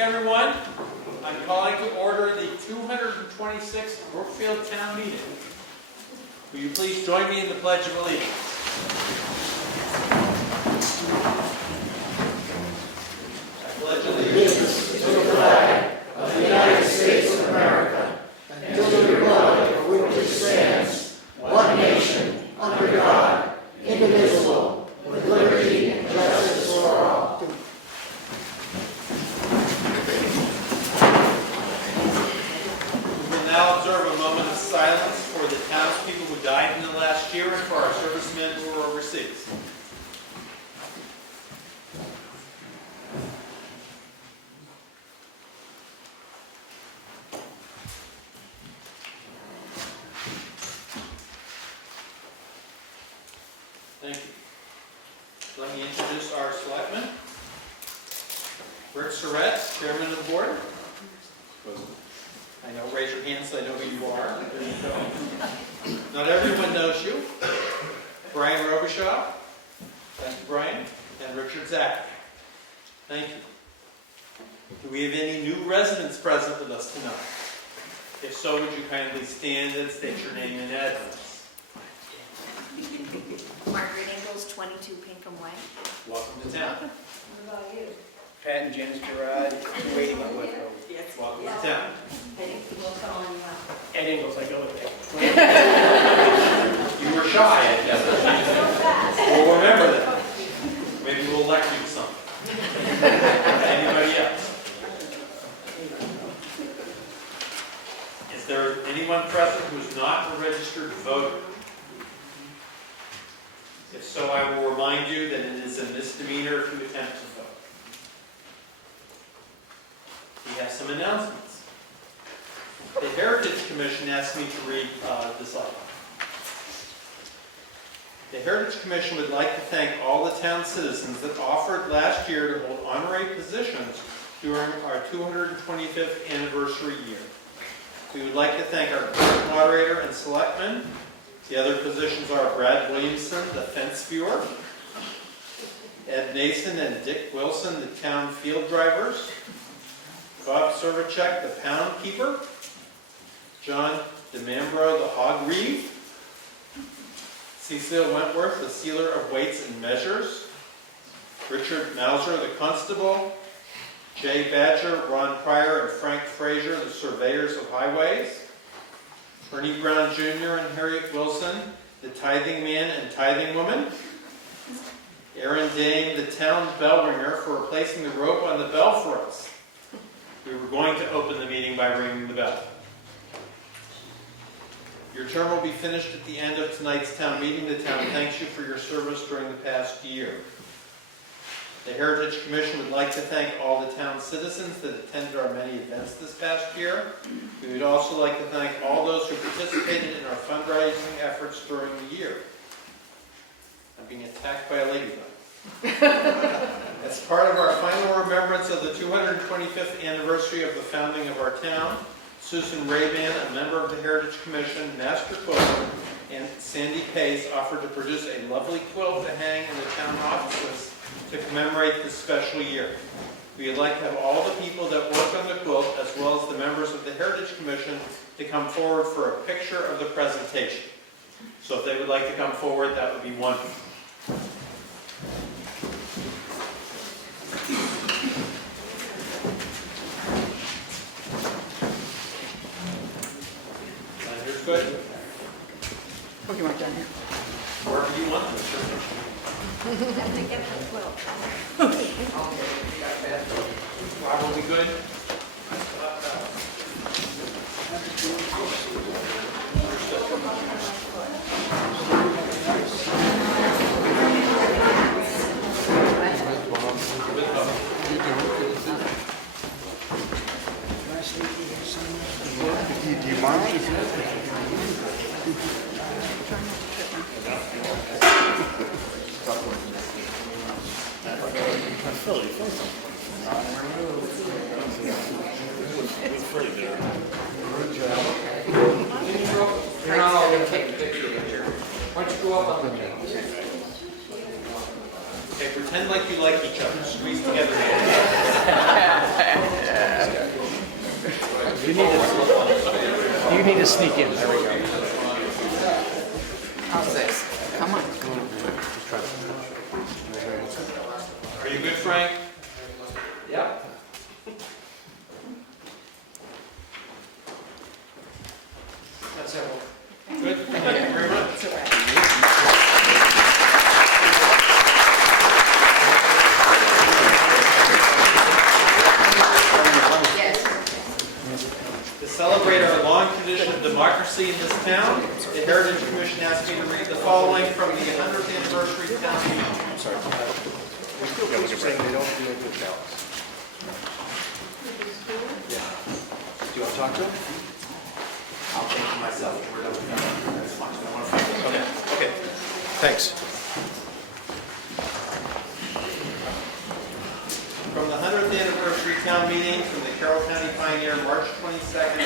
everyone. I'm calling to order the 226th Brookfield Town Meeting. Will you please join me in the Pledge of Allegiance? I pledge allegiance to the flag of the United States of America and to the republic for which it stands, one nation, under God, indivisible, with liberty and justice for all. We will now observe a moment of silence for the townspeople who died in the last year and for our servicemen who are overseas. Thank you. Let me introduce our selectmen. Rick Surratt, Chairman of the Board. I know, raise your hand so I know who you are. There you go. Not everyone knows you. Brian Robichaud. Thank you, Brian. And Richard Zachary. Thank you. Do we have any new residents present with us tonight? If so, would you kindly stand and state your name and address? Margaret Ingalls, 22 Pinkham Way. Welcome to town. What about you? Pat and Jim's garage, waiting on Whitco. Yes. Welcome to town. I think we'll call you out. Ed Ingalls, I go with that. You were shy, I guess. So fast. We'll remember that. Maybe we'll elect you something. Anybody else? Is there anyone present who is not a registered voter? If so, I will remind you that it is a misdemeanor if you attempt to vote. We have some announcements. The Heritage Commission asked me to read this item. The Heritage Commission would like to thank all the town citizens that offered last year to hold honorary positions during our 225th anniversary year. We would like to thank our current moderator and selectmen. The other positions are Brad Williamson, the fence viewer, Ed Nason and Dick Wilson, the town field drivers, Bob Servichek, the pound keeper, John DeMambro, the hog reeve, Cecile Wentworth, the sealer of weights and measures, Richard Mauser, the constable, Jay Badger, Ron Pryor, and Frank Frazier, the surveyors of highways, Ernie Brown Jr. and Harriet Wilson, the tithing man and tithing woman, Aaron Dane, the town bell ringer, for replacing the rope on the bell for us. We were going to open the meeting by ringing the bell. Your term will be finished at the end of tonight's town meeting. The town thanks you for your service during the past year. The Heritage Commission would like to thank all the town citizens that attended our many events this past year. We would also like to thank all those who participated in our fundraising efforts during the year. I'm being attacked by a ladybug. As part of our final remembrance of the 225th anniversary of the founding of our town, Susan Rayban, a member of the Heritage Commission, master quilter, and Sandy Pace offered to produce a lovely quilt to hang in the town offices to commemorate this special year. We would like to have all the people that work on the quilt, as well as the members of the Heritage Commission, to come forward for a picture of the presentation. So if they would like to come forward, that would be wonderful. Sanders, good? Okay, Mark, down here. Wherever you want them. Have to get the quilt. Rob, will be good? Do you mind? You're not all going to take a picture with you. Why don't you go up on the table? Okay, pretend like you like each other. Squeeze together. You need to sneak in. There we go. How's this? Come on. Are you good, Frank? Yeah. That's it. Good. Thank you very much. It's all right. Yes. To celebrate our long tradition of democracy in this town, the Heritage Commission asked me to read the following from the 100th anniversary town meeting. Saying they don't do it with ballots. Do you want to talk to him? I'll take it myself. We're done with that. That's fine. I want to find it. Okay, thanks. From the 100th anniversary town meeting from the Carroll County Pioneer, March 22nd,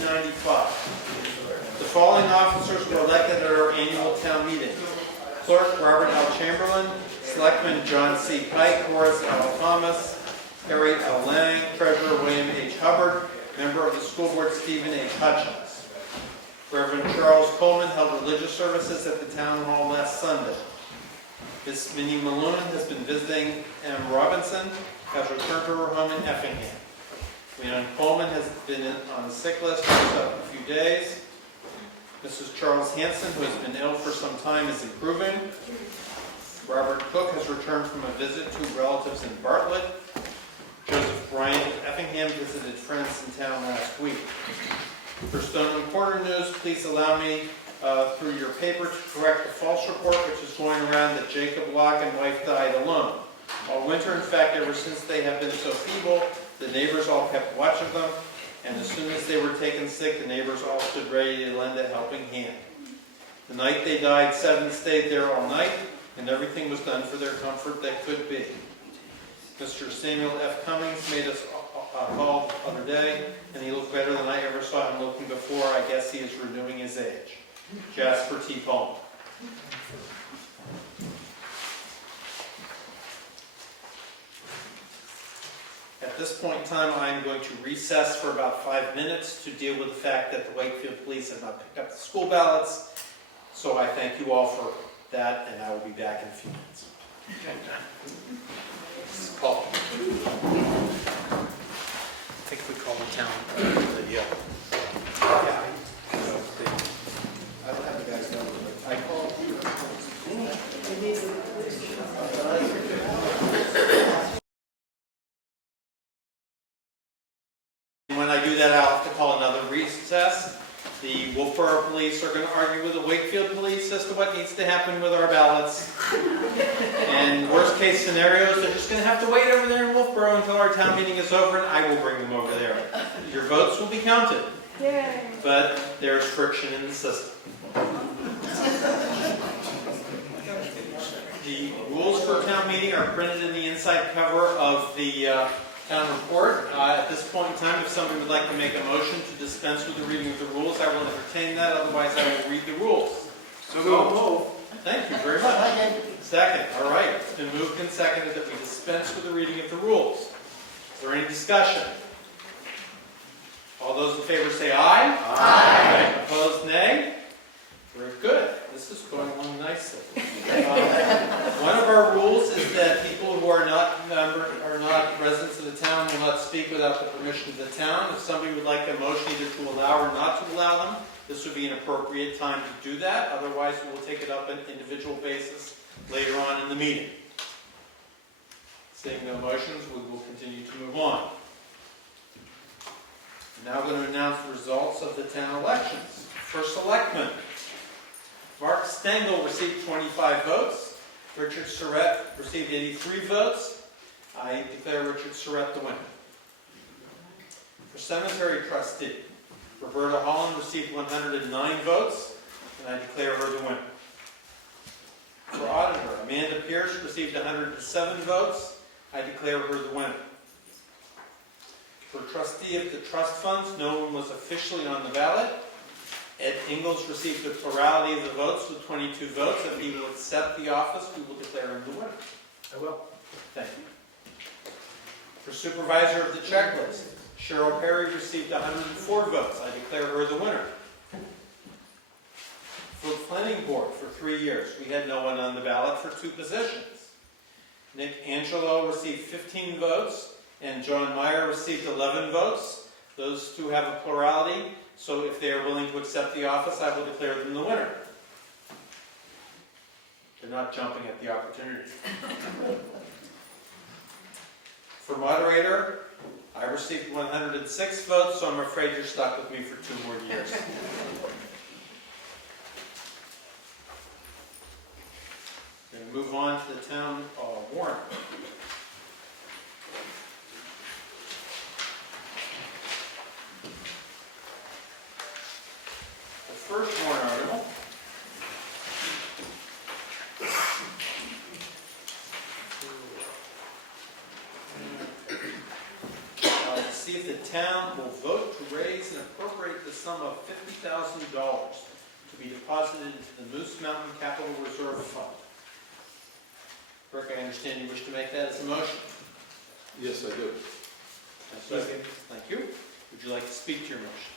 1895. The following officers were elected at our annual town meeting. Clerk Robert L. Chamberlain, Selectman John C. Pike, Horace L. Thomas, Harry L. Lang, Treasurer William H. Hubbard, Member of the School Board Stephen H. Hutchins. Reverend Charles Coleman held religious services at the Town Hall last Sunday. Miss Minnie Malone has been visiting M. Robinson, has returned to her home in Effingham. Leon Coleman has been on the sick list for a few days. Mrs. Charles Hanson, who has been ill for some time, is improving. Robert Cook has returned from a visit to relatives in Bartlett. Joseph Bryant of Effingham visited friends in town last week. For Stone and Porter news, please allow me, through your paper, to correct the false report which is going around that Jacob Locke and wife died alone. All winter, in fact, ever since they have been so feeble, the neighbors all kept watch of them, and as soon as they were taken sick, the neighbors all stood ready to lend a helping hand. The night they died, 7 stayed there all night, and everything was done for their comfort that could be. Mr. Samuel F. Cummings made us a call the other day, and he looked better than I ever saw him looking before. I guess he is renewing his age. Jasper T. Palmer. At this point in time, I am going to recess for about 5 minutes to deal with the fact that the Wakefield Police have not picked up the school ballots. So I thank you all for that, and I will be back in a few minutes. Call. I think if we call the town, Yeah. I don't have the guys know. I called. When I do that, I'll have to call another recess. The Wolfboro Police are going to argue with the Wakefield Police as to what needs to happen with our ballots. And worst case scenarios, they're just going to have to wait over there in Wolfboro until our town meeting is over, and I will bring them over there. Your votes will be counted. Yay. But there's friction in the system. The rules for town meeting are printed in the inside cover of the town report. At this point in time, if somebody would like to make a motion to dispense with the reading of the rules, I will entertain that. Otherwise, I will read the rules. So move. Thank you very much. Second. All right. It's been moved and seconded that we dispense with the reading of the rules. Is there any discussion? All those in favor say aye. Aye. Opposed, nay. Very good. This is going along nicely. One of our rules is that people who are not residents of the town will not speak without the permission of the town. If somebody would like a motion either to allow or not to allow them, this would be an appropriate time to do that. Otherwise, we will take it up on an individual basis later on in the meeting. Seeing no motions, we will continue to move on. I'm now going to announce the results of the town elections. For selectmen, Mark Stengel received 25 votes. Richard Surratt received 83 votes. I declare Richard Surratt the winner. For cemetery trustee, Roberta Holland received 109 votes, and I declare her the winner. For auditor, Amanda Pierce received 107 votes. I declare her the winner. For trustee of the trust funds, no one was officially on the ballot. Ed Ingalls received a plurality of the votes with 22 votes. If he will accept the office, we will declare him the winner. I will. Thank you. For supervisor of the checklist, Cheryl Perry received 104 votes. I declare her the winner. For planning board for 3 years, we had no one on the ballot for 2 positions. Nick Angelo received 15 votes, and John Meyer received 11 votes. Those two have a plurality, so if they are willing to accept the office, I will declare them the winner. They're not jumping at the opportunity. For moderator, I received 106 votes, so I'm afraid you're stuck with me for 2 more years. We're going to move on to the town warrant. The first warrant article to see if the town will vote to raise and appropriate the sum of $50,000 to be deposited into the Moose Mountain Capital Reserve Fund. Rick, I understand you wish to make that as a motion. Yes, I do. Second. Thank you. Would you like to speak to your motion?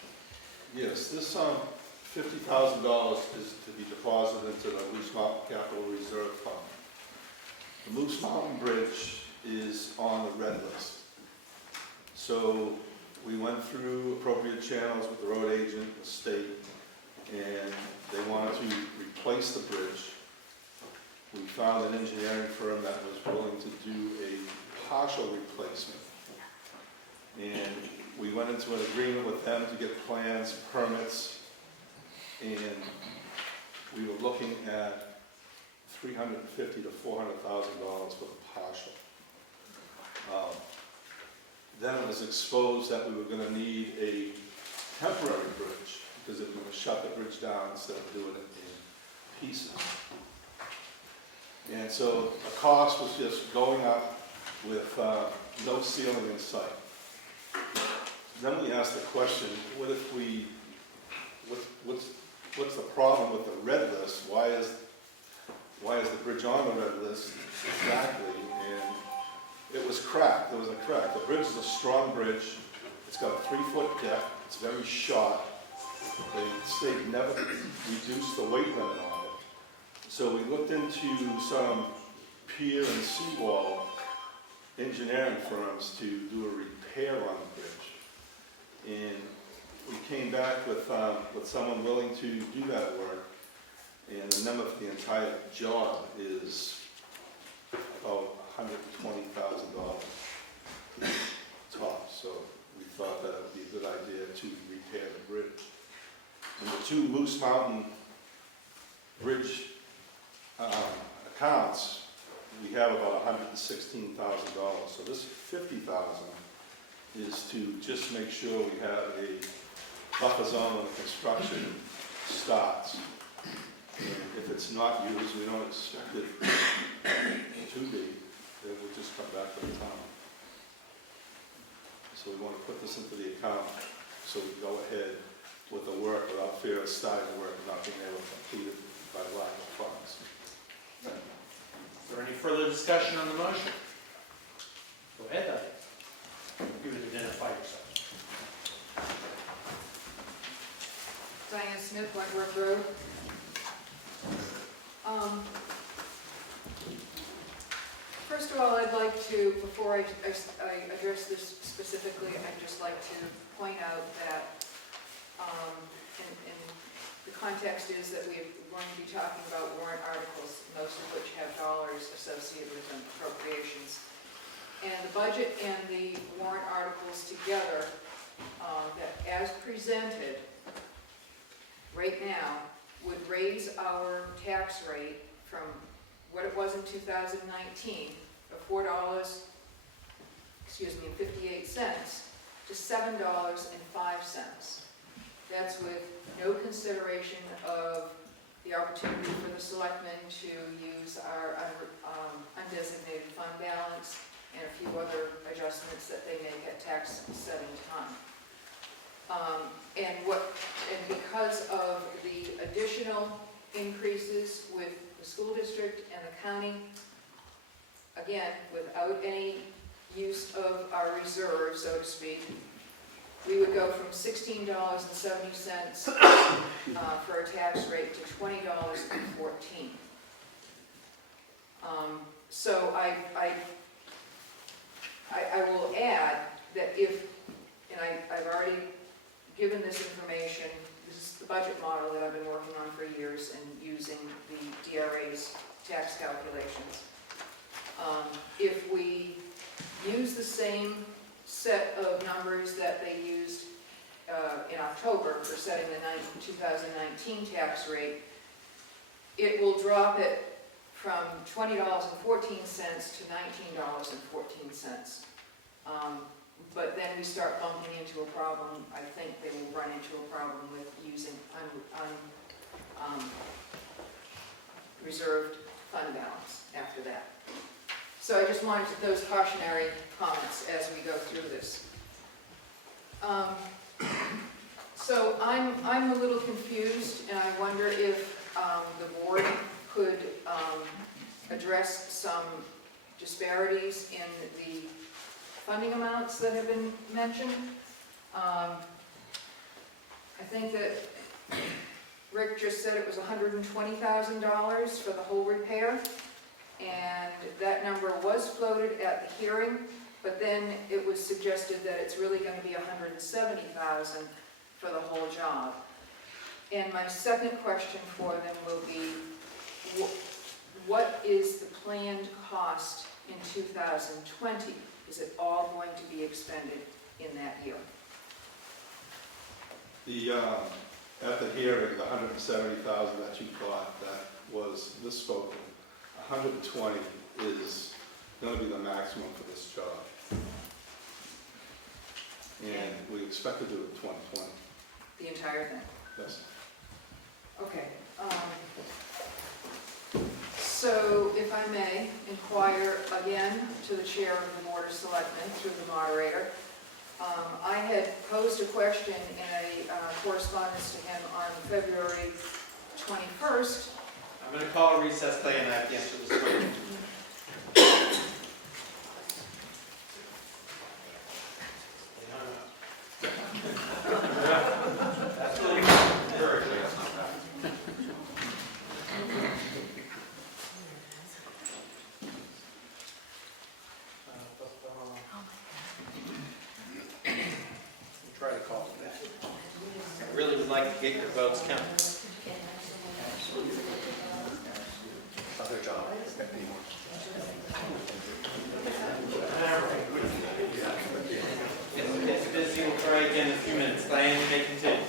Yes, this $50,000 is to be deposited into the Moose Mountain Capital Reserve Fund. The Moose Mountain Bridge is on the red list. So we went through appropriate channels with the road agent, the state, and they wanted to replace the bridge. We found an engineering firm that was willing to do a partial replacement. And we went into an agreement with them to get plans, permits, and we were looking at $350,000 to $400,000 for the partial. Then it was exposed that we were going to need a temporary bridge because it was going to shut the bridge down instead of doing it in pieces. And so the cost was just going up with no ceiling in sight. Then we asked the question, what if we, what's the problem with the red list? Why is the bridge on the red list exactly? And it was cracked, there was a crack. The bridge is a strong bridge. It's got a 3-foot depth, it's very short. The state never reduced the weight limit on it. So we looked into some pier and seawall engineering firms to do a repair on the bridge. And we came back with someone willing to do that work. And the number for the entire job is about $120,000 top. So we thought that it would be a good idea to repair the bridge. And the 2 Moose Mountain Bridge accounts, we have about $116,000. So this $50,000 is to just make sure we have a buffer zone when construction starts. And if it's not used, we don't expect it to be, then we'll just come back to the town. So we want to put this into the account so we can go ahead with the work without fear of starting the work and not being able to complete it by lack of funds. Is there any further discussion on the motion? Go ahead, Diane. You would identify yourself. Diane Smith, Wentworth Road. First of all, I'd like to, before I address this specifically, I'd just like to point out that in the context is that we're going to be talking about warrant articles, most of which have dollars associated with them, appropriations. And the budget and the warrant articles together, that as presented right now, would raise our tax rate from what it was in 2019 of $4.58 to $7.05. That's with no consideration of the opportunity for the selectmen to use our undesignated fund balance and a few other adjustments that they make at tax setting time. And because of the additional increases with the school district and the county, again, without any use of our reserve, so to speak, we would go from $16.70 for a tax rate to $20.14. So I will add that if, and I've already given this information, this is the budget model that I've been working on for years and using the DRA's tax calculations. If we use the same set of numbers that they used in October for setting the 2019 tax rate, it will drop it from $20.14 to $19.14. But then we start bumping into a problem. I think they will run into a problem with using reserved fund balance after that. So I just wanted those cautionary comments as we go through this. So I'm a little confused, and I wonder if the board could address some disparities in the funding amounts that have been mentioned. I think that Rick just said it was $120,000 for the whole repair, and that number was floated at the hearing, but then it was suggested that it's really going to be $170,000 for the whole job. And my second question for them will be, what is the planned cost in 2020? Is it all going to be expended in that year? At the hearing, the $170,000 that you got, that was misspoken. 120 is going to be the maximum for this job. And we expect to do it in 2020. The entire thing? Yes. Okay. So if I may inquire again to the chair of the Board of Selectmen through the moderator, I had posed a question in a correspondence to him on February 21st. I'm going to call a recess, Clay, and I have to answer this question. That's really encouraging. Try to call it back. I really would like to get your votes counted. Other job. It's busy, we'll try again in a few minutes. Diane, you may continue.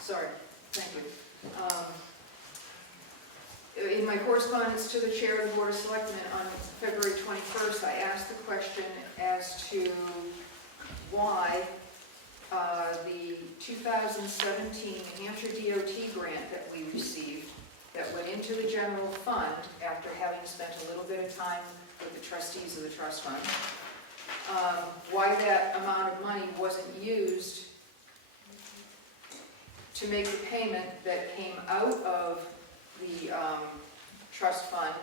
Sorry, thank you. In my correspondence to the chair of the Board of Selectmen on February 21st, I asked the question as to why the 2017 New Hampshire DOT grant that we received that went into the general fund after having spent a little bit of time with the trustees of the trust fund, why that amount of money wasn't used to make the payment that came out of the trust fund,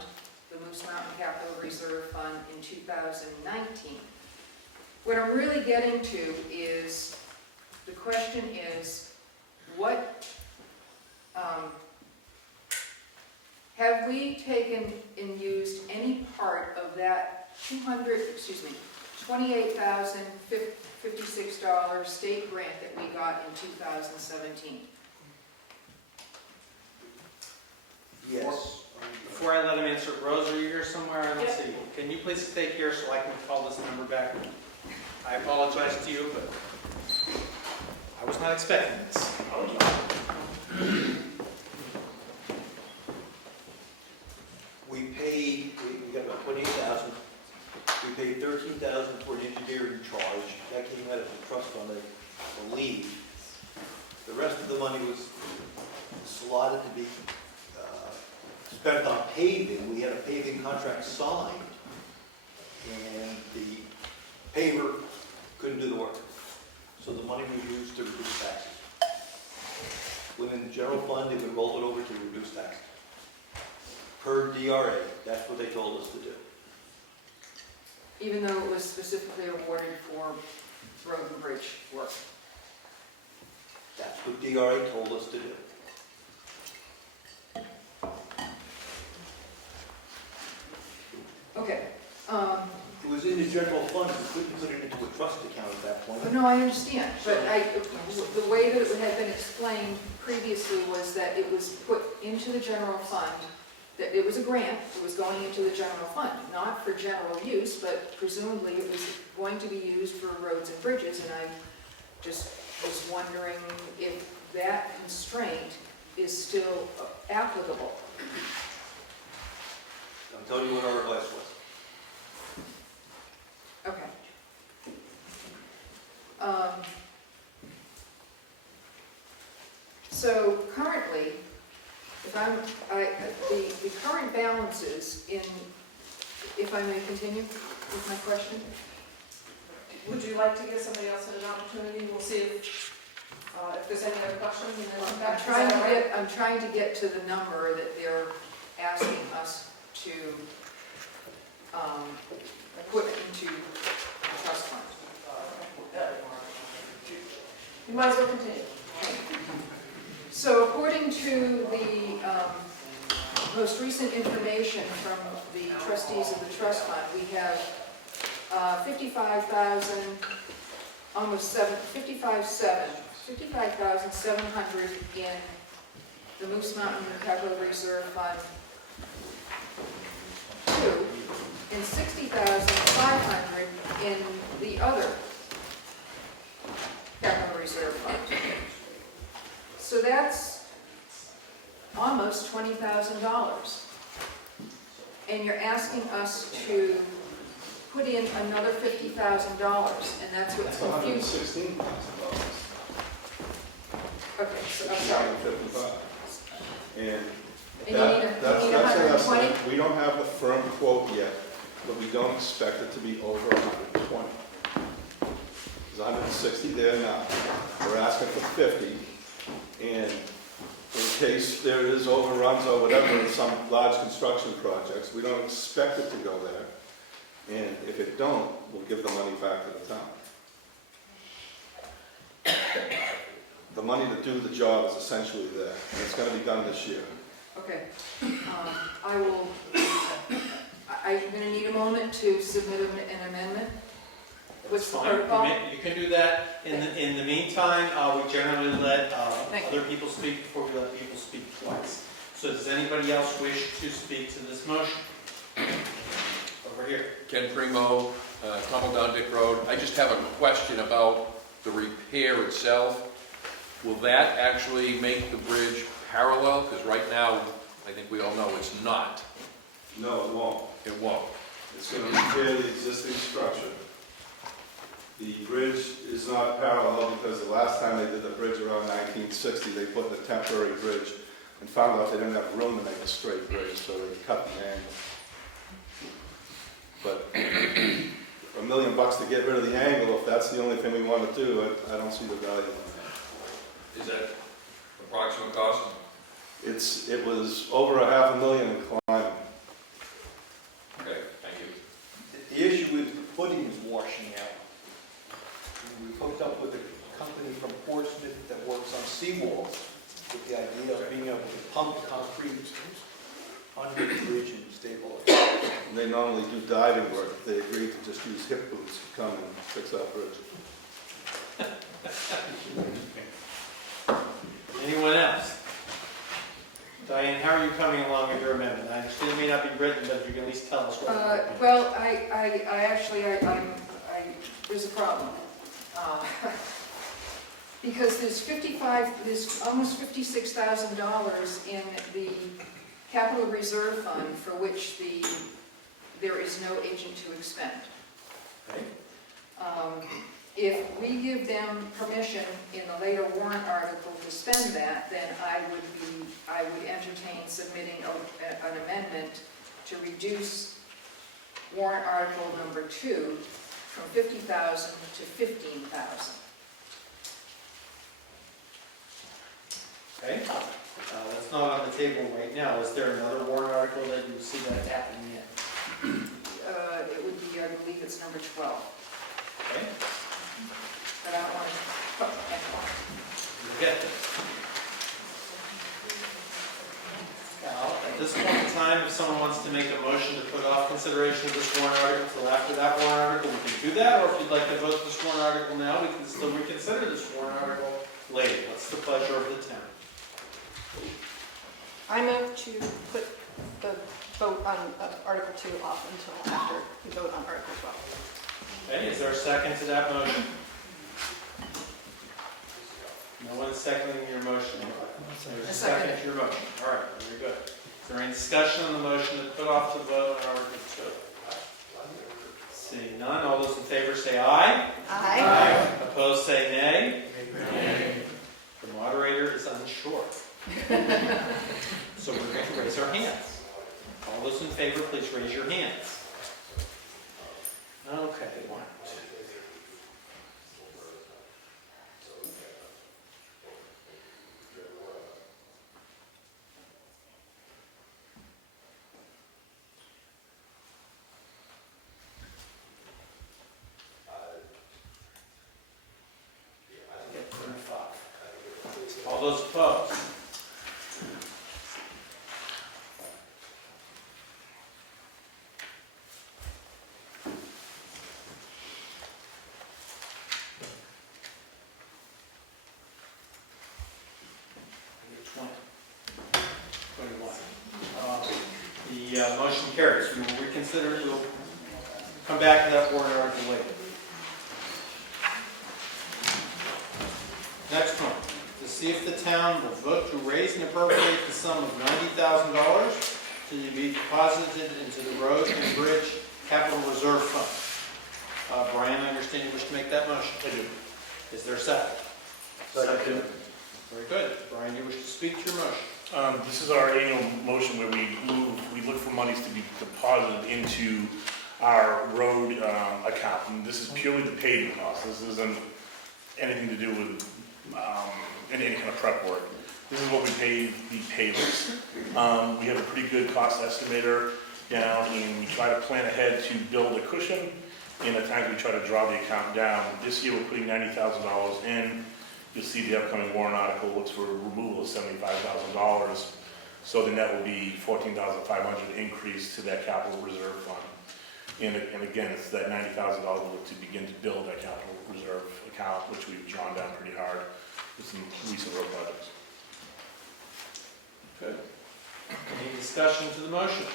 the Moose Mountain Capital Reserve Fund, in 2019. What I'm really getting to is, the question is, what, have we taken and used any part of that $28,056 state grant that we got in 2017? Yes. Before I let him answer, Rose, are you here somewhere? I don't see you. Can you please stay here so I can call this number back? I apologize to you, but I was not expecting this. We paid, we got about 28,000. We paid 13,000 for an engineering charge. That came out of the trust fund, I believe. The rest of the money was slotted to be spent on paving. We had a paving contract signed, and the paver couldn't do the work. So the money was used to reduce taxes. within the general fund, they would roll it over to reduce taxes. Per DRA, that's what they told us to do. Even though it was specifically awarded for road and bridge work. That's what DRA told us to do. Okay. It was in the general fund, we couldn't put it into a trust account at that point. No, I understand, but the way that it had been explained previously was that it was put into the general fund, that it was a grant, it was going into the general fund, not for general use, but presumably it was going to be used for roads and bridges, and I just was wondering if that constraint is still applicable. I'll tell you what our request was. Okay. So currently, if the current balances in, if I may continue with my question? Would you like to give somebody else an opportunity? We'll see if there's any other questions and then come back. I'm trying to get to the number that they're asking us to put into the trust fund. You might as well continue. So according to the most recent information from the trustees of the trust fund, we have 55,700 in the Moose Mountain Capital Reserve Fund 2, and 60,500 in the other Capital Reserve Fund. So that's almost $20,000. And you're asking us to put in another $50,000, and that's what's confusing. $116,000. Okay, so I'm sorry. $155,000. And And that's you need an 120? estimate. We don't have the firm quote yet, but we don't expect it to be over 120. There's 160 there now. We're asking for 50, and in case there is overruns or whatever in some large construction projects, we don't expect it to go there. And if it don't, we'll give the money back to the town. The money to do the job is essentially there, and it's going to be done this year. Okay. I'm going to need a moment to submit an amendment. What's the Fine. protocol? You can do that. In the meantime, we generally let Thank other people speak before we let people speak twice. So does anybody else wish to speak to this motion? Over here. Ken Primo, Tumble Down Dick Road. I just have a question about the repair itself. Will that actually make the bridge parallel? Because right now, I think we all know it's not. No, it won't. It won't. It's going to repair the existing structure. The bridge is not parallel because the last time they did the bridge around 1960, they put in a temporary bridge and found out they didn't have room to make a straight bridge, so they cut the angle. But $1 million to get rid of the angle, if that's the only thing we want to do, I don't see the value in that. Is that approximate cost? It was over $500,000 in climbing. Okay, thank you. The issue is the footing is washing out. And we hooked up with a company from Portsmouth that works on seawalls with the idea of being able to pump concrete under the bridge and stabilize. And they normally do diving work. They agreed to just use hip boots to come and fix that bridge. Anyone else? Diane, how are you coming along with your amendment? I understand it may not be written, but you can at least tell us what. Well, there's a problem. Because there's almost $56,000 in the capital reserve fund for which there is no agent to expend. Okay? If we give them permission in the later warrant article to spend that, then I would entertain submitting an amendment to reduce warrant article number 2 from $50,000 to $15,000. Okay, that's not on the table right now. Is there another warrant article that you see that happening yet? It would be, I believe it's number 12, Okay, but I don't want to, you'll get this. Now, at this point in time, if someone wants to make a motion to put off consideration of this warrant article until after that warrant article, we can do that, or if you'd like to vote this warrant article now, we can still reconsider this warrant article later. What's the pleasure of the town? I move to put the vote on Article 2 off until after we vote on Article 12. Okay, is there a second to that motion? No one's seconding your motion. There's a second to your motion. All right, very good. Is there any discussion on the motion to put off the vote on Article 2? Seeing none, all those in favor say aye. Aye. Opposed say nay. The moderator is unsure. So we're going to raise our hands. All those in favor, please raise your hands. Okay, 1, 2. All those opposed? The motion carries. We will reconsider it. We'll come back to that warrant article later. Next one, to see if the town will vote to raise and appropriate the sum of $90,000 to be deposited into the Road and Bridge Capital Reserve Fund. Brian, I understand you wish to make that motion. I do. Is there a second? Second. Very good. Brian, you wish to speak to your motion? This is our annual motion where we look for monies to be deposited into our road account. And this is purely the paving cost. This isn't anything to do with any kind of prep work. This is what we pay the pavers. We have a pretty good cost estimator down, and we try to plan ahead to build a cushion, and at times we try to draw the account down. This year we're putting $90,000 in. You'll see the upcoming warrant article looks for a removal of $75,000. So the net will be $14,500 increase to that capital reserve fund. And again, it's that $90,000 we'll look to begin to build that capital reserve account, which we've drawn down pretty hard with some recent road projects. Good. Any discussion to the motion?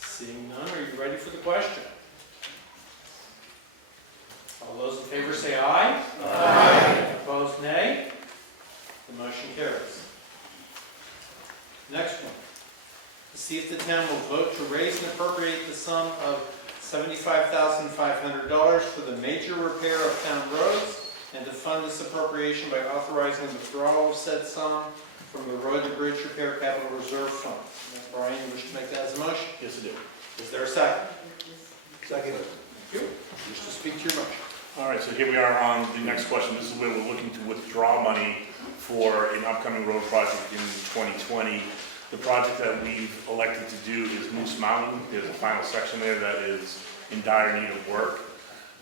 Seeing none, are you ready for the question? All those in favor say aye. Aye. Opposed, nay. The motion carries. Next one. To see if the town will vote to raise and appropriate the sum of $75,500 for the major repair of town roads and to fund this appropriation by authorizing the withdrawal of said sum from the Road and Bridge Repair Capital Reserve Fund. Brian, you wish to make that as a motion? Yes, I do. Is there a second? Second. Thank you. You wish to speak to your motion? All right, so here we are on the next question. This is where we're looking to withdraw money for an upcoming road project in 2020. The project that we've elected to do is Moose Mountain. There's a final section there that is in dire need of work.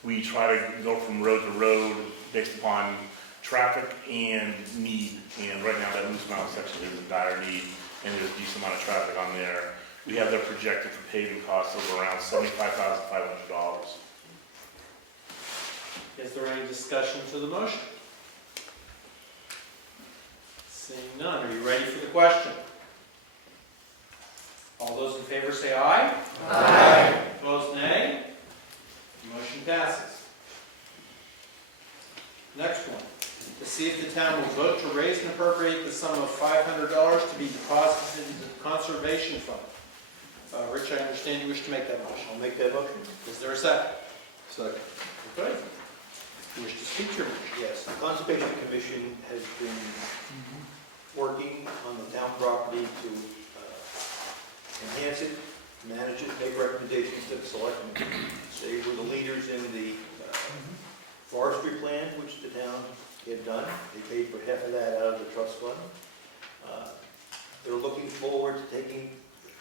We try to go from road to road based upon traffic and need. And right now that Moose Mountain section is in dire need, and there's a decent amount of traffic on there. We have that projected for paving costs of around $75,500. Is there any discussion to the motion? Seeing none, are you ready for the question? All those in favor say aye. Aye. Opposed, nay. The motion passes. Next one. To see if the town will vote to raise and appropriate the sum of $500 to be deposited into the Conservation Fund. Rich, I understand you wish to make that motion. I'll make that motion. Is there a second? Second. Good. You wish to speak to your motion? Yes, the Conservation Commission has been working on the town property to enhance it, manage it, make recommendations to the selectmen. They were the leaders in the forestry plan, which the town get done. They paid for half of that out of the trust fund. They're looking forward to taking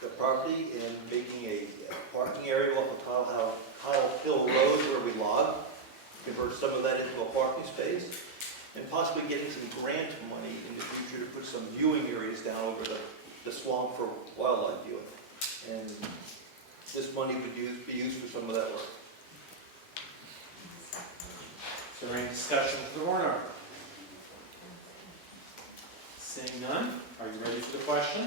the property and making a parking area off of Kyle Hill Road where we log, convert some of that into a parking space, and possibly getting some grant money in the future to put some viewing areas down over the swamp for wildlife viewing. And this money would be used for some of that work. Is there any discussion of the warrant article? Seeing none, are you ready for the question?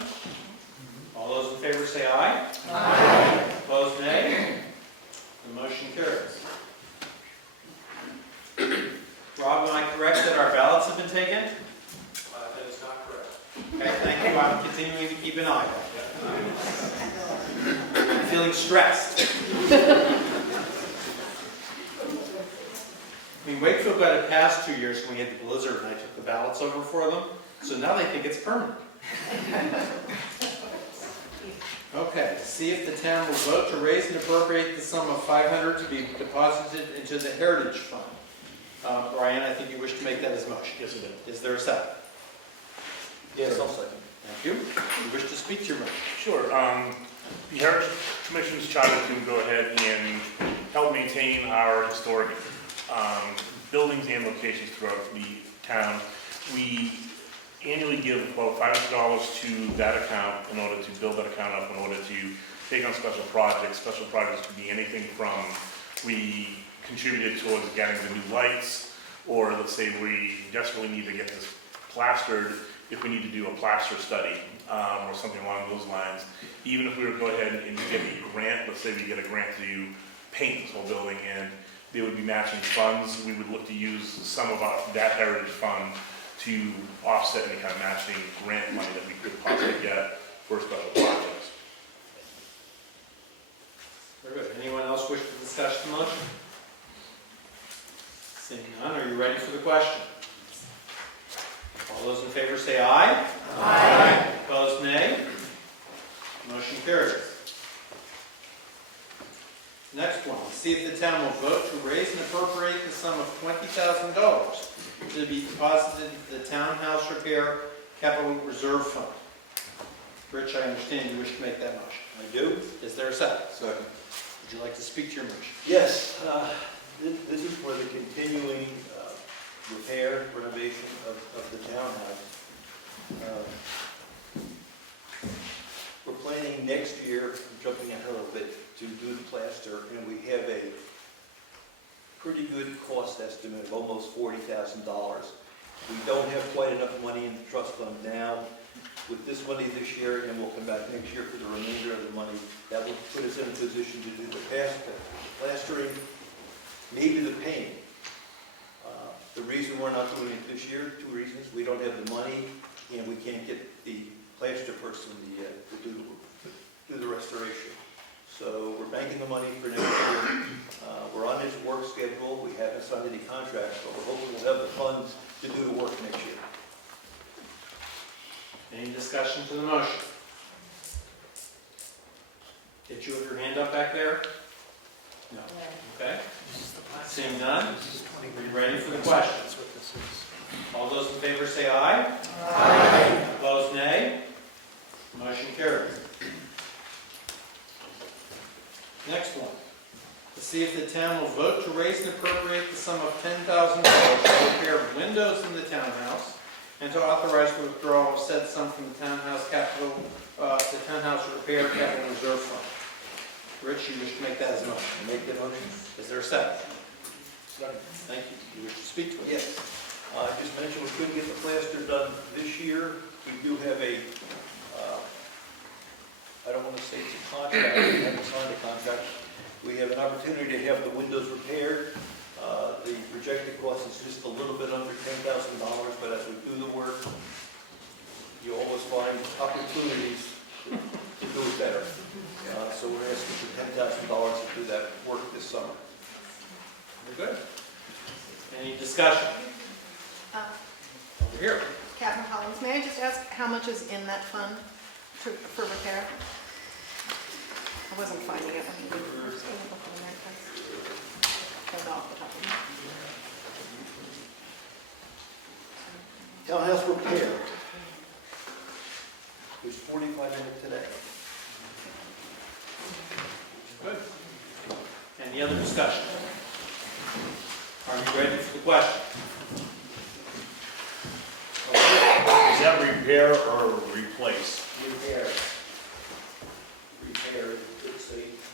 All those in favor say aye. Aye. Opposed, nay. The motion carries. Rob, am I correct that our ballots have been taken? That is not correct. Okay, thank you. I'm continuing to keep an eye. I'm feeling stressed. I mean, Wakefield got it passed 2 years when we had the blizzard and I took the ballots over for them. So now they think it's permanent. Okay, to see if the town will vote to raise and appropriate the sum of $500 to be deposited into the Heritage Fund. Brian, I think you wish to make that as a motion. Yes, I do. Is there a second? Yes, I'll second. Thank you. You wish to speak to your motion? Sure. The Heritage Commission's charter to go ahead and help maintain our historic buildings and locations throughout the town. We annually give about $500 to that account in order to build that account up, in order to take on special projects. Special projects could be anything from we contributed towards getting the new lights, or let's say we desperately need to get this plastered if we need to do a plaster study or something along those lines. Even if we were to go ahead and get a grant, let's say we get a grant to paint this whole building and they would be matching funds, we would look to use some of that Heritage Fund to offset any kind of matching grant money that we could possibly get for special projects. Very good. Anyone else wish to discuss the motion? Seeing none, are you ready for the question? All those in favor say aye. Aye. Opposed, nay. Motion carries. Next one, see if the town will vote to raise and appropriate the sum of $20,000 to be deposited into the Townhouse Repair Capital Reserve Fund. Rich, I understand you wish to make that motion. I do. Is there a second? Second. Would you like to speak to your motion? Yes, this is for the continuing repair, renovation of the townhouse. We're planning next year, I'm jumping ahead a little bit, to do the plaster, and we have a pretty good cost estimate of almost $40,000. We don't have quite enough money in the trust fund now. With this money this year, and we'll come back next year for the remainder of the money, that will put us in a position to do the plastering, maybe the paint. The reason we're not doing it this year, two reasons: we don't have the money, and we can't get the plaster person to do the restoration. So we're banking the money for next year. We're on his work schedule. We haven't signed any contracts, but we're hoping we'll have the funds to do the work next year. Any discussion to the motion? Did you have your hand up back there? No. Okay. Seeing none, are you ready for the question? All those in favor say aye. Aye. Opposed, nay. Motion carries. Next one. To see if the town will vote to raise and appropriate the sum of $10,000 to repair windows in the townhouse, and to authorize the withdrawal of said sum from the Townhouse Repair Capital Reserve Fund. Rich, you wish to make that as a motion? Make the motion. Is there a second? Second. Thank you. You wish to speak to it? Yes. I just mentioned we couldn't get the plaster done this year. We do have a, I don't want to say it's a contract, we haven't signed a contract. We have an opportunity to have the windows repaired. The projected cost is just a little bit under $10,000, but as we do the work, you always find opportunities to do it better. So we're asking for $10,000 to do that work this summer. Very good. Any discussion? Over here. Captain Collins, may I just ask how much is in that fund for repair? I wasn't finding it. I don't know off the top of my head. Townhouse repair. There's 45 in it today. Good. Any other discussion? Are you ready for the question? Is that repair or replace? Repair. Repair.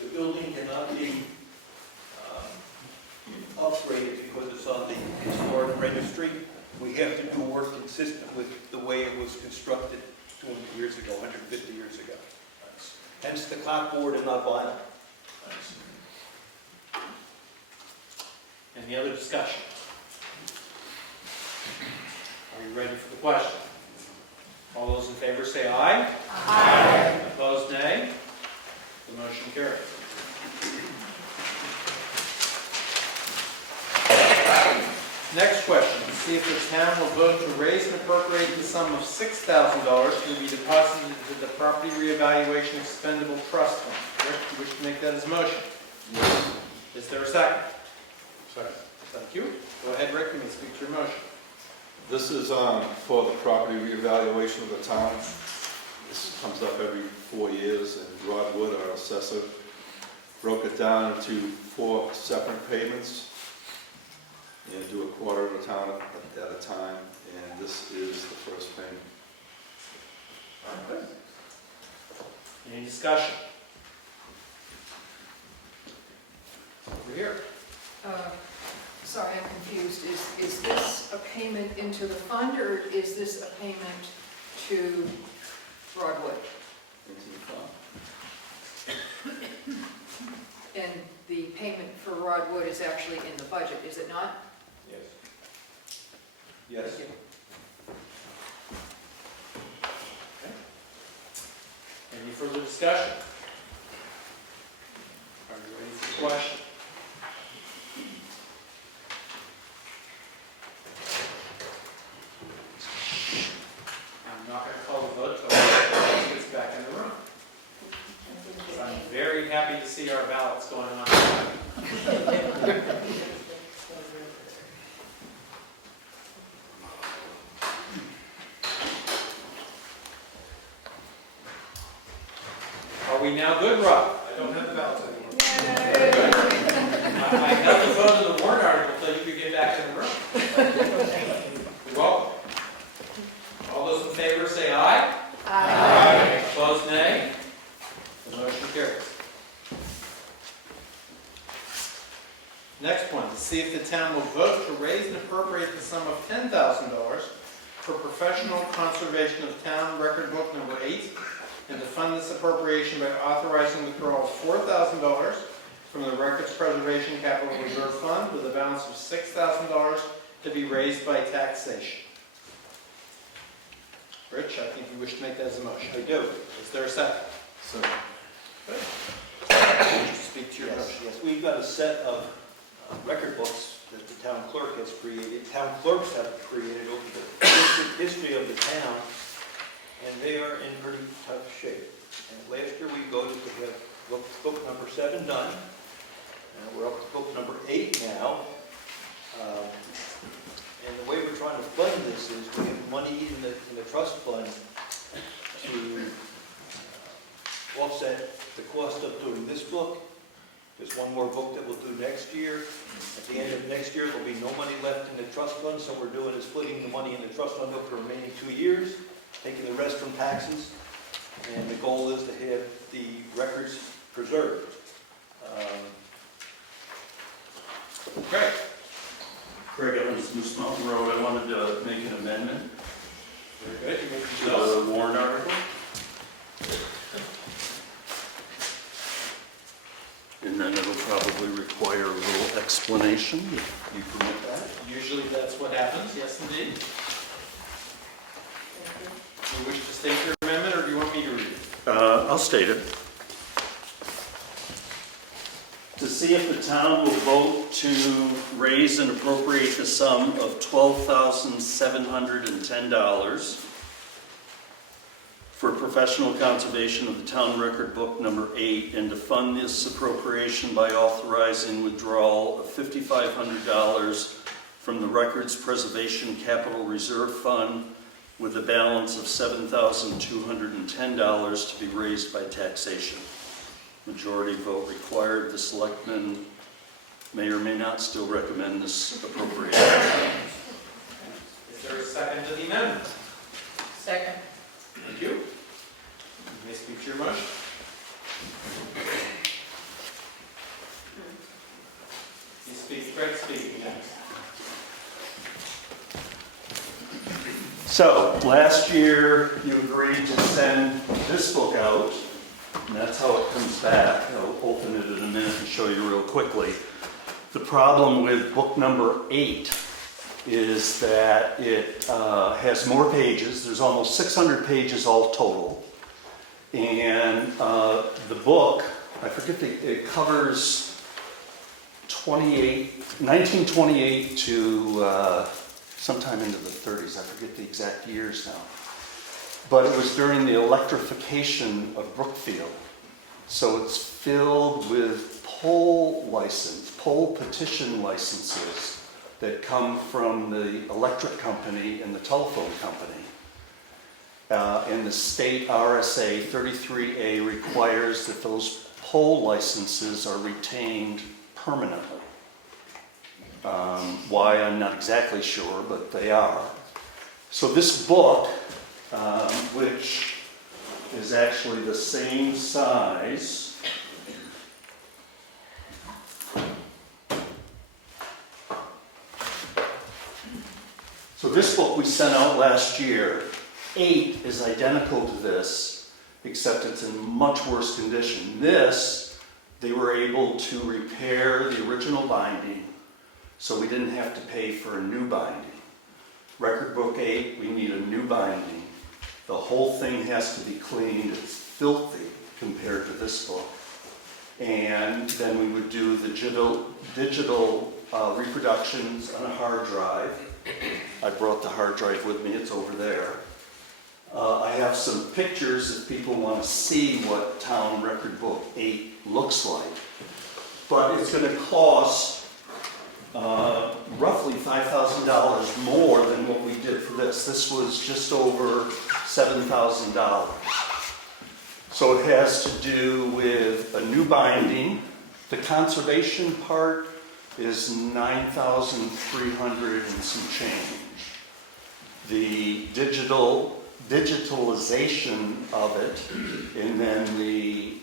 The building cannot be upgraded because it's on the historic registry. We have to do work consistent with the way it was constructed 200 years ago, 150 years ago. Hence the clapboard and not vinyl. Any other discussion? Are you ready for the question? All those in favor say aye. Aye. Opposed, nay. The motion carries. Next question, to see if the town will vote to raise and appropriate the sum of $6,000 to be deposited into the Property Reevaluation Expendable Trust Fund. Rick, do you wish to make that as a motion? Yes. Is there a second? Second. Thank you. Go ahead, Rick, you may speak to your motion. This is for the property reevaluation of the town. This comes up every 4 years, and Rod Wood, our assessor, broke it down into 4 separate payments and do a quarter of the town at a time, and this is the first payment. All right. Any discussion? Over here. Sorry, I'm confused. Is this a payment into the fund, or is this a payment to Broadwood? Into the fund. And the payment for Broadwood is actually in the budget, is it not? Yes. Yes. Okay. Any further discussion? Are you ready for the question? I'm not going to call the vote until everyone gets back in the room. I'm very happy to see our ballots going on. Are we now good, Rob? I don't have the ballots anymore. I held the vote on the warrant article until you could get back in the room. You're welcome. All those in favor say aye. Aye. Opposed, nay. The motion carries. Next one, to see if the town will vote to raise and appropriate the sum of $10,000 for professional conservation of town record book number 8, and to fund this appropriation by authorizing withdrawal of $4,000 from the Records Preservation Capital Reserve Fund with a balance of $6,000 to be raised by taxation. Rich, I think you wish to make that as a motion. I do. Is there a second? So, Speak to your motion. Yes, we've got a set of record books that the town clerk has created, town clerks have created over the history of the town, and they are in pretty tough shape. And last year we voted to have book number 7 done, and we're up to book number 8 now. And the way we're trying to fund this is we have money in the trust fund to offset the cost of doing this book. There's one more book that we'll do next year. At the end of next year, there'll be no money left in the trust fund, so what we're doing is splitting the money in the trust fund over the remaining 2 years, taking the rest from taxes, and the goal is to have the records preserved. Great. Craig Evans, Moose Mountain Road. I wanted to make an amendment Very good. You make to yourself. the warrant article. And then it'll probably require a little explanation, if you permit that. Usually that's what happens. Yes, indeed. Do you wish to state your amendment, or do you want me to read it? I'll state it. To see if the town will vote to raise and appropriate the sum of $12,710 for professional conservation of the town record book number 8, and to fund this appropriation by authorizing withdrawal of $5,500 from the Records Preservation Capital Reserve Fund with a balance of $7,210 to be raised by taxation. Majority vote required. The selectmen may or may not still recommend this appropriation. Is there a second to the amendment? Second. Thank you. You may speak to your motion. You speak, Craig speaking next. So, last year you agreed to send this book out, and that's how it comes back. I'll open it in a minute and show you real quickly. The problem with book number 8 is that it has more pages. There's almost 600 pages all total. And the book, I forget, it covers 1928 to sometime into the 30s. I forget the exact years now. But it was during the electrification of Brookfield. So it's filled with poll petition licenses that come from the electric company and the telephone company. And the state RSA 33A requires that those poll licenses are retained permanently. Why, I'm not exactly sure, but they are. So this book, which is actually the same size, so this book we sent out last year, 8 is identical to this, except it's in much worse condition. This, they were able to repair the original binding, so we didn't have to pay for a new binding. Record book 8, we need a new binding. The whole thing has to be cleaned. It's filthy compared to this book. And then we would do the digital reproductions on a hard drive. I brought the hard drive with me, it's over there. I have some pictures if people want to see what Town Record Book 8 looks like. But it's going to cost roughly $5,000 more than what we did for this. This was just over $7,000. So it has to do with a new binding. The conservation part is $9,300 and some change. The digitalization of it, and then the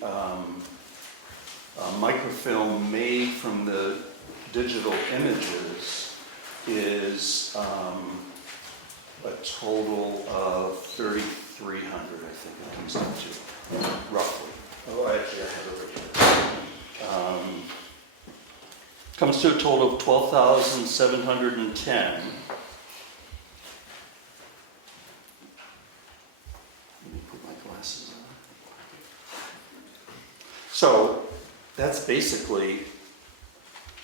microfilm made from the digital images is a total of $3,300, I think it comes up to, roughly. Oh, actually, I have it right here. Comes to a total of $12,710. Let me put my glasses on. So, that's basically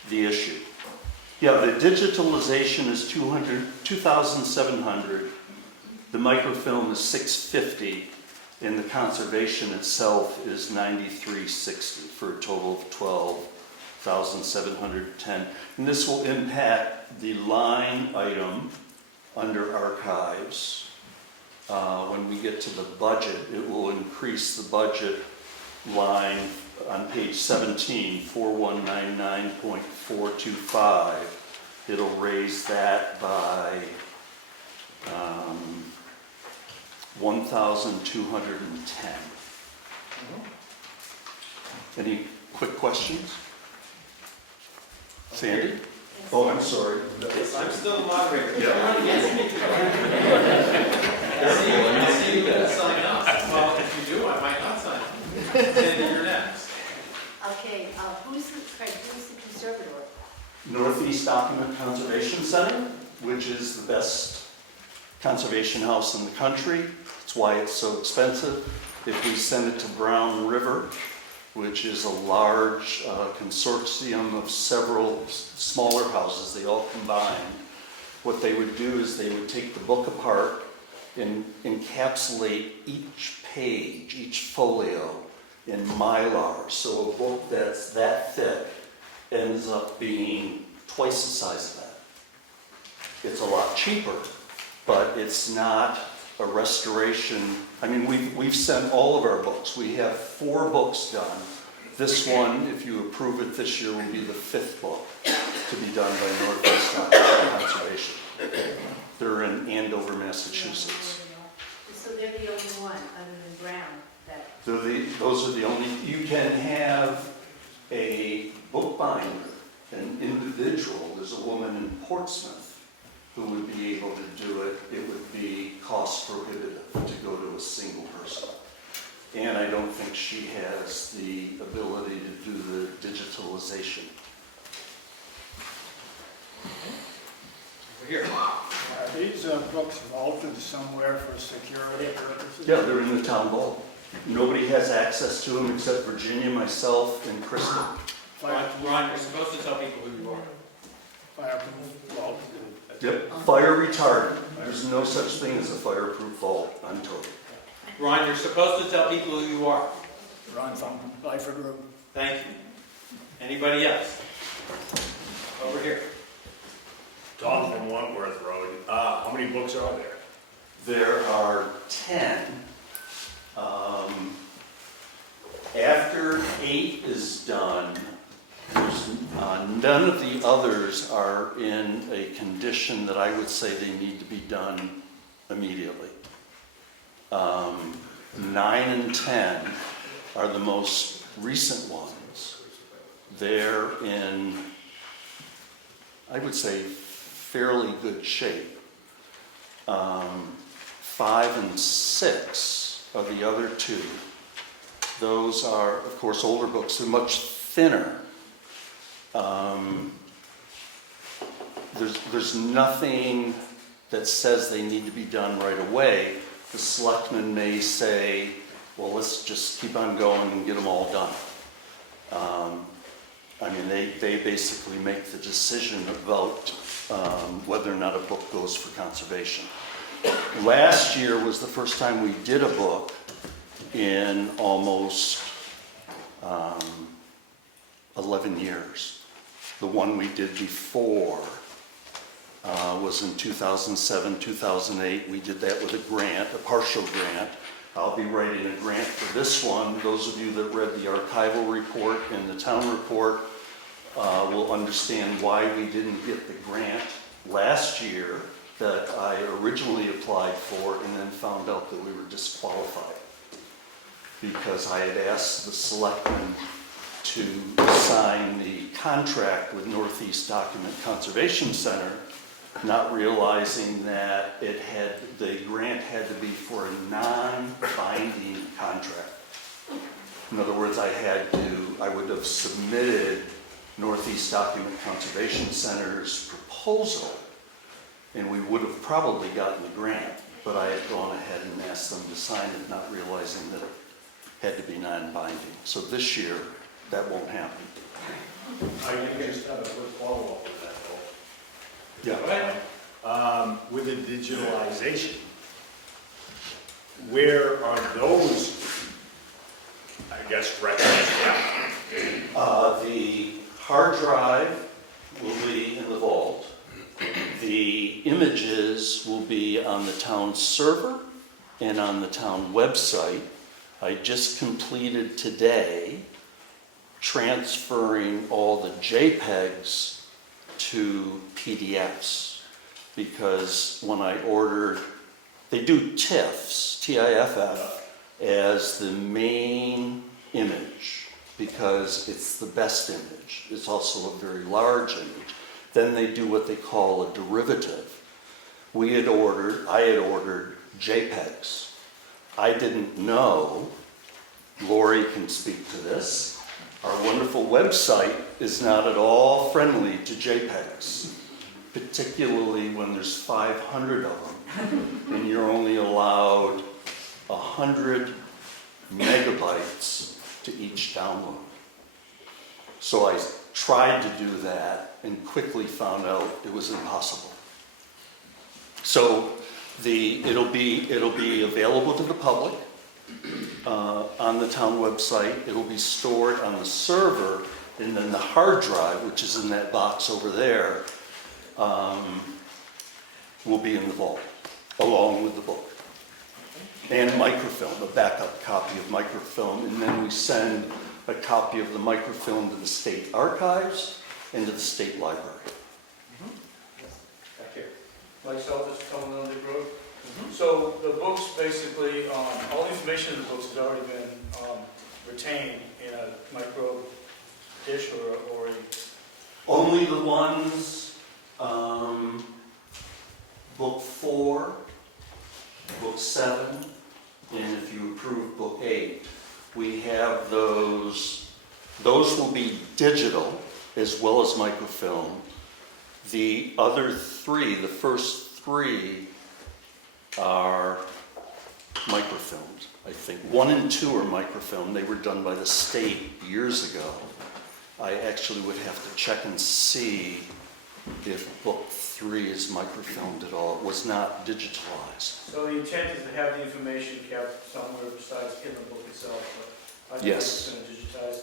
the issue. Yeah, the digitalization is $2,700. The microfilm is $650, and the conservation itself is $93.60 for a total of $12,710. And this will impact the line item under archives. When we get to the budget, it will increase the budget line on page 17, 4199.425. It'll raise that by $1,210. Any quick questions? Sandy? Oh, I'm sorry. Yes, I'm still the moderator. Yeah. I see you didn't sign up. Well, if you do, I might not sign up. Sandy, you're next. Okay, who's the conservator? Northeast Document Conservation Center, which is the best conservation house in the country. That's why it's so expensive. If we send it to Brown River, which is a large consortium of several smaller houses, they all combine, what they would do is they would take the book apart and encapsulate each page, each folio in Mylar. So a book that's that thick ends up being twice the size of that. It's a lot cheaper, but it's not a restoration. I mean, we've sent all of our books. We have 4 books done. This one, if you approve it this year, will be the 5th book to be done by Northeast Conservation. They're in Andover, Massachusetts. So they're the only one, other than Brown, that, Those are the only, you can have a bookbinder, an individual. There's a woman in Portsmouth who would be able to do it. It would be cost prohibitive to go to a single person. And I don't think she has the ability to do the digitalization. Over here. Are these books vaulted somewhere for security purposes? Yeah, they're in the town vault. Nobody has access to them except Virginia, myself, and Kristen. Ron, you're supposed to tell people who you are. Fireproof vault? Yep, fire retardant. There's no such thing as a fireproof vault. I'm told. Ron, you're supposed to tell people who you are. Ron from Lyford Group. Thank you. Anybody else? Over here. Tom from Wentworth Road. How many books are there? There are 10. After 8 is done, none of the others are in a condition that I would say they need to be done immediately. 9 and 10 are the most recent ones. They're in, I would say, fairly good shape. 5 and 6 are the other 2. Those are, of course, older books. They're much thinner. There's nothing that says they need to be done right away. The selectmen may say, well, let's just keep on going and get them all done. I mean, they basically make the decision about whether or not a book goes for conservation. Last year was the first time we did a book in almost 11 years. The one we did before was in 2007, 2008. We did that with a grant, a partial grant. I'll be writing a grant for this one. Those of you that read the archival report and the town report will understand why we didn't get the grant last year that I originally applied for and then found out that we were disqualified because I had asked the selectmen to sign the contract with Northeast Document Conservation Center, not realizing that the grant had to be for a non-binding contract. In other words, I would have submitted Northeast Document Conservation Center's proposal, and we would have probably gotten the grant, but I had gone ahead and asked them to sign it, not realizing that it had to be non-binding. So this year, that won't happen. I just have a quick follow-up with that, though. Yeah. With the digitalization, where are those, I guess, records kept? The hard drive will be in the vault. The images will be on the town server and on the town website. I just completed today transferring all the JPEGs to PDFs because when I ordered, they do TIFFs, T-I-F-F, as the main image because it's the best image. It's also a very large image. Then they do what they call a derivative. I had ordered JPEGs. I didn't know, Lori can speak to this, our wonderful website is not at all friendly to JPEGs, particularly when there's 500 of them, and you're only allowed 100 megabytes to each download. So I tried to do that and quickly found out it was impossible. So it'll be available to the public on the town website. It'll be stored on the server, and then the hard drive, which is in that box over there, will be in the vault, along with the book. And microfilm, a backup copy of microfilm, and then we send a copy of the microfilm to the state archives and to the state library. Back here. Myself is coming on the road. So the books basically, all the information in the books has already been retained in a micro dish or a... Only the ones, book 4, book 7, and if you approve book 8, we have those will be digital as well as microfilm. The other 3, the first 3 are microfilmed, I think. 1 and 2 are microfilmed. They were done by the state years ago. I actually would have to check and see if book 3 is microfilmed at all. It was not digitalized. So the intent is to have the information kept somewhere besides in the book itself, but I think Yes. it's going to digitize.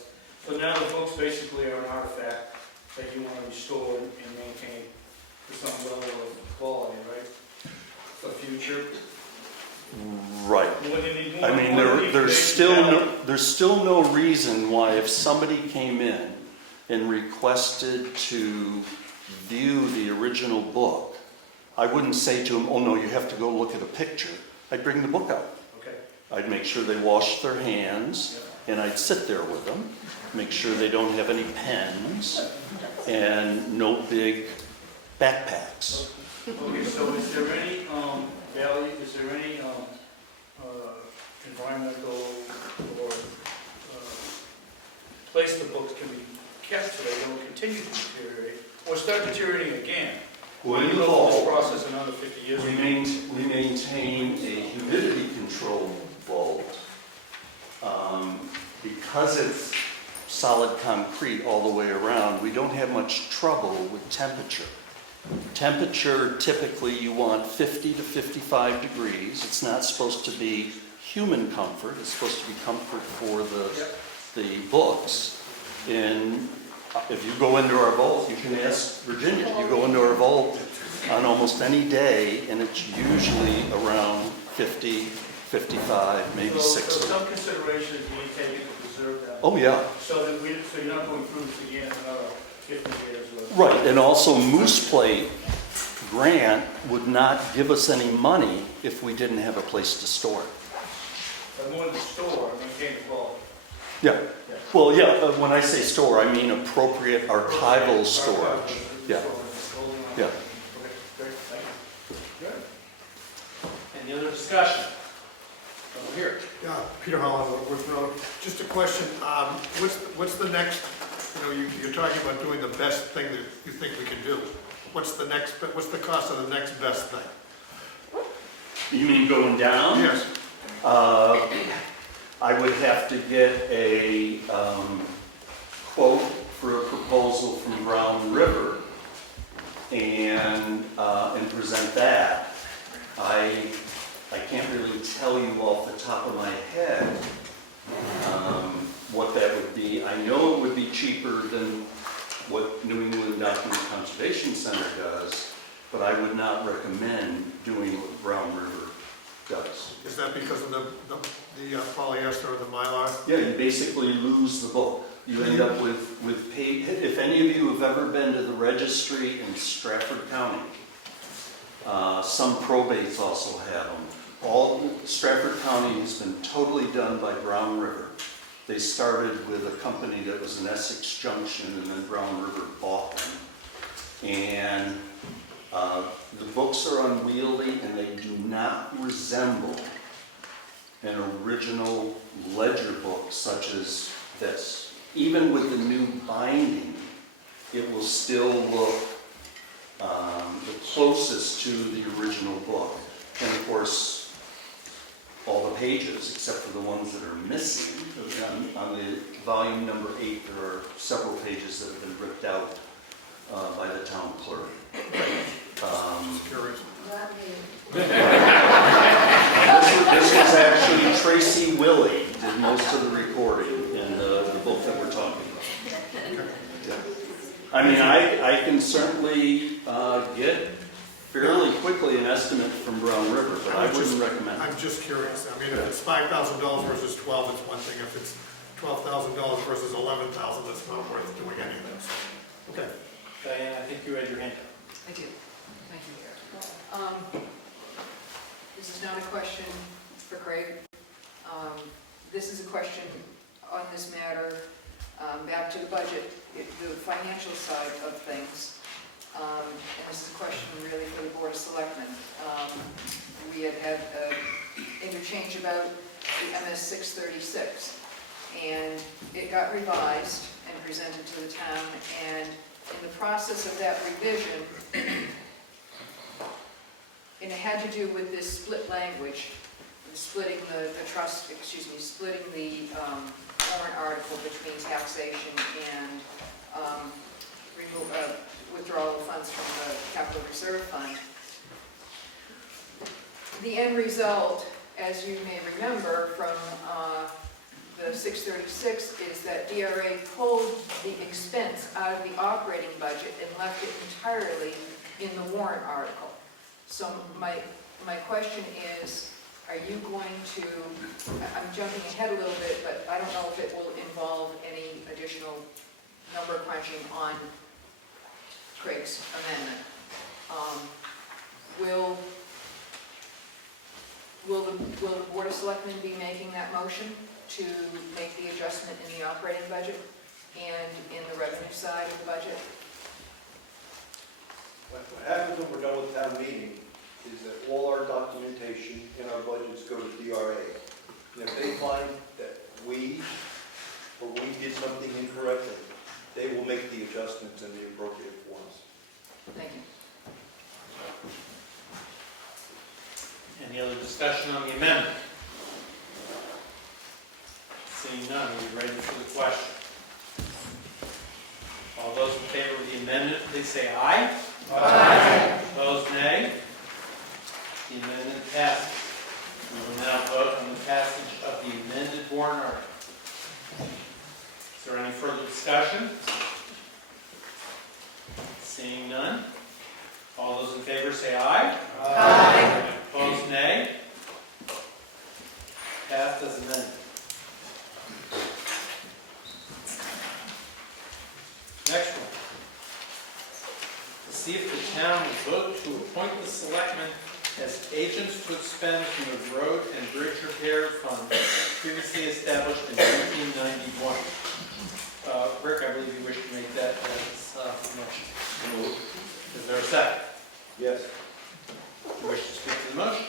So now the books basically are an artifact that you want to restore and maintain to some level of quality, right? For future. Right. What do you need? I mean, there's still no reason why if somebody came in and requested to view the original book, I wouldn't say to them, oh no, you have to go look at a picture. I'd bring the book out. Okay. I'd make sure they wash their hands, and I'd sit there with them, make sure they don't have any pens, and no big backpacks. Okay, so is there any value, is there any environmental or place the books can be kept so they don't continue to deteriorate or start deteriorating again? Well, in the Go through vault, this process another 50 years. we maintain a humidity control vault. Because it's solid concrete all the way around, we don't have much trouble with temperature. Temperature, typically you want 50 to 55 degrees. It's not supposed to be human comfort. It's supposed to be comfort for the books. And if you go into our vault, you can ask Virginia, you go into our vault on almost any day, and it's usually around 50, 55, maybe 60. So some consideration is being taken to preserve that. Oh, yeah. So that so you're not going through this again in another 50 years. Right, and also Moose Plate grant would not give us any money if we didn't have a place to store it. But more than store, maintain the quality. Yeah. Well, yeah, when I say store, I mean appropriate archival storage. Yeah. Yeah. Okay, great, thank you. Any other discussion? Over here. Yeah, Peter Holland, Woodworth Road. Just a question, what's the next, you're talking about doing the best thing that you think we can do. What's the cost of the next best thing? You mean going down? Yes. I would have to get a quote for a proposal from Brown River and present that. I can't really tell you off the top of my head what that would be. I know it would be cheaper than what New England Document Conservation Center does, but I would not recommend doing what Brown River does. Is that because of the polyester or the mylar? Yeah, you basically lose the book. You end up with paid. If any of you have ever been to the registry in Stratford County, some probates also have them. Stratford County has been totally done by Brown River. They started with a company that was in Essex Junction, and then Brown River bought them. And the books are unwieldy, and they do not resemble an original ledger book such as this. Even with the new binding, it will still look the closest to the original book. And of course, all the pages, except for the ones that are missing. On the volume number 8, there are several pages that have been ripped out by the town clerk. Curious. This was actually Tracy Willie did most of the recording in the book that we're talking about. Yeah. I mean, I can certainly get fairly quickly an estimate from Brown River, but I wouldn't recommend it. I'm just curious. I mean, if it's $5,000 versus 12, it's one thing. If it's $12,000 versus 11,000, it's not worth doing any of this. Okay. Diane, I think you had your hand up. I do. Thank you. This is not a question for Craig. This is a question on this matter, back to the budget, the financial side of things. And this is a question really for the Board of Selectmen. We had an interchange about the MS 636, and it got revised and presented to the town, and in the process of that revision, and it had to do with this split language, splitting the splitting the warrant article between taxation and withdrawal of funds from the capital reserve fund. The end result, as you may remember from the 636, is that DRA pulled the expense out of the operating budget and left it entirely in the warrant article. So my question is, are you going to, I'm jumping ahead a little bit, but I don't know if it will involve any additional number crunching on Craig's amendment. Will the Board of Selectmen be making that motion to make the adjustment in the operating budget and in the revenue side of the budget? What happens when we're done with town meeting is that all our documentation and our budgets go to DRA. And if they find that we did something incorrectly, they will make the adjustments in the appropriate forms. Thank you. Any other discussion on the amendment? Seeing none, are you ready for the question? All those in favor of the amendment, please say aye. Aye. Opposed, nay. The amendment passes. We will now vote on the passage of the amended warrant article. Is there any further discussion? Seeing none. All those in favor say aye. Aye. Opposed, nay. Passed as amended. Next one. To see if the town will vote to appoint the selectmen as agents to expend from the road and bridge repair fund previously established in 1991. Rick, I believe you wish to make that motion. Is there a second? Yes. You wish to speak to the motion?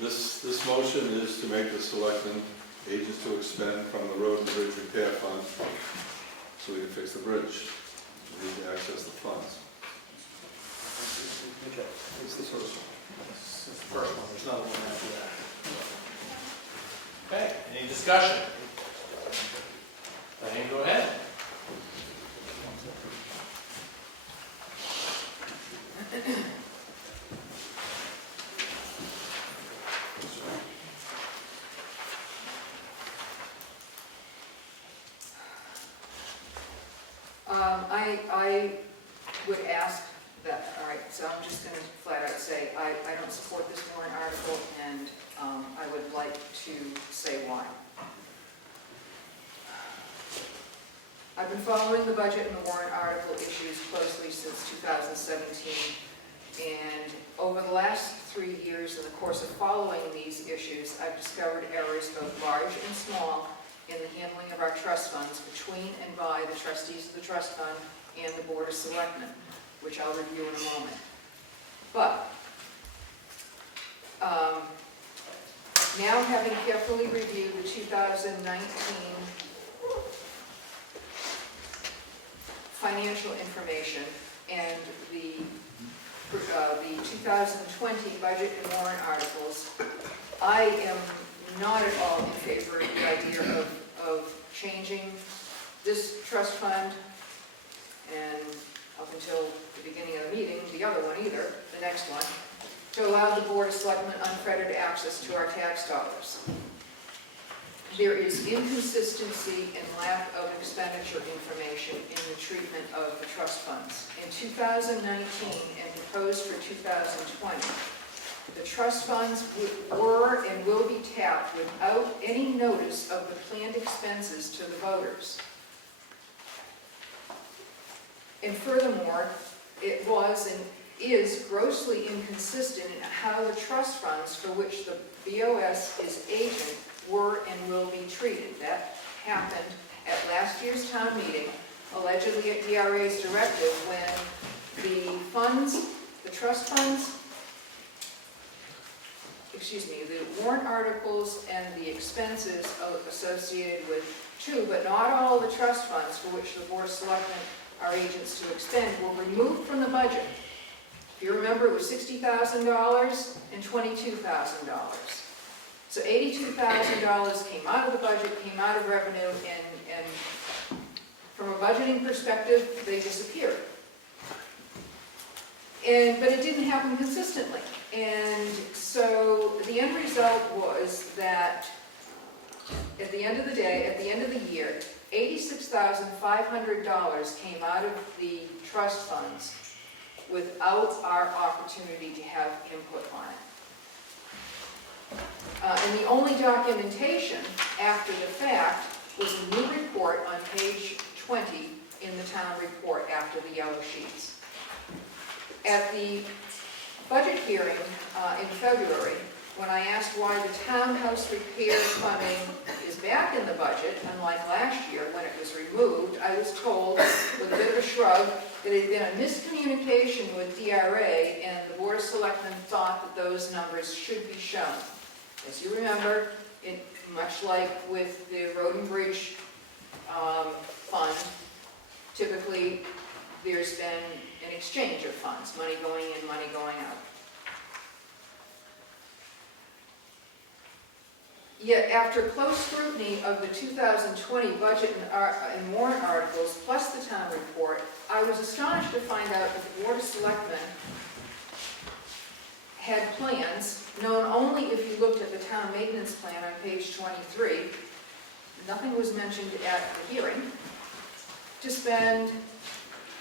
This motion is to make the selectmen agents to expend from the road and bridge repair fund so we can fix the bridge. We need to access the funds. It's the first one. This is the first one, there's another one after that. Okay, any discussion? Diane, go ahead. I would ask that, all right, so I'm just going to flat out say I don't support this warrant article, and I would like to say why. I've been following the budget and the warrant article issues closely since 2017, and over the last 3 years, in the course of following these issues, I've discovered errors both large and small in the handling of our trust funds between and by the trustees of the trust fund and the Board of Selectmen, which I'll review in a moment. But now, having carefully reviewed the 2019 financial information and the 2020 budget and warrant articles, I am not at all in favor of the idea of changing this trust fund, and up until the beginning of the meeting, the other one either, the next one, to allow the Board of Selectmen unfettered access to our tax dollars. there is inconsistency and lack of expenditure information in the treatment of the trust funds. In 2019 and proposed for 2020, the trust funds were and will be tapped without any notice of the planned expenses to the voters. And furthermore, it was and is grossly inconsistent in how the trust funds for which the BOS is agent were and will be treated. That happened at last year's town meeting, allegedly at DRA's directive, when the funds, the trust funds, the warrant articles and the expenses associated with two, but not all the trust funds for which the Board of Selectmen are agents to expend, were removed from the budget. If you remember, it was $60,000 and $22,000. So $82,000 came out of the budget, came out of revenue, and from a budgeting perspective, they disappeared. But it didn't happen consistently. And so the end result was that at the end of the day, at the end of the year, $86,500 came out of the trust funds without our opportunity to have input on it. And the only documentation after the fact was a new report on page 20 in the town report after the yellow sheets. At the budget hearing in February, when I asked why the townhouse repair funding is back in the budget, unlike last year when it was removed, I was told with a bit of a shrug that it had been a miscommunication with DRA and the Board of Selectmen thought that those numbers should be shown. As you remember, much like with the Road and Bridge fund, typically there's been an exchange of funds, money going in, money going out. Yet after close scrutiny of the 2020 budget and warrant articles, plus the town report, I was astonished to find out that the Board of Selectmen had plans, known only if you looked at the town maintenance plan on page 23, nothing was mentioned at the hearing, to spend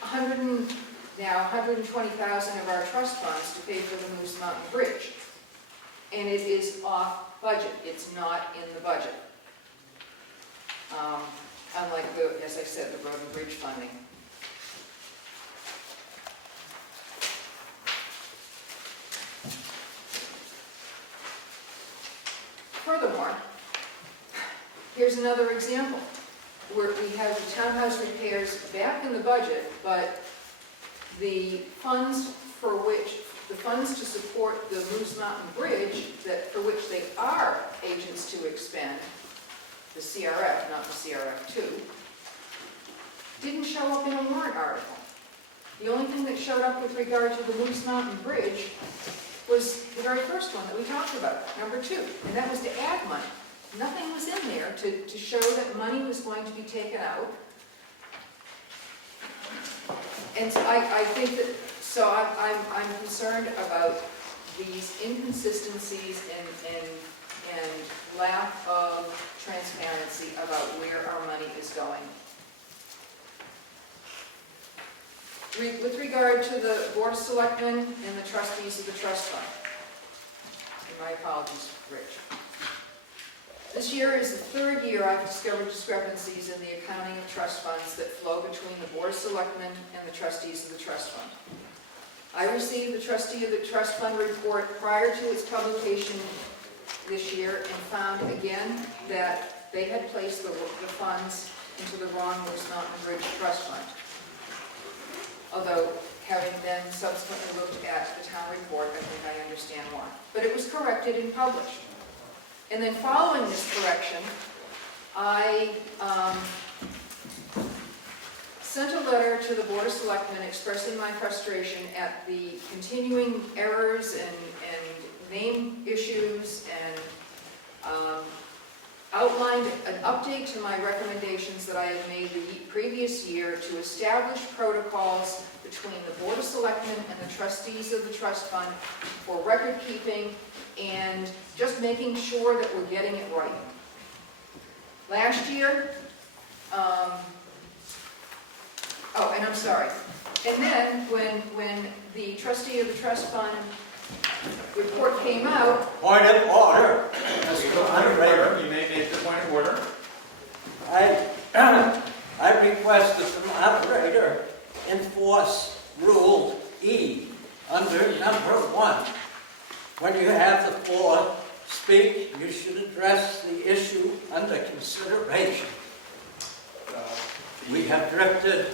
$120,000 of our trust funds to pay for the Moose Mountain Bridge. And it is off budget. It's not in the budget. Unlike, as I said, the Road and Bridge funding. Furthermore, here's another example where we have the townhouse repairs back in the budget, but the funds to support the Moose Mountain Bridge, for which they are agents to expend, the CRF, not the CRF2, didn't show up in a warrant article. The only thing that showed up with regard to the Moose Mountain Bridge was the very first one that we talked about, number 2, and that was to add money. Nothing was in there to show that money was going to be taken out. And so I think that, so I'm concerned about these inconsistencies and lack of transparency about where our money is going. With regard to the Board of Selectmen and the trustees of the trust fund, and my apologies, Rich. This year is the 3rd year I've discovered discrepancies in the accounting of trust funds that flow between the Board of Selectmen and the trustees of the trust fund. I received the trustee of the trust fund report prior to its publication this year and found again that they had placed the funds into the wrong Moose Mountain Bridge Trust Fund. Although, having then subsequently looked at the town report, I think I understand why. But it was corrected and published. And then following this correction, I sent a letter to the Board of Selectmen expressing my frustration at the continuing errors and name issues, and outlined an update to my recommendations that I had made the previous year to establish protocols between the Board of Selectmen and the trustees of the trust fund for record keeping and just making sure that we're getting it right. last year, oh, and I'm sorry. And then, when the trustee of the trust fund report came out, Point of order. Moderator, you may make the point of order. I request that the moderator enforce Rule E under number 1. When you have the floor, speak, you should address the issue under consideration. We have drifted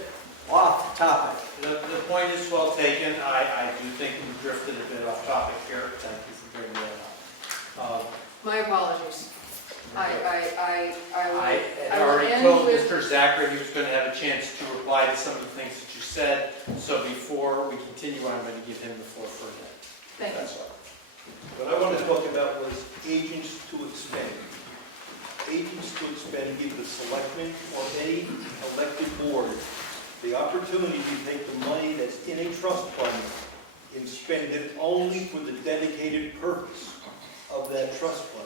off topic. The point is well taken. I do think we drifted a bit off topic here. Thank you for bringing that up. my apologies. I I had will already end told with- Mr. Zachary he was going to have a chance to reply to some of the things that you said. So before we continue, I'm going to give him the floor for a minute. Thank you. That's all. What I wanted to talk about was agents to expend. Agents to expend give the selectmen or any elected board the opportunity to take the money that's in a trust fund and spend it only for the dedicated purpose of that trust fund.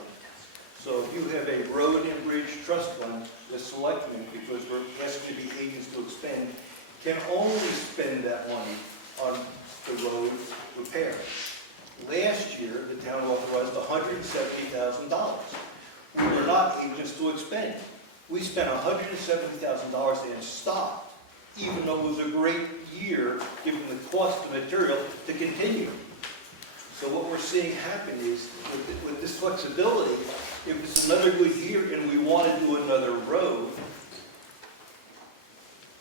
So if you have a road and bridge trust fund, the selectmen, because we're asking to be agents to expend, can only spend that money on the road repair. Last year, the town authorized $170,000. We were not agents to expend. We spent $170,000 and stopped, even though it was a great year, given the cost of material to continue. So what we're seeing happen is, with this flexibility, if it's another good year and we want to do another road,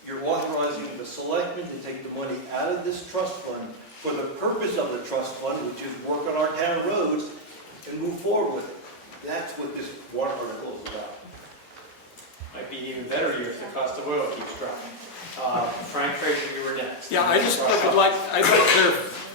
you're authorizing the selectmen to take the money out of this trust fund for the purpose of the trust fund, which is work on our town roads, and move forward with it. That's what this warrant article is about. Might be an even better year if the cost of oil keeps dropping. Frank Fraser, you were next. Yeah, I'd like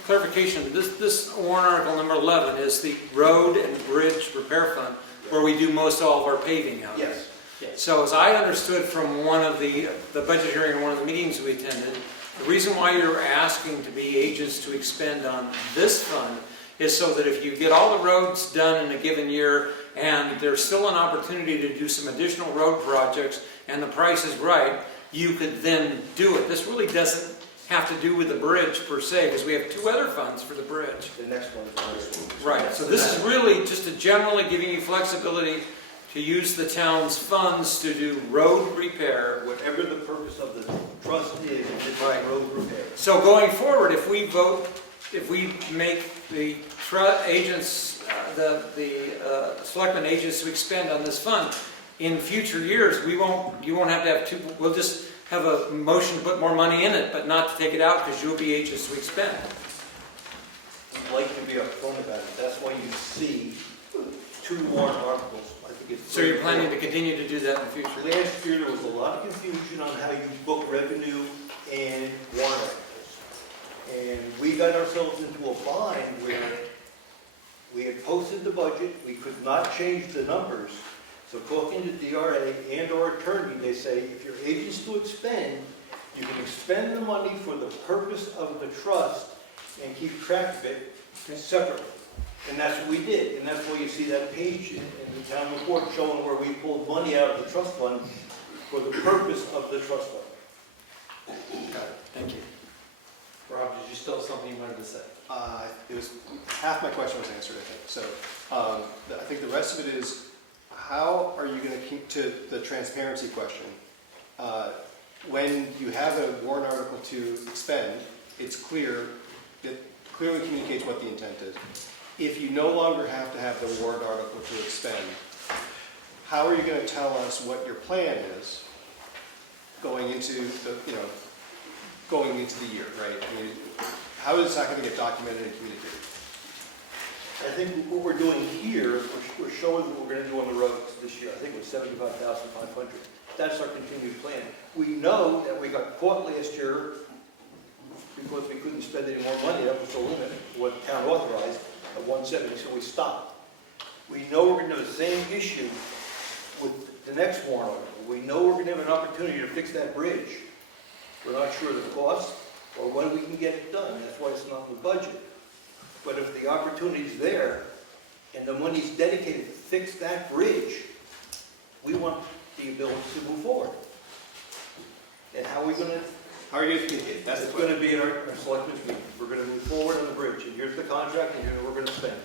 clarification. This warrant article number 11 is the road and bridge repair fund, where we do most all of our paving out. Yes. Yes. So as I understood from one of the budget hearing in one of the meetings we attended, the reason why you're asking to be agents to expend on this fund is so that if you get all the roads done in a given year and there's still an opportunity to do some additional road projects and the price is right, you could then do it. This really doesn't have to do with the bridge per se, because we have two other funds for the bridge. The next one is Right, so this is really just generally giving you flexibility to use the town's funds to do road repair. whatever the purpose of the trust is, it's right. Road repair. So going forward, if we make the agents, selectmen agents to expend on this fund, in future years, you won't have to have two, we'll just have a motion to put more money in it, but not to take it out because you'll be agents to expend. We'd like to be upfront about it. That's why you see 2 warrant articles. I think it's So you're planning to continue to do that in the future? Last year, there was a lot of confusion on how you book revenue and warrant articles. And we got ourselves into a bind where we had posted the budget, we could not change the numbers. So talking to DRA and our attorney, they say, if you're agents to expend, you can expend the money for the purpose of the trust and keep track of it separately. And that's what we did. And that's why you see that page in the town report showing where we pulled money out of the trust fund for the purpose of the trust fund. Got it. Thank you. Rob, did you still have something you wanted to say? It was, half my question was answered, I think. So I think the rest of it is, how are you going to keep to the transparency question? When you have a warrant article to expend, it's clear, it clearly communicates what the intent is. If you no longer have to have the warrant article to expend, how are you going to tell us what your plan is going into the, going into the year, right? I mean, how is that going to get documented and communicated? I think what we're doing here is we're showing what we're going to do on the roads this year. I think it was $75,500. That's our continued plan. We know that we got caught last year because we couldn't spend any more money. That was the limit, what the town authorized at 170, so we stopped. We know we're going to have the same issue with the next warrant article. We know we're going to have an opportunity to fix that bridge. We're not sure of the cost or when we can get it done. That's why it's not in the budget. But if the opportunity's there and the money's dedicated to fix that bridge, we want the ability to move forward. And how are we gonna, How are you going to communicate? That's the it's question. gonna be in our selectmen's meeting. We're gonna move forward on the bridge, and here's the contract, and here's what we're gonna spend.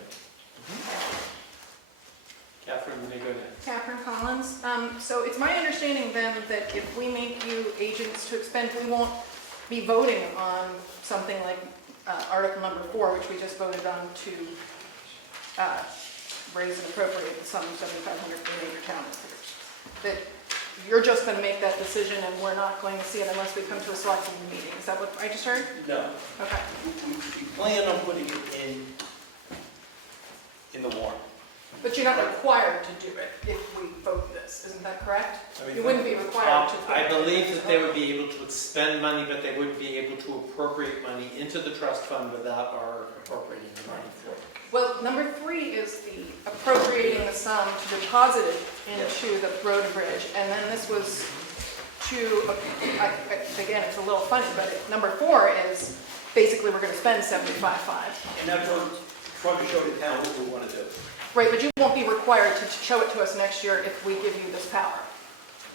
Catherine, you may go next. Catherine Collins. So it's my understanding then that if we make you agents to expend, we won't be voting on something like Article number 4, which we just voted on to raise and appropriate the sum of $7,500 for major town repairs. That you're just going to make that decision and we're not going to see it unless we come to a selecting meeting. Is that what I just heard? No. Okay. We plan on putting it in the warrant. But you're not required to do it if we vote this, isn't that correct? I mean, You wouldn't be required to. I believe that they would be able to expend money, but they wouldn't be able to appropriate money into the trust fund without our appropriating the money for it. Well, number 3 is the appropriating the sum to deposit it into the road and bridge. And then this was to, again, it's a little funny, but number 4 is basically we're going to spend $75,500. And that's what we're trying to show the town what we want to do. Right, but you won't be required to show it to us next year if we give you this power.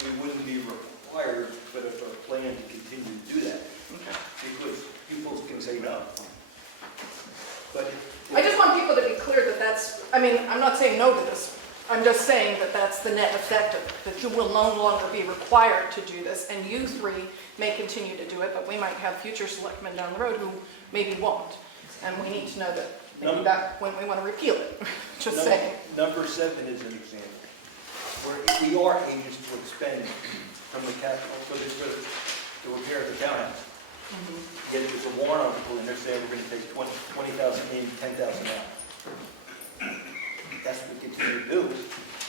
We wouldn't be required, but if our plan to continue to do that, because people can say no. But I just want people to be clear that that's, I mean, I'm not saying no to this. I'm just saying that that's the net effect of it, that you will no longer be required to do this, and you 3 may continue to do it, but we might have future selectmen down the road who maybe won't. And we need to know that maybe back when we want to repeal it. Just saying. Number 7 is an example, where we are agents to expend from the capital for the repair of the townhouse. Yet there's a warrant article and they're saying we're going to take 20,000 in, 10,000 out. That's what we continue to do.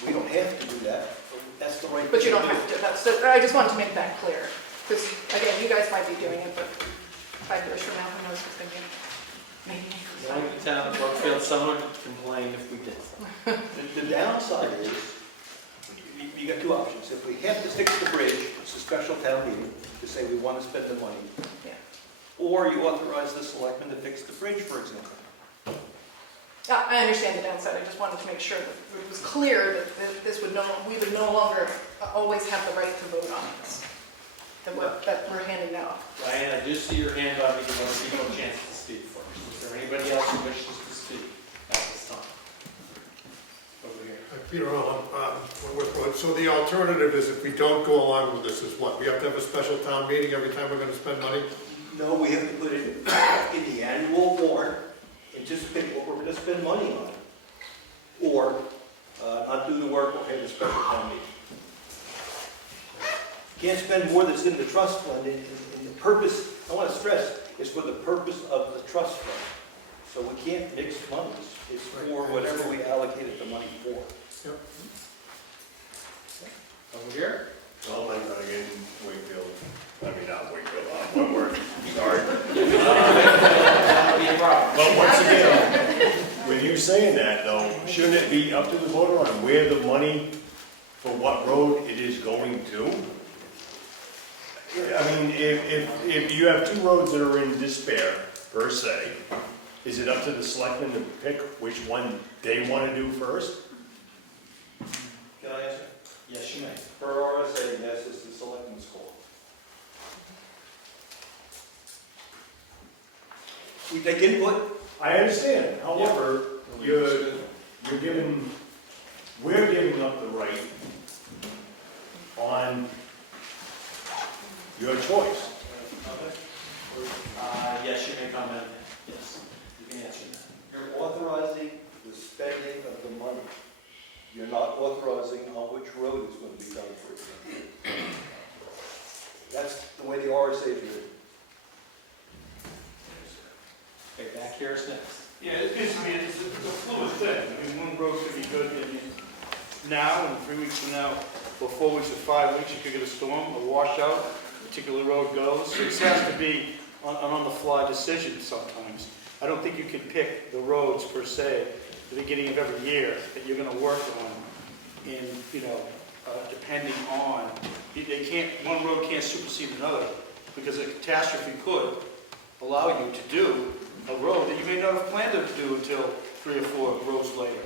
We don't have to do that, but that's the right thing to do. But you don't have to. I just wanted to make that clear. Because, again, you guys might be doing it, but 5 years from now, who knows what's going to be. Maybe. Knowing the town of Brookfield, someone would complain if we did. The downside is, you got 2 options. If we have to fix the bridge, it's a special town meeting to say we want to spend the money. Yeah. Or you authorize the selectmen to fix the bridge, for example. I understand the downside. I just wanted to make sure that it was clear that this would we would no longer always have the right to vote on this. That we're handing that off. Diane, I do see your hand up. You want to give people a chance to speak first. Is there anybody else who wishes to speak at this time? Over here. Peter, so the alternative is if we don't go along with this is what? We have to have a special town meeting every time we're going to spend money? No, we have to put it in the annual warrant, anticipate what we're going to spend money on. Or not do the work or have a special town meeting. Can't spend more that's in the trust fund, and the purpose, I want to stress, is for the purpose of the trust fund. So we can't mix monies. It's for whatever we allocated the money for. Yep. Over here. Well, I'm gonna get Wakefield, I mean, not Wakefield, one word, sorry. That would be a problem. But once again, with you saying that though, shouldn't it be up to the voter on where the money for what road it is going to? I mean, if you have 2 roads that are in despair, per se, is it up to the selectmen to pick which one they want to do first? Can I answer? Yes, you may. Per RSA, yes, it's the selectmen's call. We take input. I understand, however, we're giving up the right on your choice. Yes, you may comment. Yes, you can answer that. You're authorizing the spending of the money. You're not authorizing on which road it's going to be done, for example. That's the way the RSA is written. Okay, back here is next. Yeah, it's a fluid thing. I mean, one road could be good now, and 3 weeks from now, or 4 weeks or 5 weeks, you could get a storm, a washout, a particular road goes. So it has to be an on-the-fly decision sometimes. I don't think you can pick the roads per se at the beginning of every year that you're going to work on in, depending on, one road can't supersede another, because a catastrophe could allow you to do a road that you may not have planned to do until 3 or 4 roads later,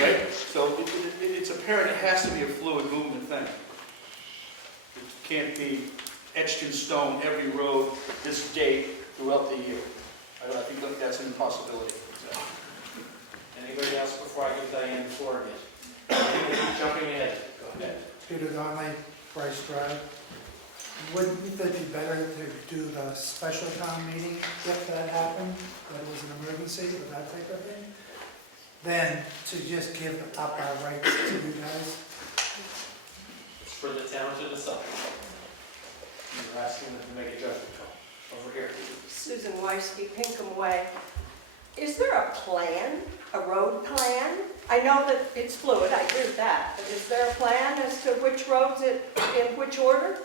right? So it's apparent it has to be a fluid movement thing. can't be etched in stone, every road, this date throughout the year. I think that's an impossibility. Anybody else before I give Diane the floor again? Anybody jumping ahead? Go ahead. Peter Donnelly, Bryce Drive. Wouldn't it be better to do the special town meeting if that happened, that it was an emergency or that type of thing, than to just give up our rights to you guys? It's for the town to decide. You're asking them to make a judgment call. Over here. Susan Weisky, Pinkham Way. Is there a plan, a road plan? I know that it's fluid, I agree with that, but is there a plan as to which roads in which order?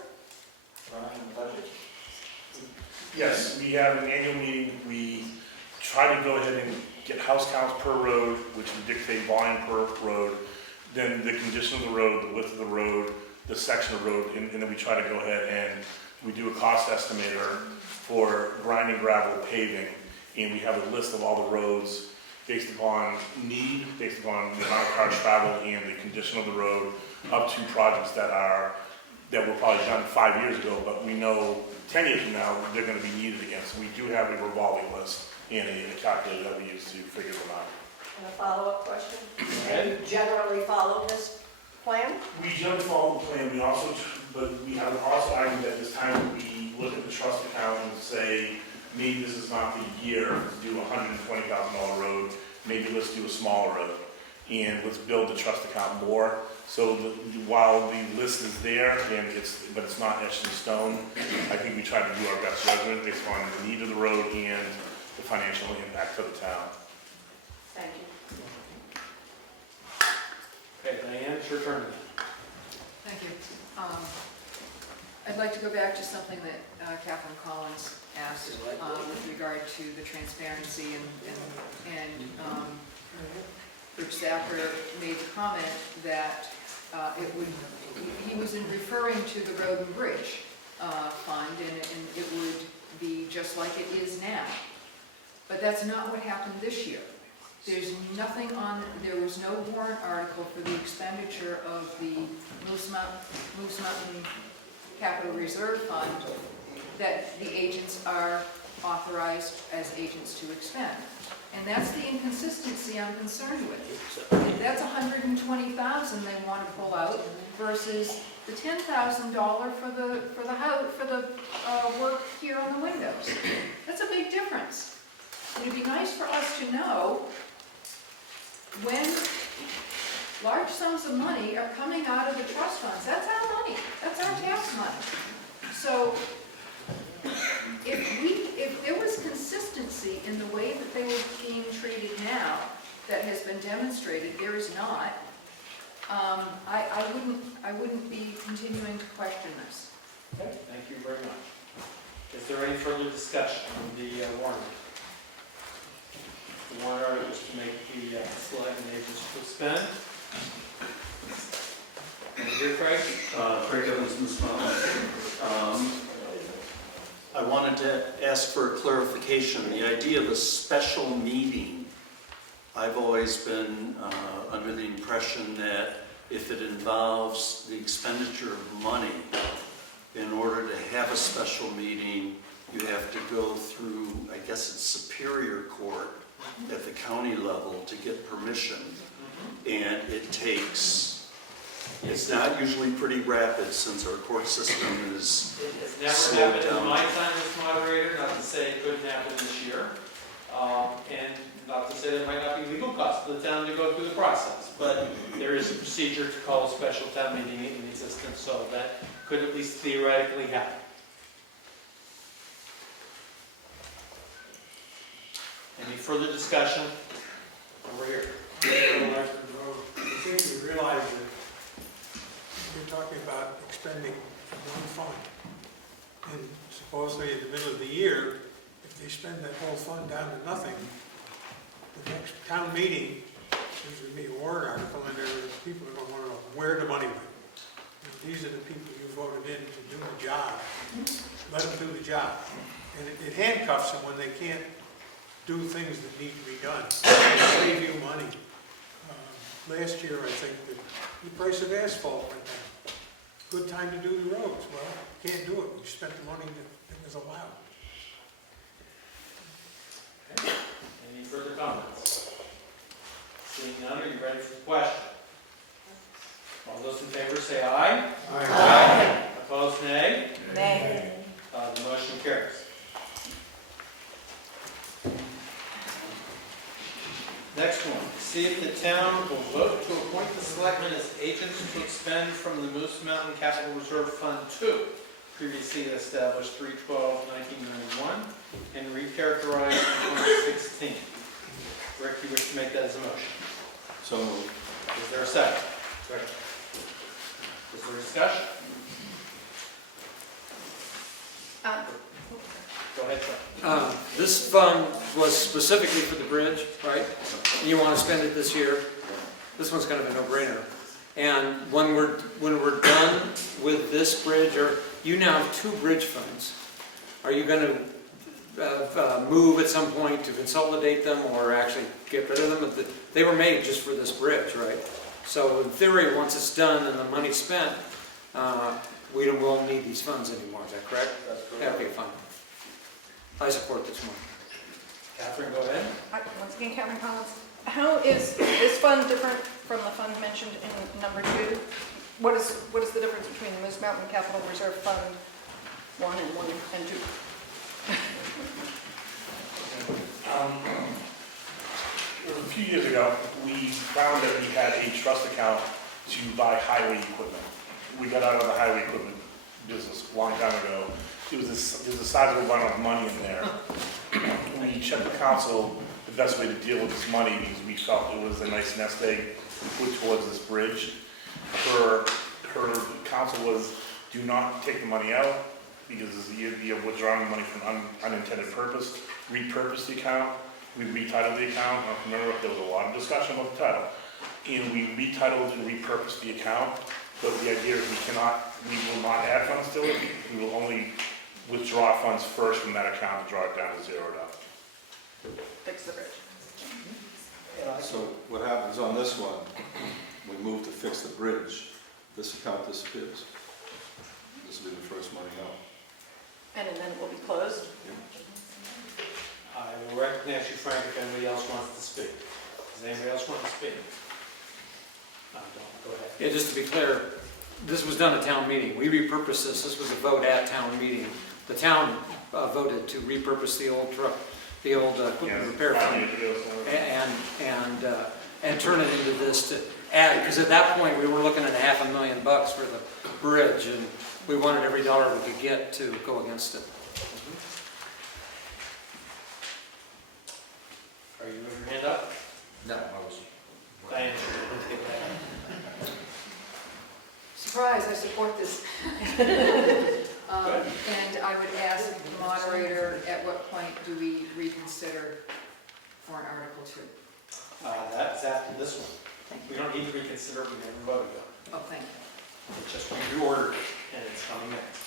Yes, we have an annual meeting. We try to go ahead and get house counts per road, which would dictate volume per road, then the condition of the road, the width of the road, the section of road, and then we try to go ahead and we do a cost estimator for grinding, gravel, paving, and we have a list of all the roads based upon need, based upon the amount of car travel and the condition of the road, up to projects that were probably done 5 years ago, but we know 10 years from now they're going to be needed again. So we do have a revolving list and a calculator that we use to figure them out. And a follow-up question? And you generally follow this plan? We generally follow the plan. We also, but we have also argued that this time we look at the trust account and say, maybe this is not the year to do a $120,000 road. Maybe let's do a smaller road, and let's build the trust account more. So while the list is there, and but it's not etched in stone, I think we try to do our best judgment based on the need of the road and the financial impact to the town. Thank you. Okay, Diane, it's your turn. Thank you. I'd like to go back to something that Catherine Collins asked with regard to the transparency and Bruce Zacher made the comment that he was referring to the Road and Bridge Fund and it would be just like it is now. But that's not what happened this year. There's nothing there was no warrant article for the expenditure of the Moose Mountain Capital Reserve Fund that the agents are authorized as agents to expend. And that's the inconsistency I'm concerned with. That's $120,000 they want to pull out versus the $10,000 for the work here on the windows. That's a big difference. It'd be nice for us to know when large sums of money are coming out of the trust funds. That's our money. That's our tax money. So if there was consistency in the way that they were being treated now that has been demonstrated, there is not, I wouldn't be continuing to question this. Okay, thank you very much. Is there any further discussion on the warrant? The warrant article is to make the selectmen agents to spend. Here, Craig? Craig Evans, Moose Mountain. I wanted to ask for a clarification. The idea of a special meeting, I've always been under the impression that if it involves the expenditure of money, in order to have a special meeting, you have to go through, I guess it's Superior Court at the county level to get permission. And it takes, it's not usually pretty rapid since our court system is It has never slowed happened in down. my time as moderator, not to say it couldn't happen this year. And not to say there might not be legal costs to the town to go through the process. But there is a procedure to call a special town meeting in existence, so that could at least theoretically happen. Any further discussion? Over here. I think we realize that you're talking about expending one fund. And supposedly in the middle of the year, if they spend that whole fund down to nothing, the next town meeting, there's going to be a warrant article and people are going to want to know where the money went. And these are the people you voted in to do the job. Let them do the job. And it handcuffs them when they can't do things that need to be done. Save you money. Last year, I think the price of asphalt went down. good time to do the roads. Well, can't do it, we spent the money that was allowed. Any further comments? Seeing none, are you ready for the question? All those in favor say aye. Aye. Opposed, nay. Nay. The motion carries. Next one, see if the town will vote to appoint the selectmen as agents to expend from the Moose Mountain Capital Reserve Fund 2, previously established 3/12/1991, and recharacterized in 2016. Rick, you wish to make that as a motion? So moved. Is there a second? Second. Is there discussion? Go ahead, Chuck. This fund was specifically for the bridge, right? You want to spend it this year. This one's kind of a no-brainer. And when we're done with this bridge, or you now have 2 bridge funds, are you going to move at some point to consolidate them or actually get rid of them? They were made just for this bridge, right? So in theory, once it's done and the money's spent, we won't need these funds anymore. Is that correct? That's correct. Okay, fine. I support this one. Catherine, go ahead. Once again, Catherine Collins. How is this fund different from the fund mentioned in number 2? What is the difference between the Moose Mountain Capital Reserve Fund 1 and 2? A few years ago, we found that we had a trust account to buy highway equipment. We got out of the highway equipment business a long time ago. There was a sizable amount of money in there. We checked the council the best way to deal with this money because we felt it was a nice nest egg to put towards this bridge. Her counsel was, do not take the money out because you're withdrawing the money from unintended purpose. Repurpose the account. We retitled the account. I don't remember if there was a lot of discussion about the title. And we retitled and repurposed the account. But the idea is we will not add funds to it. We will only withdraw funds first from that account and draw it down to zeroed out. Fix the bridge. So what happens on this one, we move to fix the bridge, this account disappears. This will be the first money out. And then it will be closed? I will recognize you, Frank, if anybody else wants to speak. Does anybody else want to speak? No, don't. Go ahead. Yeah, just to be clear, this was done at town meeting. We repurposed this. This was a vote at town meeting. The town voted to repurpose the old truck, the old equipment repair fund, and turn it into this to add, because at that point we were looking at $500,000 for the bridge, and we wanted every dollar we could get to go against it. Are you moving your hand up? No, I was. Diane. Surprise, I support this. And I would ask the moderator, at what point do we reconsider for an Article 2? That's after this one. We don't need to reconsider it, we never voted on it. Oh, thank you. It's just we reordered it, and it's coming next.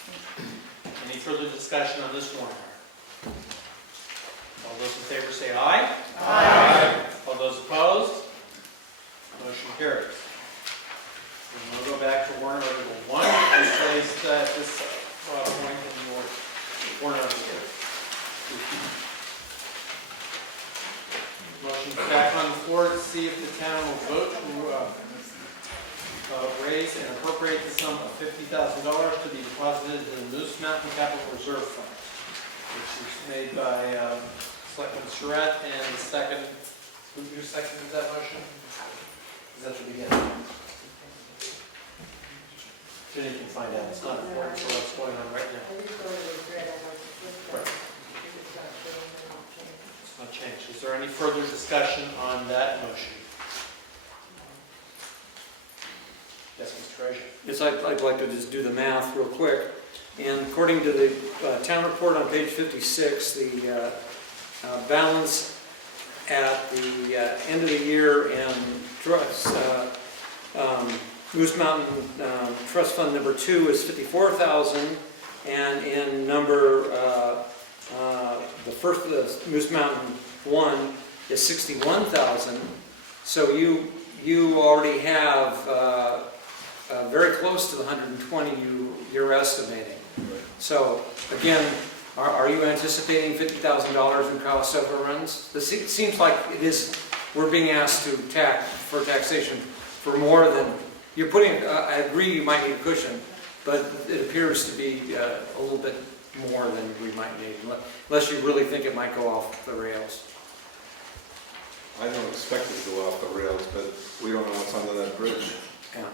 Any further discussion on this warrant article? All those in favor say aye. Aye. All those opposed? Motion carries. And we'll go back to warrant article 1, and place at this point in your warrant article. Motion back on the floor to see if the town will vote to raise and appropriate the sum of $50,000 to be deposited in the Moose Mountain Capital Reserve Fund, which is made by Selectman Surratt, and the second, who seconded that motion? Is that the beginning? Then you can find out. It's not important for what's going on right now. Right. It's not changed. Is there any further discussion on that motion? Yes, Mr. Treasurer. Yes, I'd like to just do the math real quick. And according to the town report on page 56, the balance at the end of the year in Moose Mountain Trust Fund number 2 is $54,000, and in the Moose Mountain 1 is $61,000. So you already have very close to the 120 you're estimating. So again, are you anticipating $50,000 in cost overruns? It seems like it is, we're being asked to for taxation for more than, you're putting, I agree you might need a cushion, but it appears to be a little bit more than we might need, unless you really think it might go off the rails. I don't expect it to go off the rails, but we don't know what's under that bridge. Yeah.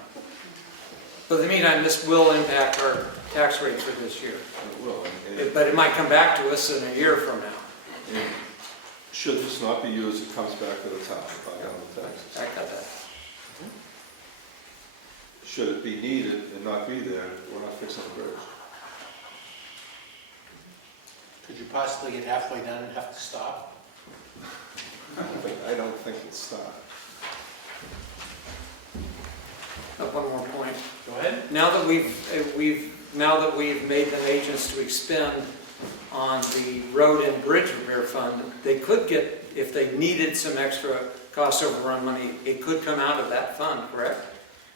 But in the meantime, this will impact our tax rate for this year. It will. But it might come back to us in a year from now. And should this not be used, it comes back to the town, on the taxes. I got that. Should it be needed and not be there, we're not fixing the bridge. Could you possibly get halfway done and have to stop? I don't think it's stopped. One more point. Go ahead. Now that we've made them agents to expend on the road and bridge repair fund, they could get, if they needed some extra cost overrun money, it could come out of that fund, correct?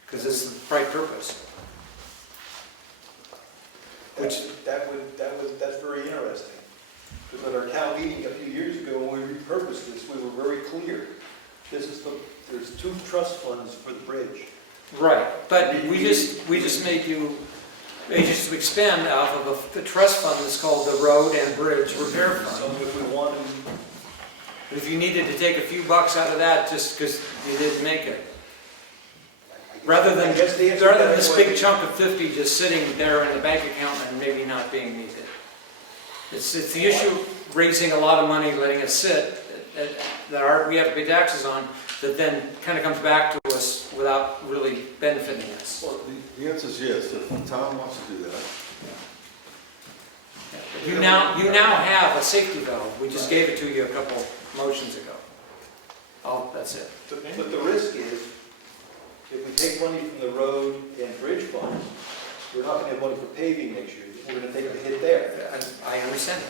Because it's the right purpose. That's very interesting. Because at our town meeting a few years ago, when we repurposed this, we were very clear. There's two trust funds for the bridge. Right, but we just made you agents to expend out of the trust fund that's called the Road and Bridge Repair Fund. So if we want to, If you needed to take a few bucks out of that just because you didn't make it, rather than this big chunk of 50 just sitting there in the bank account and maybe not being needed. It's the issue raising a lot of money, letting it sit, that we have to pay taxes on, that then kind of comes back to us without really benefiting us. Well, the answer is yes, if the town wants to do that. You now have a safety valve. We just gave it to you a couple motions ago. Oh, that's it. but the risk is, if we take money from the road and bridge funds, we're not going to have money for paving next year. We're going to take the hit there. I understand.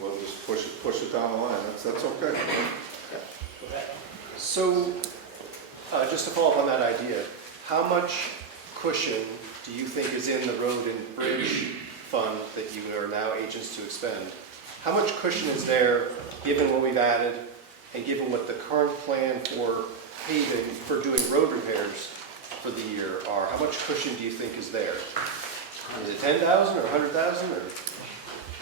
We'll just push it down the line, that's okay. So, just to follow up on that idea, how much cushion do you think is in the road and bridge fund that you are now agents to expend? How much cushion is there, given what we've added, and given what the current plan for paving, for doing road repairs for the year are? How much cushion do you think is there? Is it 10,000 or 100,000 or?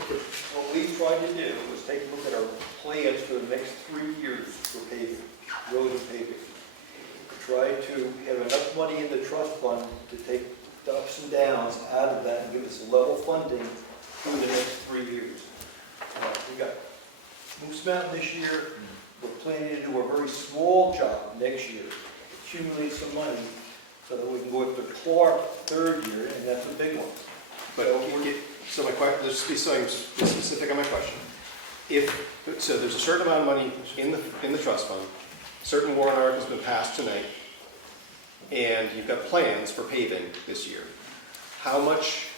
What we tried to do was take a look at our plans for the next 3 years for paving, road and paving. Try to have enough money in the trust fund to take the ups and downs out of that and give us level funding through the next 3 years. We got Moose Mountain this year. We're planning to do a very small job next year, accumulate some money so that we can go after Clark third year, and that's a big one. So my question, just be specific on my question. So there's a certain amount of money in the trust fund, certain warrant articles have been passed tonight, and you've got plans for paving this year. How much,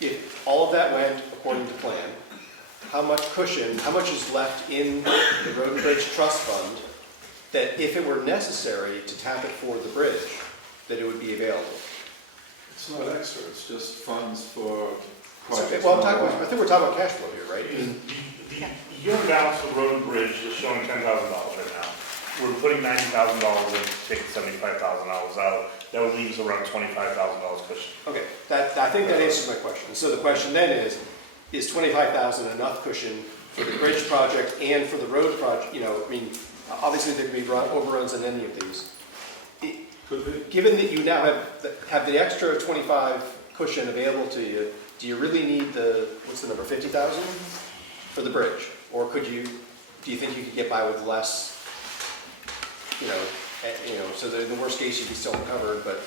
if all of that went according to plan, how much cushion, how much is left in the Road and Bridge Trust Fund that if it were necessary to tap it for the bridge, that it would be available? It's not extra, it's just funds for So, projects. well, I think we're talking about cash flow here, right? The year balance for road and bridge is showing $10,000 right now. We're putting $90,000 in, taking $75,000 out. That would leave us around $25,000 cushion. Okay, I think that answers my question. So the question then is 25,000 enough cushion for the bridge project and for the road project? You know, I mean, obviously there can be overruns on any of these. Could be. Given that you now have the extra 25 cushion available to you, do you really need what's the number, 50,000 for the bridge? Or do you think you could get by with less, so that in the worst case you'd be still covered, but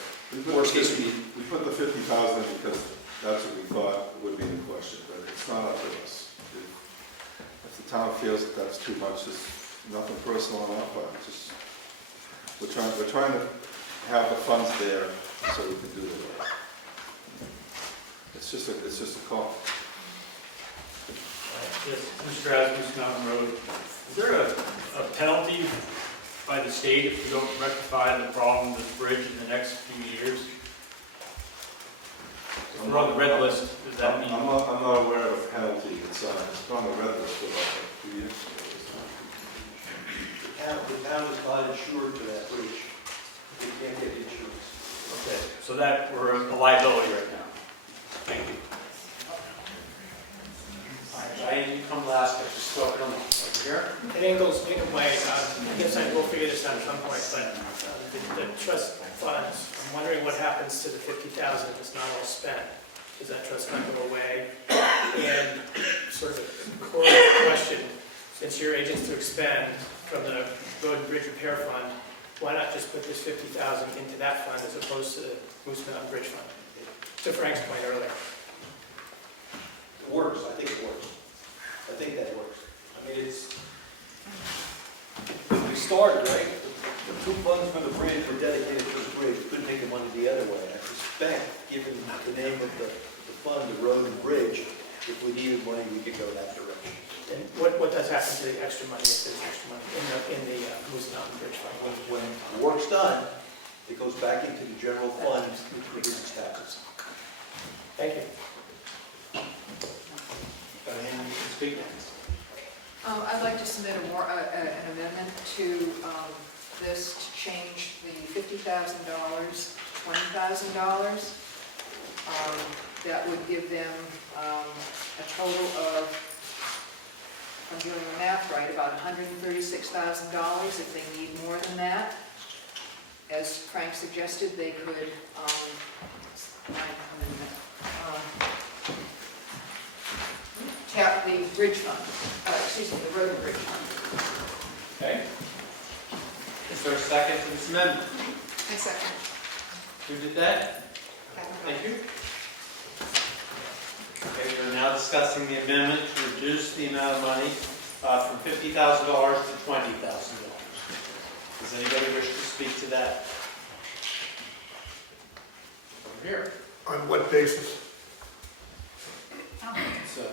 worst case would be... We put the 50,000 in because that's what we thought would be the question, but it's not up to us. If the town feels that that's too much, it's nothing personal on our part. We're trying to have the funds there so we can do the work. It's just a call. Yes, Mr. Rasmus, Mountain Road. Is there a penalty by the state if you don't rectify the problem with the bridge in the next few years? we're on the red list, does that mean? I'm not aware of a penalty. It's on the red list for about 2 years ago. The town is not insured for that bridge. They can't get insurance. Okay, so that, we're a liability right now. Thank you. All right, Diane, you come last, but you're spoken on over here. At Ingalls Way, I guess I will figure this out at some point, but the trust funds, I'm wondering what happens to the 50,000 if it's not all spent. Does that trust fund go away? And sort of a core question, since you're agents to expend from the road and bridge repair fund, why not just put this 50,000 into that fund as opposed to the Moose Mountain Bridge Fund? To Frank's point earlier. It works, I think it works. I think that works. I mean, it's, we started, right? The two funds for the bridge were dedicated to the bridge, we couldn't take the money the other way. I suspect, given the name of the fund, the road and bridge, if we needed money, we could go that direction. And what does happen to the extra money if there's extra money in the Moose Mountain Bridge Fund? When the work's done, it goes back into the general fund, which reduces taxes. Thank you. Diane, you can speak next. I'd like to submit an amendment to this to change the $50,000 to $20,000. That would give them a total of, if I'm doing the math right, about $136,000 if they need more than that. As Frank suggested, they could tap the bridge fund, the road and bridge fund. Okay. Is there a second to this amendment? I second. Who did that? Thank you. Okay, we are now discussing the amendment to reduce the amount of money from $50,000 to $20,000. Does anybody wish to speak to that? Over here. On what basis? It's a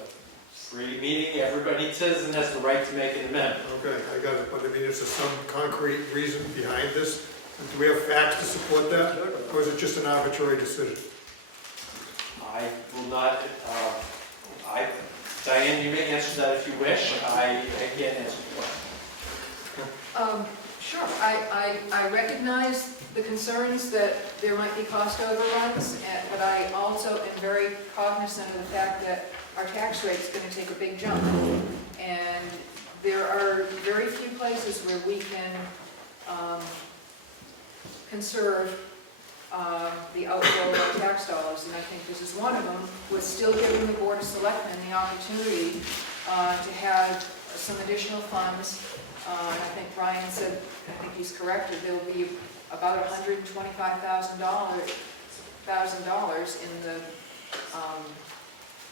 free meeting. Everybody citizen has the right to make an amendment. Okay, I got it, but I mean, is there some concrete reason behind this? Do we have facts to support that, or is it just an arbitrary decision? I will not, Diane, you may answer that if you wish. I can't answer the question. Sure, I recognize the concerns that there might be cost overruns, but I also am very cognizant of the fact that our tax rate is going to take a big jump. And there are very few places where we can conserve the outflow of our tax dollars, and I think this is one of them, with still giving the Board of Selectmen the opportunity to have some additional funds. And I think Brian said, I think he's corrected, there will be about $125,000 in the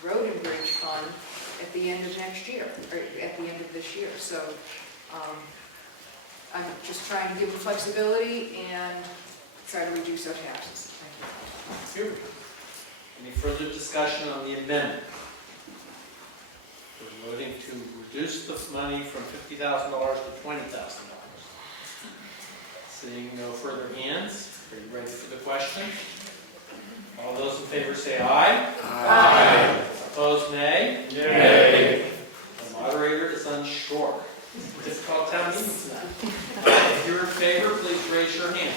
road and bridge fund at the end of next year, or at the end of this year. So I'm just trying to give them flexibility and try to reduce our taxes. Thank you. Any further discussion on the amendment? We're voting to reduce the money from $50,000 to $20,000. Seeing no further hands, are you ready for the question? All those in favor say aye. Aye. Opposed, nay? Nay. The moderator is unsure. It's a difficult town meeting tonight. If you're in favor, please raise your hand.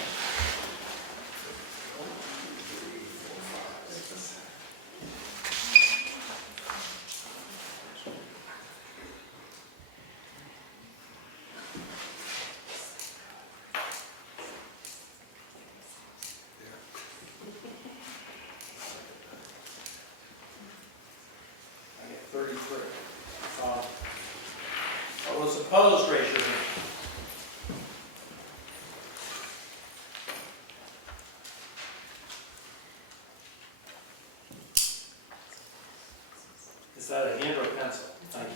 I get 33. All those opposed, raise your hand. Is that a hand or a pencil? Thank you.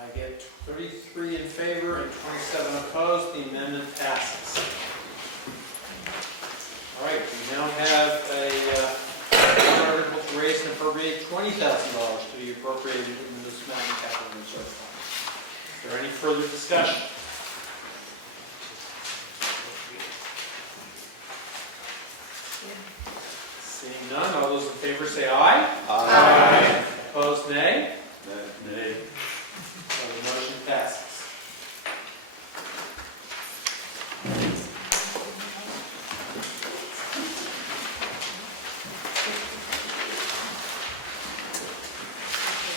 I get 33 in favor and 27 opposed. The amendment passes. All right, we now further discussion? Seeing none, all those in favor say aye. Aye. Opposed, nay? Nay. So the motion passes.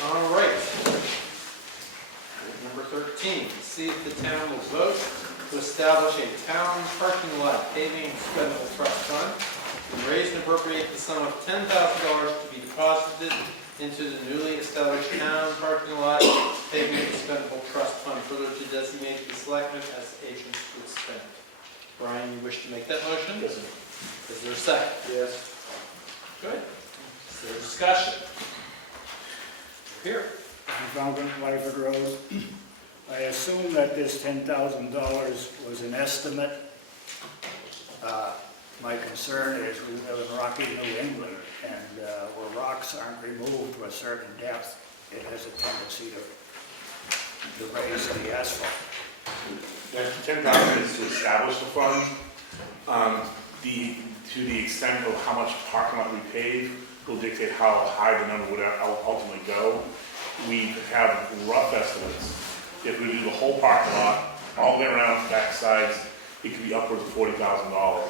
All right. Number 13, see if the town will vote to establish a town parking lot paving expendable trust fund and raise and appropriate the sum of $10,000 to be deposited into the newly established town parking lot paving expendable trust fund, further to designate the selectmen as agents to expend. Brian, you wish to make that motion? Yes, sir. Is there a second? Yes. Good. Is there discussion? Here. Algonquin Lyford Road. I assume that this $10,000 was an estimate. My concern is we live in rocky New England, and where rocks aren't removed to a certain depth, it has a tendency to raise the asphalt. That 10,000 is to establish the fund. To the extent of how much parking lot we pave will dictate how high the number would ultimately go. We have rough estimates. If we do the whole parking lot, all the way around, back sides, it could be upwards of $40,000.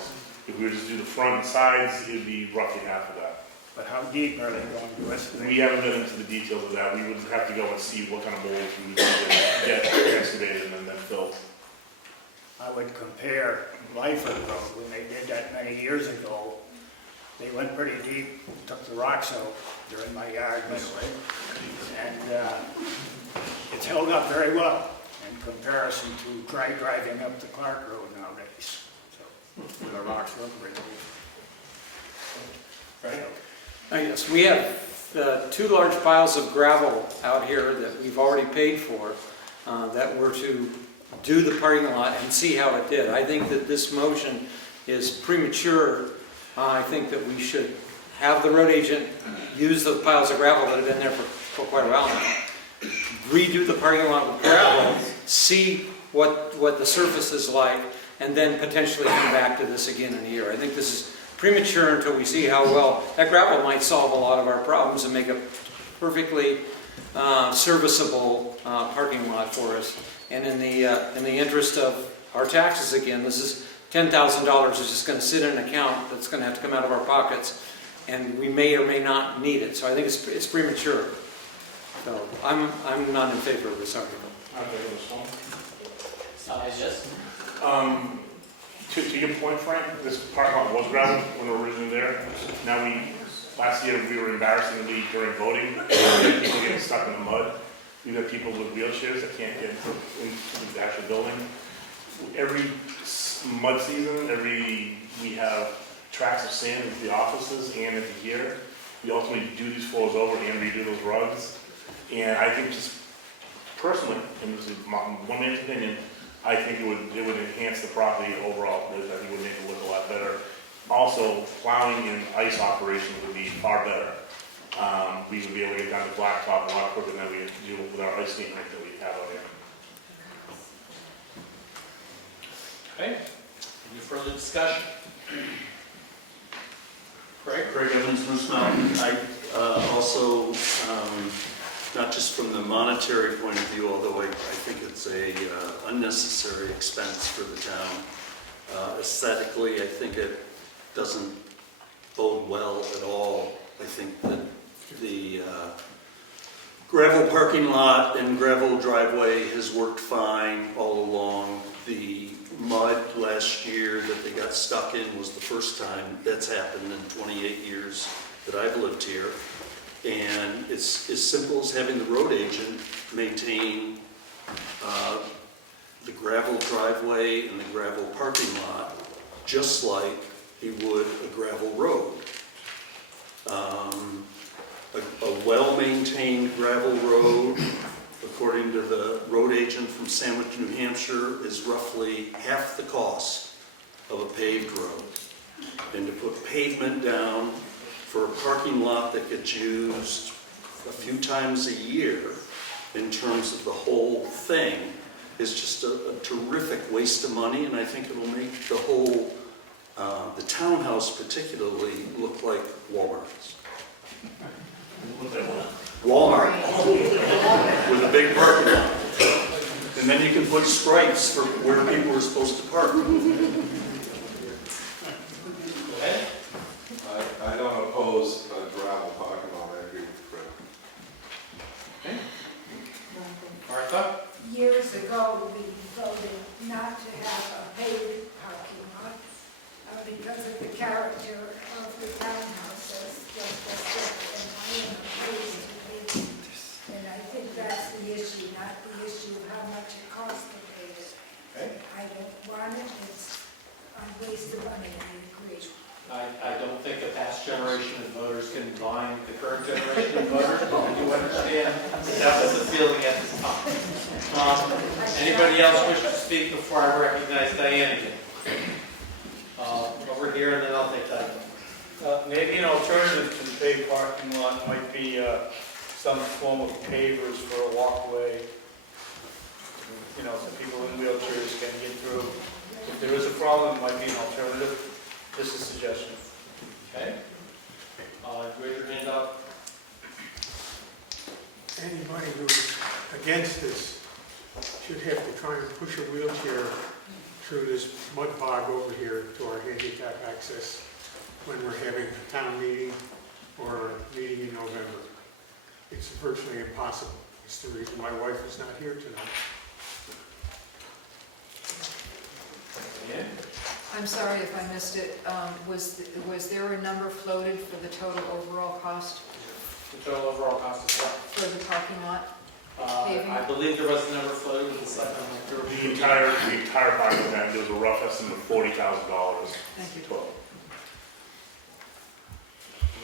If we were to just do the front and sides, it'd be roughly half of that. But how deep are they going to estimate? We haven't been into the details of that. We would have to go and see what kind of molds we would need to get excavated and then filled. I would compare Lyford Road, when they did that many years ago. They went pretty deep, took the rocks out. They're in my yard, by the way. And it's held up very well in comparison to driving up the Clark Road nowadays. So, the rocks look removed. Right. Yes, we have 2 large piles of gravel out here that we've already paid for, that were to do the parking lot and see how it did. I think that this motion is premature. I think that we should have the road agent use those piles of gravel that have been there for quite a while now, redo the parking lot with gravel, see what the surface is like, and then potentially come back to this again in a year. I think this is premature until we see how well that gravel might solve a lot of our problems and make a perfectly serviceable parking lot for us. And in the interest of our taxes, again, this is $10,000 is just going to sit in an account that's going to have to come out of our pockets, and we may or may not need it. So I think it's premature. So I'm not in favor of this article. I'm in favor of this one. Yes. To your point, Frank, this parking lot was gravel when we were originally there. Now last year we were embarrassingly during voting, people getting stuck in the mud. We've got people with wheelchairs that can't get into the actual building. Every mud season, we have tracks of sand into the offices and into here. We ultimately do these floors over and redo those rugs. And I think just personally, and this is one man's opinion, I think it would enhance the property overall. I think it would make it look a lot better. Also, plowing and ice operations would be far better. We would be able to get down to blacktop a lot quicker than we do with our ice skating rink that we have out here. Okay. Any further discussion? Craig? Craig Evans, Moose Mountain. I also, not just from the monetary point of view, although I think it's a unnecessary expense for the town. Aesthetically, I think it doesn't bode well at all. I think that the gravel parking lot and gravel driveway has worked fine all along. The mud last year that they got stuck in was the first time that's happened in 28 years that I've lived here. And it's as simple as having the road agent maintain the gravel driveway and the gravel parking lot just like he would a gravel road. A well-maintained gravel road, according to the road agent from Sandwich, New Hampshire, is roughly half the cost of a paved road. And to put pavement down for a parking lot that gets used a few times a year in terms of the whole thing is just a terrific waste of money, and I think it'll make the whole, the townhouse particularly, look like Walmart's. Walmart, with a big parking lot. And then you can put stripes for where people are supposed to park. I don't oppose a gravel parking lot, I agree with Fred. Okay. Martha? Years ago, we voted not to have a paved parking lot because of the character of the townhouses, just as and I am opposed to paving. And I think that's the issue, not the issue of how much it costs to pave it. Okay. I don't want it, it's a waste of money, I agree. I don't think a past generation of voters can bind the current generation of voters, but I do understand that was the feeling at this time. Anybody else wish to speak before I recognize Diane again? Over here, and then I'll take that. Maybe an alternative to the paved parking lot might be some form of pavers for a walkway, you know, so people in wheelchairs can get through. If there is a problem, it might be an alternative. Just a suggestion. Okay. Raise your hand up. Anybody who's against this should have to try and push a wheelchair through this mud bog over here to our handicap access when we're having a town meeting or a meeting in November. It's virtually impossible. It's the reason my wife is not here tonight. Yeah. I'm sorry if I missed it. Was there a number floated for the total overall cost The total overall cost is what? for the parking lot? I believe there was a number floated with the second. The entire parking lot, there was a rough estimate of $40,000. Thank you.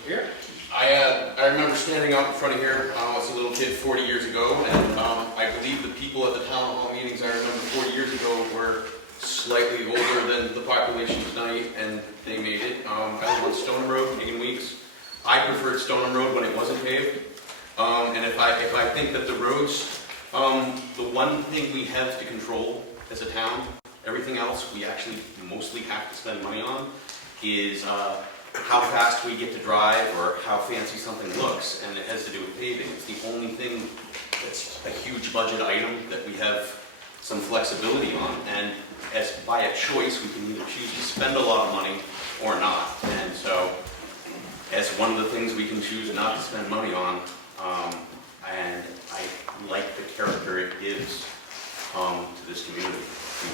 Here? I remember standing out in front of here, I was a little kid 40 years ago, and I believe the people at the town hall meetings I remember 40 years ago were slightly older than the population tonight, and they made it. I live on Stoneham Road, Higgin Weeks. I preferred Stoneham Road when it wasn't paved. And if I think that the roads, the one thing we have to control as a town, everything else we actually mostly have to spend money on, is how fast we get to drive or how fancy something looks, and it has to do with paving. It's the only thing that's a huge budget item that we have some flexibility on, and as by a choice, we can either choose to spend a lot of money or not. And so, as one of the things we can choose not to spend money on, and I like the character it gives to this community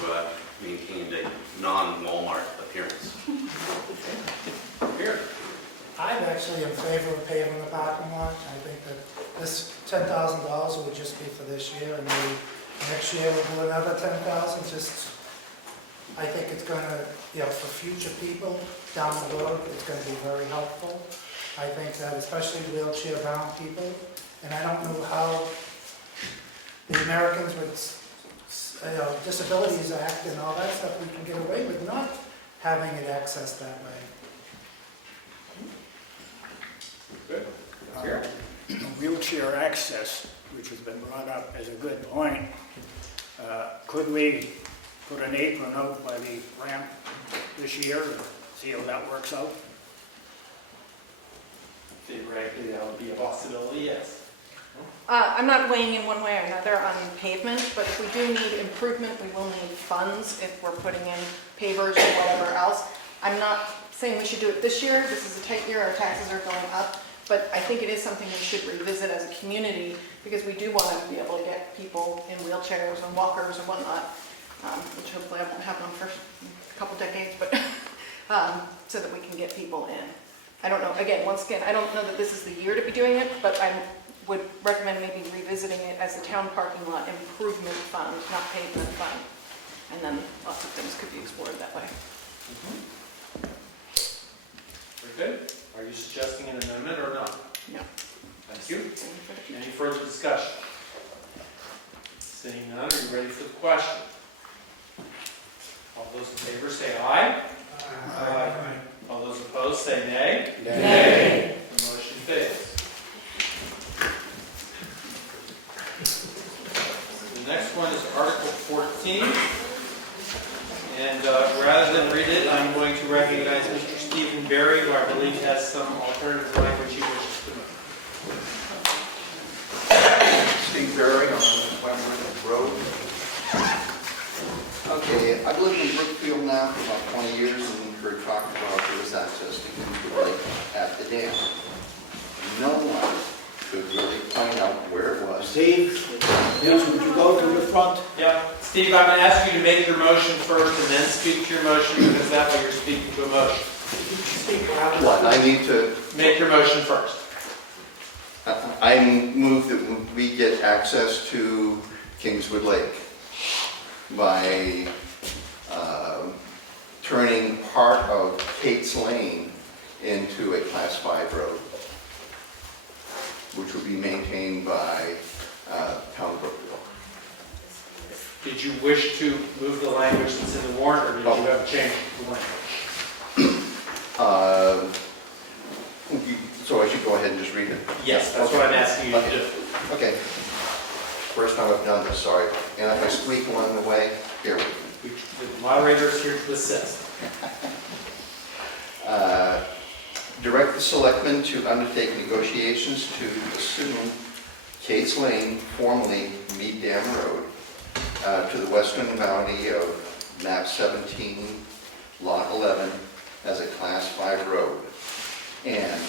to maintain a non-Walmart appearance. Here. I'm actually in favor of paving the parking lot. I think that this $10,000 would just be for this year, and maybe next year we'll do another 10,000. Just, I think it's going to, for future people down the road, it's going to be very helpful. I think that especially wheelchair-bound people, and I don't know how the Americans with Disabilities Act and all that stuff, we can get away with not having it accessed that way. Good. Wheelchair access, which has been brought up as a good point. Could we put an apron out by the ramp this year and see how that works out? Theoretically, that would be a possibility, yes. I'm not weighing in one way or another on pavement, but if we do need improvement, we will need funds if we're putting in pavers or whatever else. I'm not saying we should do it this year. This is a tight year, our taxes are going up, but I think it is something we should revisit as a community because we do want to be able to get people in wheelchairs and walkers and whatnot, which hopefully I won't have them for a couple decades, but so that we can get people in. I don't know, once again, I don't know that this is the year to be doing it, but I would recommend maybe revisiting it as a town parking lot improvement fund, not pavement fund. And then lots of things could be explored that way. Very good. Are you suggesting an amendment or not? No. Thank you. Any further discussion? Seeing none, are you ready for the question? All those in favor say aye. Aye. All those opposed say nay. Nay. The motion fails. The next one is Article rather than read it, I'm going to recognize Mr. Stephen Berry, who I believe has some alternative language he wishes to move. Steve Berry on Wentworth Road. Okay, I've lived in Brookfield now for about 20 years and heard talk about there was access to Kingswood Lake at the dam. No one could really point out where it was. Steve, yes, would you go to the front? Yeah, Steve, I'm going to ask you to make your motion first and then speak to your motion, because that way you're speaking to a motion. What, I need to, Make your motion first. I move that we get access to Kingswood Lake by turning part of Kate's Lane into a Class 5 road, which will be maintained by Town of Brookfield. Did you wish to move the language that's in the warrant, or did you have changed the language? So I should go ahead and just read it? Yes, that's what I'm asking you to do. Okay. First time I've done this, sorry. And if I squeak along the way, bear with me. The moderator is here to assist. Direct the selectmen to undertake negotiations to assume Kate's Lane, formerly Mead Dam Road, to the western boundary of map 17, lot 11, as a Class 5 road. And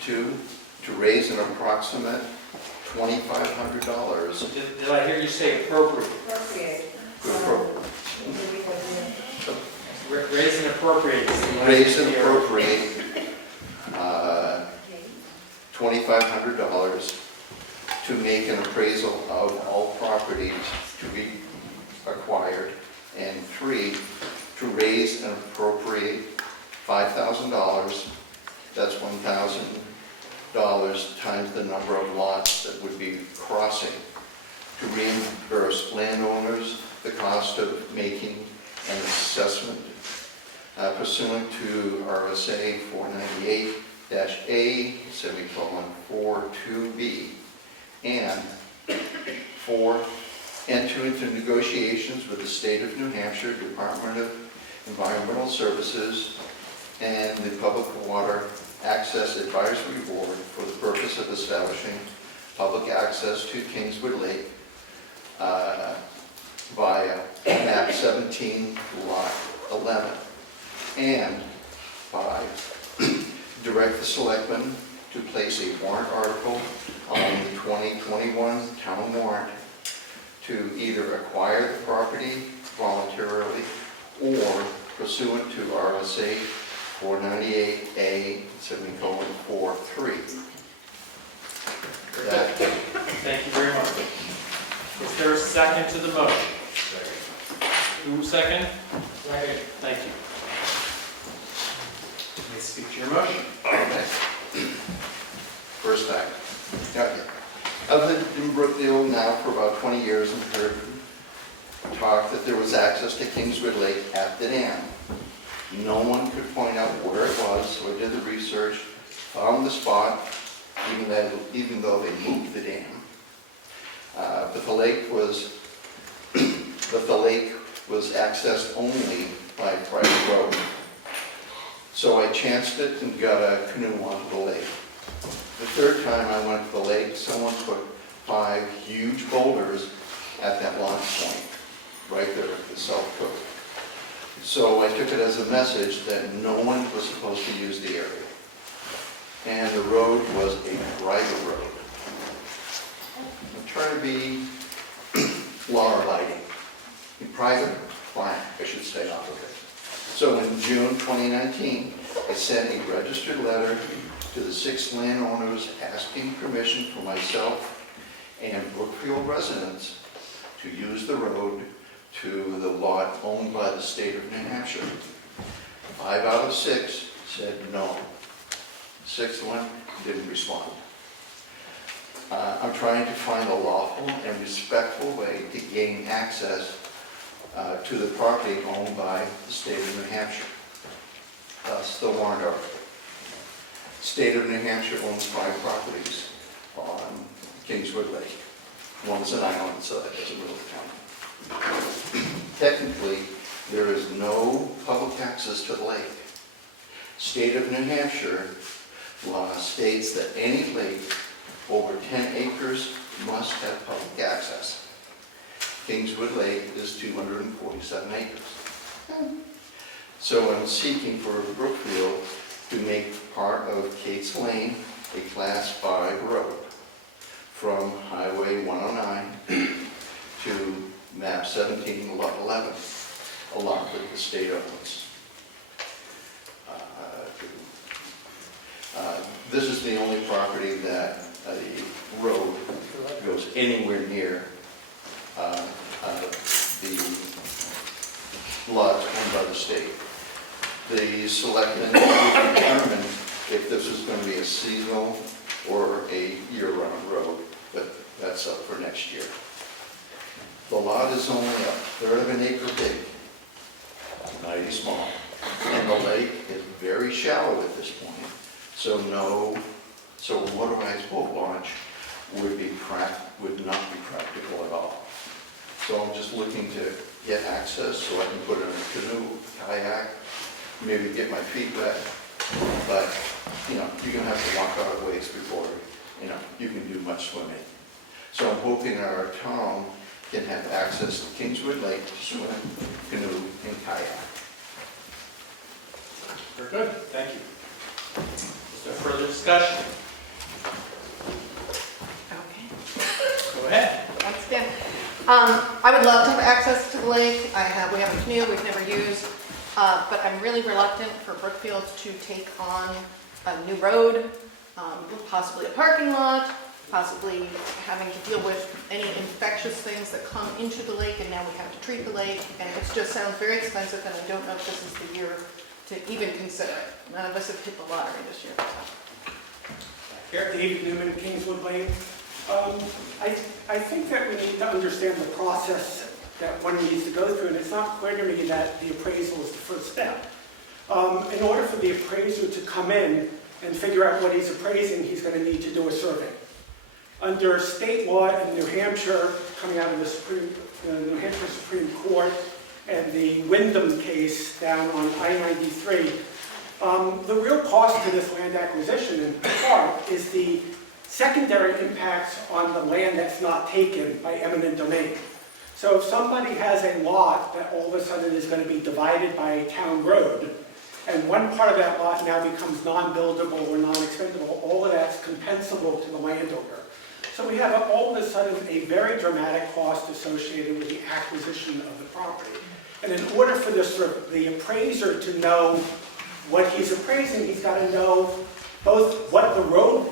two, to raise an approximate $2,500. Did I hear you say appropriate? Raise and appropriate. Raise and appropriate $2,500 to make an appraisal of all properties to be acquired. And three, to raise and appropriate $5,000. That's $1,000 times the number of lots that would be crossing, to reimburse landowners the cost of making an assessment pursuant to RSA 498-A, semicolon 42B. And four, enter into negotiations with the State of New Hampshire Department of Environmental Services and the Public Water Access Advisory Board for the purpose of establishing public access to Kingswood Lake via map 17, lot 11. And five, direct the selectmen to place a warrant article on the 2021 town warrant to either acquire the property voluntarily or pursuant to RSA 498A, semicolon 43. Thank you very much. Is there a second to the motion? Who second? Second. Thank you. You may speak to your motion. Okay. First time. Okay. I've lived in Brookfield now for about 20 years and heard talk that there was access to Kingswood Lake at the dam. No one could point out where it was, so I did the research, found the spot, even though they moved the dam. But the lake was accessed only by private road. So I chanced it and got a canoe onto the lake. The third time I went to the lake, someone put 5 huge boulders at that launch point, right there at the south coast. So I took it as a message that no one was supposed to use the area. And the road was a private road. I'm trying to be law-abiding. Private, fine, I should say. So in June 2019, I sent a registered letter to the 6 landowners asking permission for myself and Brookfield residents to use the road to the lot owned by the state of New Hampshire. 5 out of 6 said no. 6th one didn't respond. I'm trying to find a lawful and respectful way to gain access to the property owned by the state of New Hampshire. Thus, the warrant article. State of New Hampshire owns 5 properties on Kingswood Lake. One's an island, so that doesn't really count. Technically, there is no public access to the lake. State of New Hampshire law states that any lake over 10 acres must have public access. Kingswood Lake is 247 acres. So I'm seeking for Brookfield to make part of Kate's Lane a Class 5 road from Highway 109 to map 17, lot 11, a lot that the state owns. This is the only property that the road goes anywhere near the lots owned by the state. The selectmen will determine if this is going to be a seasonal or a year-round road, but that's up for next year. The lot is only a third of an acre big, mighty small, and the lake is very shallow at this point. So a motorized boat launch would not be practical at all. So I'm just looking to get access so I can put in a canoe, kayak, maybe get my feet wet. But, you're going to have to walk out of ways before, you can do much swimming. So I'm hoping our town can have access to Kingswood Lake to swim, canoe, and kayak. Very good, thank you. Is there further discussion? Okay. Go ahead. Once again, I would love to have access to the lake. We have a canoe we've never used, but I'm really reluctant for Brookfield to take on a new road, possibly a parking lot, possibly having to deal with any infectious things that come into the lake, and now we have to treat the lake, and it just sounds very expensive, and I don't know if this is the year to even consider it. None of us have hit the lottery this year. David Newman, Kingswood Lane. I think that we need to understand the process that one needs to go through, and it's not clear to me that the appraisal is the first step. In order for the appraiser to come in and figure out what he's appraising, he's going to need to do a survey. Under state law in New Hampshire, coming out of the New Hampshire Supreme Court, and the Wyndham case down on I-93, the real cost to this land acquisition in part is the secondary impacts on the land that's not taken by eminent domain. So if somebody has a lot that all of a sudden is going to be divided by a town road, and one part of that lot now becomes non-buildable or non-expendable, all of that's compensable to the landowner. So we have all of a sudden a very dramatic cost associated with the acquisition of the property. And in order for the appraiser to know what he's appraising, he's got to know both what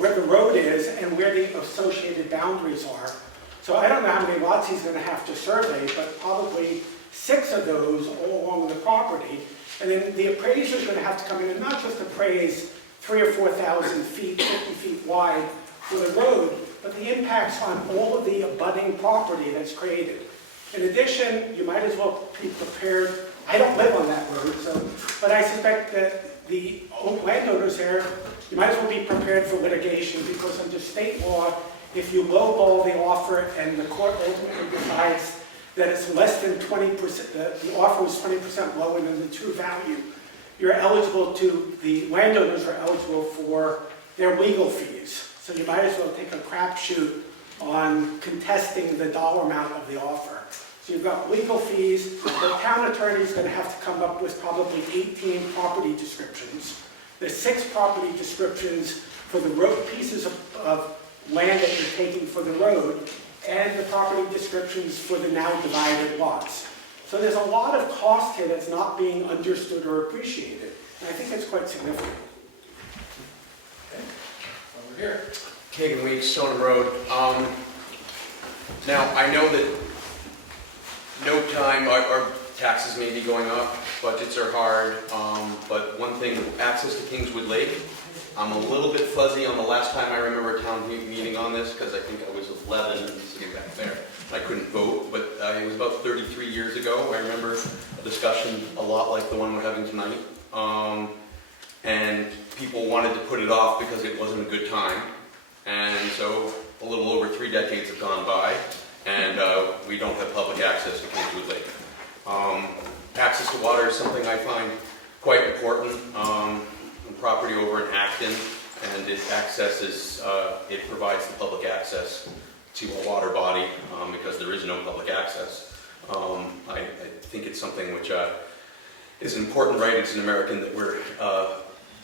where the road is and where the associated boundaries are. So I don't know how many lots he's going to have to survey, but probably 6 of those all along the property. And then the appraiser is going to have to come in and not just appraise 3,000 or 4,000 feet, 50 feet wide for the road, but the impacts on all of the abutting property that's created. In addition, you might as well be prepared. I don't live on that road, but I suspect that the landowners there, you might as well be prepared for litigation, because under state law, if you lowball the offer and the court ultimately decides that it's less than 20%, the offer was 20% lower than the true value, the landowners are eligible for their legal fees. So you might as well take a crapshoot on contesting the dollar amount of the offer. So you've got legal fees. The town attorney is going to have to come up with probably 18 property descriptions. There's 6 property descriptions for the road pieces of land that you're taking for the road, and the property descriptions for the now divided lots. So there's a lot of cost here that's not being understood or appreciated, and I think it's quite significant. Okay. Over here. Kagan Weeks, Stone Road. Now, I know that no time, our taxes may be going up, budgets are hard, but one thing, access to Kingswood Lake, I'm a little bit fuzzy on the last time I remember a town meeting on this, because I think I was 11 and sitting back there. I couldn't vote, but it was about 33 years ago. I remember a discussion a lot like the one we're having tonight. And people wanted to put it off because it wasn't a good time. And so a little over 3 decades have gone by, and we don't have public access to Kingswood Lake. Access to water is something I find quite important. Property over in Acton, and it provides the public access to a water body because there is no public access. I think it's something which is an important right. It's an American that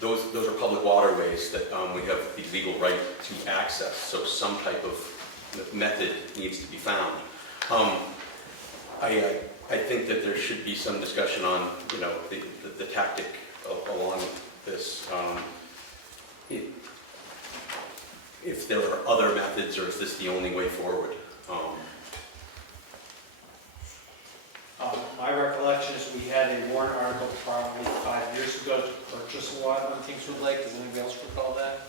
those are public waterways that we have the legal right to access. So some type of method needs to be found. I think that there should be some discussion on the tactic along this. If there are other methods, or is this the only way forward? My recollection is we had a warrant article probably 5 years ago to purchase a lot on Kingswood Lake. Does anybody else recall that?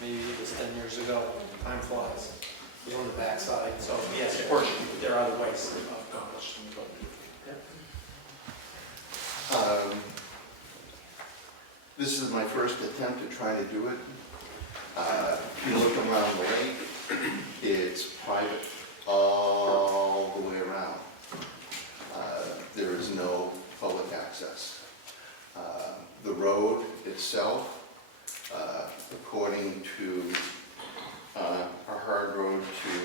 Maybe it was 10 years ago. Time flies. It was on the backside. So yes, of course, there are other ways to accomplish them. This is my first attempt to try to do it. If you look around the lake, it's private all the way around. There is no public access. The road itself, according to our hard road to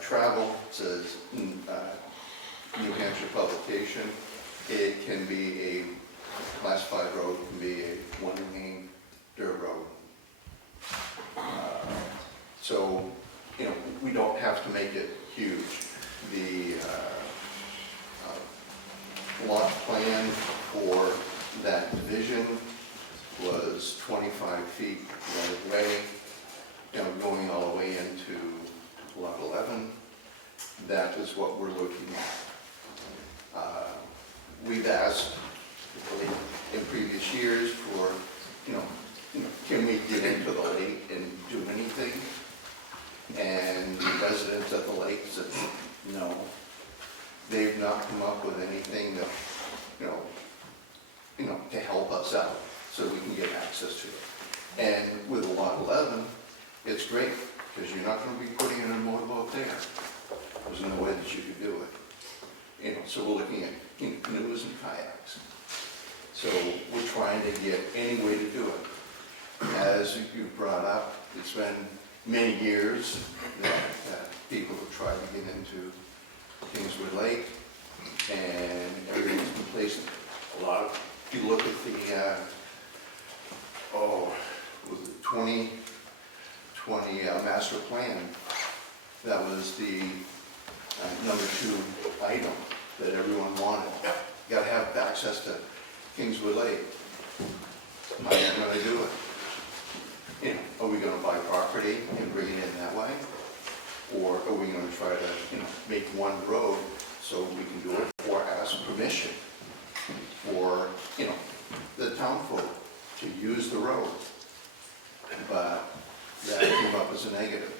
travel, says New Hampshire publication, it can be a Class 5 road, can be a one-lane dirt road. So, we don't have to make it huge. The lot plan for that division was 25 feet right away, going all the way into lot 11. That is what we're looking at. We've asked in previous years for, can we get into the lake and do anything? And the residents of the lake said, no. They've not come up with anything that, to help us out so we can get access to it. And with lot 11, it's great because you're not going to be putting in a motorboat there. There's no way that you could do it. So we're looking at canoes and kayaks. So we're trying to get any way to do it. As you brought up, it's been many years that people have tried to get into Kingswood Lake, and everything's been placed a lot of, if you look at the, was it 2020 master plan, that was the number 2 item that everyone wanted. You got to have access to Kingswood Lake. How are you going to do it? Are we going to buy property and bring it in that way? Or are we going to try to, make one road so we can do it, or ask permission for, the town folk to use the road? But that came up as a negative.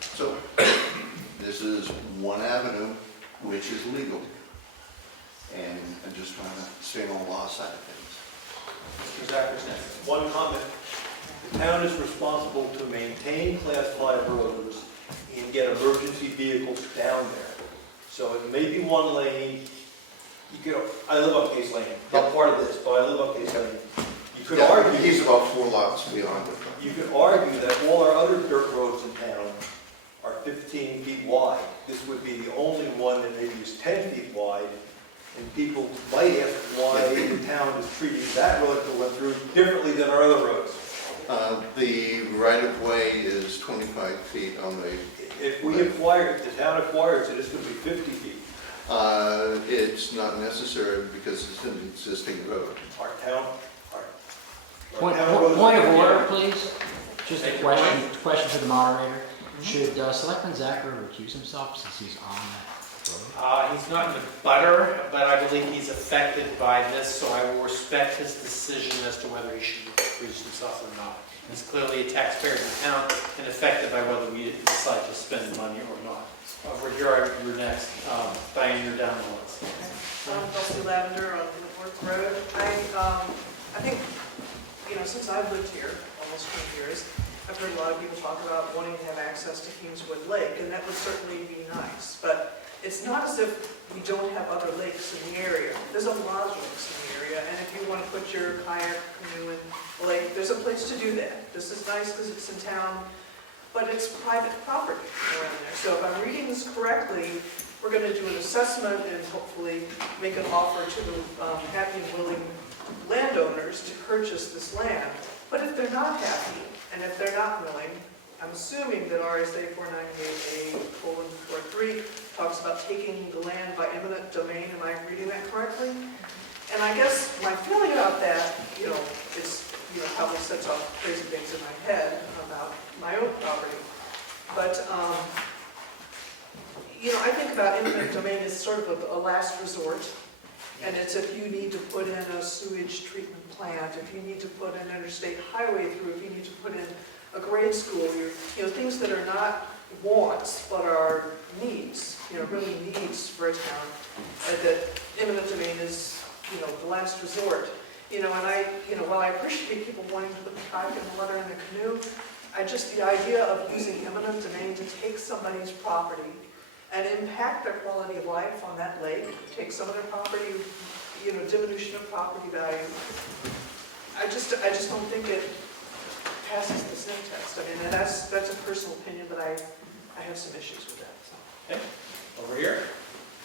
So this is one avenue which is legal, and I'm just trying to stay on the law side of things. Mr. Zachary next. One comment. The town is responsible to maintain Class 5 roads and get emergency vehicles down there. So it may be one lane. I live on Case Lane, not part of this, but I live on Case Lane. You could argue. He's about 4 lots beyond it. You could argue that all our other dirt roads in town are 15 feet wide. This would be the only one that maybe is 10 feet wide. And people might ask why the town is treating that road that went through differently than our other roads. The right-of-way is 25 feet on the... If the town acquires it, it's going to be 50 feet. It's not necessary because it's an existing road. Our town, Point of order, please. Just a question for the moderator. Should Selectman Zachary recuse himself since he's on that road? He's not in the butter, but I believe he's affected by this, so I will respect his decision as to whether he should recuse himself or not. He's clearly a taxpayer in the town and affected by whether we decide to spend money or not. Over here, you're next. Diane, you're down the list. Dusty Lavender on Woodworth Road. I think, since I've lived here almost 20 years, I've heard a lot of people talk about wanting to have access to Kingswood Lake, and that would certainly be nice. But it's not as if we don't have other lakes in the area. There's a lot of lakes in the area, and if you want to put your kayak, canoe in the lake, there's a place to do that. This is nice because it's in town, but it's private property around there. So if I'm reading this correctly, we're going to do an assessment and hopefully make an offer to the happy and willing landowners to purchase this land. But if they're not happy, and if they're not willing, I'm assuming that RSA 498A:43 talks about taking the land by eminent domain. Am I reading that correctly? And I guess my feeling about that, is, probably sets off crazy things in my head about my own property. But, I think about eminent domain as sort of a last resort. And it's if you need to put in a sewage treatment plant, if you need to put an interstate highway through, if you need to put in a grade school, things that are not wants, but are needs, really needs for a town. That eminent domain is, the last resort. And while I appreciate people wanting to put the kayak and the leather in the canoe, the idea of using eminent domain to take somebody's property and impact their quality of life on that lake, take some of their property, diminution of property value. I just don't think it passes the sin test. I mean, and that's a personal opinion, but I have some issues with that. So. Okay, over here.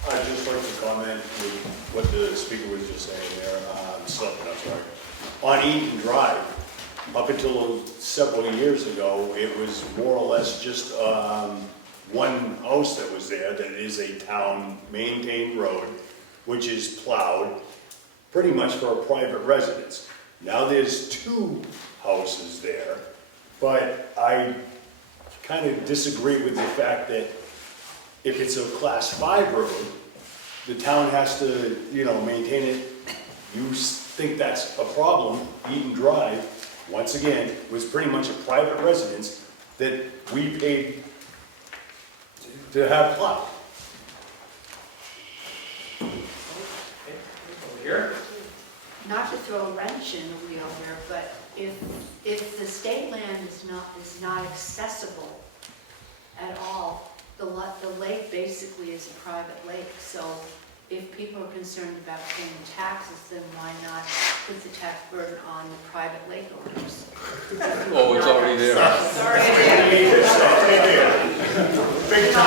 I'd just like to comment with what the speaker was just saying there, I'm sorry. On Eaton Drive, up until several years ago, it was more or less just one house that was there that is a town-maintained road, which is plowed pretty much for a private residence. Now there's two houses there, but I kind of disagree with the fact that if it's a class 5 road, the town has to, maintain it. You think that's a problem. Eaton Drive, once again, was pretty much a private residence that we paid to have plowed. Over here. Not to throw a wrench in the wheel here, but if the state land is not accessible at all, the lake basically is a private lake. So if people are concerned about paying taxes, then why not put the tax burden on the private lake owners? Oh, it's already there. Sorry. I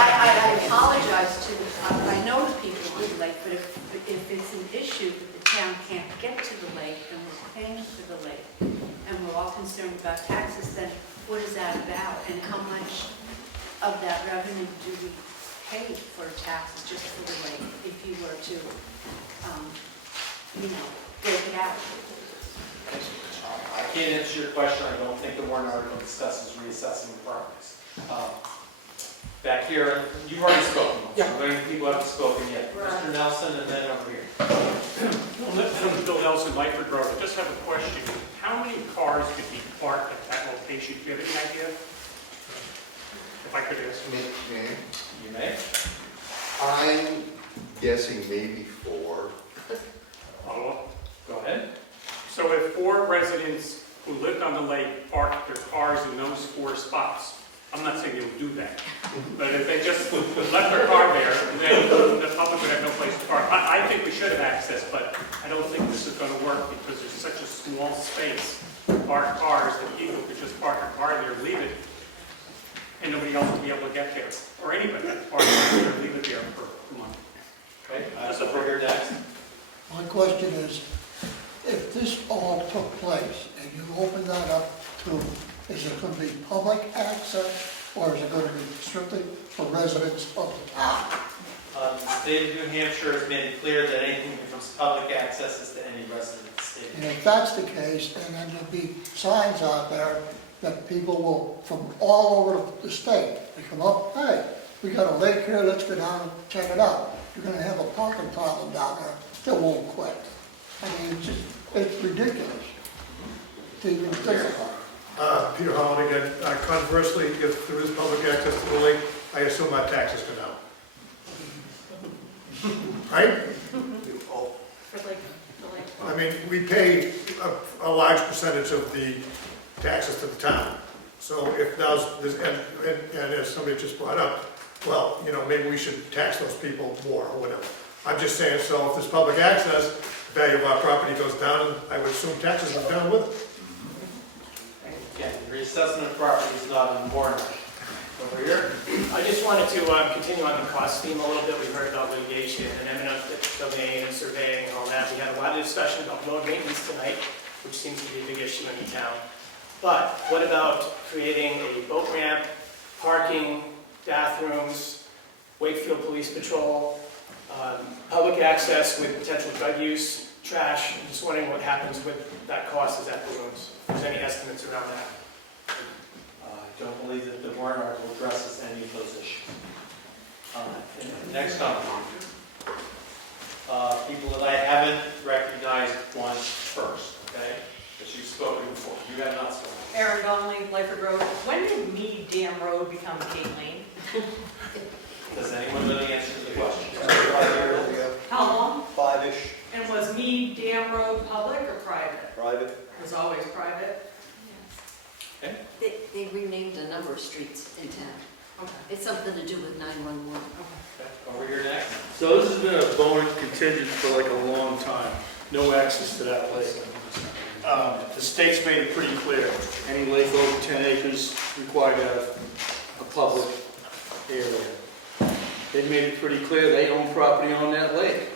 apologize to I know the people on the lake, but if it's an issue that the town can't get to the lake and we're paying for the lake, and we're all concerned about taxes, then what is that about? And how much of that revenue do we pay for taxes just for the lake if you were to, break it out? I can't answer your question. I don't think the warrant article discusses reassessing the properties. Back here, you've already spoken. Yeah. So many people haven't spoken yet. Mr. Nelson, and then over here. Bill Nelson, Lightford Road. I just have a question. How many cars could be parked at that location? Do you have any idea? If I could ask. You may. I'm guessing maybe 4. Follow-up? Go ahead. So if 4 residents who lived on the lake parked their cars in those 4 spots, I'm not saying they would do that, but if they just left their car there, then the public would have no place to park. I think we should have access, but I don't think this is going to work because there's such a small space to park cars that people could just park a car there, leave it, and nobody else would be able to get there, or anybody could park there, leave it there for a month. Okay, over here next. My question is, if this all took place and you open that up to, is it going to be public access or is it going to be strictly for residents of the town? The state of New Hampshire has made it clear that anything that becomes public access is to any resident of the state. And if that's the case, then there'll be signs out there that people will, from all over the state, they come up, hey, we got a lake here, let's go down and check it out. You're going to have a parking problem down there, still won't quit. I mean, it's ridiculous to even think about. Peter Holland again. Conversely, if there is public access to the lake, I assume our taxes go down. Right? I mean, we pay a large percentage of the taxes to the town. So if now's, and as somebody just brought up, well, you know, maybe we should tax those people more or whatever. I'm just saying, so if there's public access, value of our property goes down, and I would assume taxes go down with it. Again, reassessment of property is not on the warrant. Over here. I just wanted to continue on the cost theme a little bit. We heard about litigation and eminent domain and surveying and all that. We had a lot of discussion about road maintenance tonight, which seems to be a big issue in the town. But what about creating a boat ramp, parking, bathrooms, Wakefield Police Patrol, public access with potential drug use, trash? I'm just wondering what happens with that cost as that balloons. If there's any estimates around that. I don't believe that the warrant article addresses any of those issues. Next comment. People that I haven't recognized once first, okay? Because you've spoken before. You have not spoken. Aaron Donnelly, Lyford Road. When did Mead Dam Road become Kate Lane? Does anyone know the answer to the question? How long? 5-ish. And was Mead Dam Road public or private? Private. It was always private? Okay. They renamed a number of streets in town. Okay. It's something to do with 911. Over here next. So this has been a bone contingent for like a long time, no access to that lake. The state's made it pretty clear, any lake over 10 acres required to have a public area. They made it pretty clear they own property on that lake.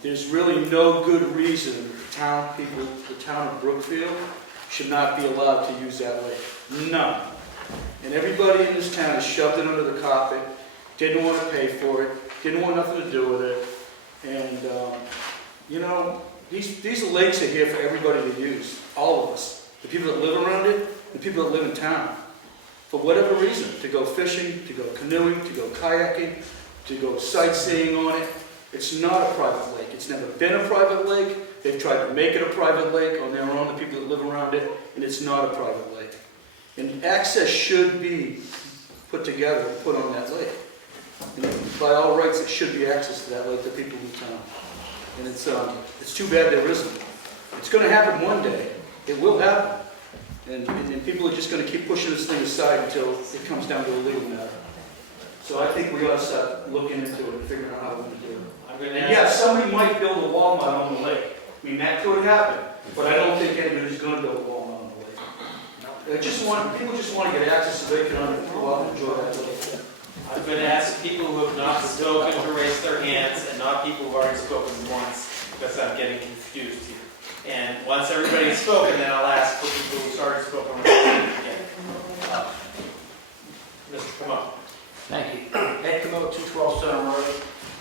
There's really no good reason the town of Brookfield should not be allowed to use that lake. None. And everybody in this town has shoved it under the carpet, didn't want to pay for it, didn't want nothing to do with it. And, you know, these lakes are here for everybody to use, all of us. The people that live around it, the people that live in town. For whatever reason, to go fishing, to go canoeing, to go kayaking, to go sightseeing on it. It's not a private lake. It's never been a private lake. They've tried to make it a private lake on their own, the people that live around it, and it's not a private lake. And access should be put together and put on that lake. And by all rights, there should be access to that lake to people in town. And it's too bad there isn't. It's going to happen one day. It will happen. And people are just going to keep pushing this thing aside until it comes down to a legal matter. So I think we ought to start looking into it and figuring out how we're going to do it. And yeah, somebody might build a Walmart on the lake. I mean, that could happen. But I don't think anybody's going to build a Walmart on the lake. People just want to get access so they can go out and enjoy that lake. I'm going to ask people who have not spoken to raise their hands and not people who've already spoken once, because I'm getting confused here. And once everybody's spoken, then I'll ask for people who started spoken again. Mr. Camo. Thank you. Ed Camo, 212 Stone Road,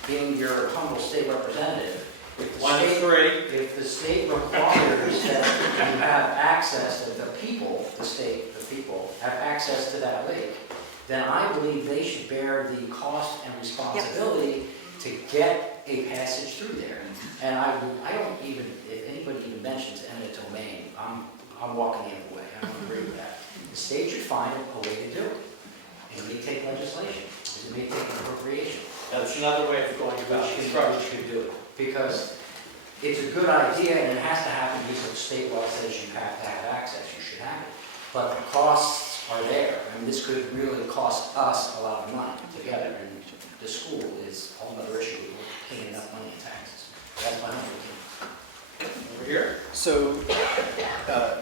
being your humble state representative. If the state requires that you have access, that the people have access to that lake, then I believe they should bear the cost and responsibility to get a passage through there. And I don't even, if anybody even mentions eminent domain, I'm walking the other way. I don't agree with that. The state should find a way to do it. It may take legislation. It may take an appropriation. That's another way of going about construction. We should do it. Because it's a good idea and it has to happen because the state law says you have to have access. You should have it. But the costs are there. I mean, this could really cost us a lot of money together. And the school is a whole other issue. We're paying enough money in taxes. That's my opinion. Over here. So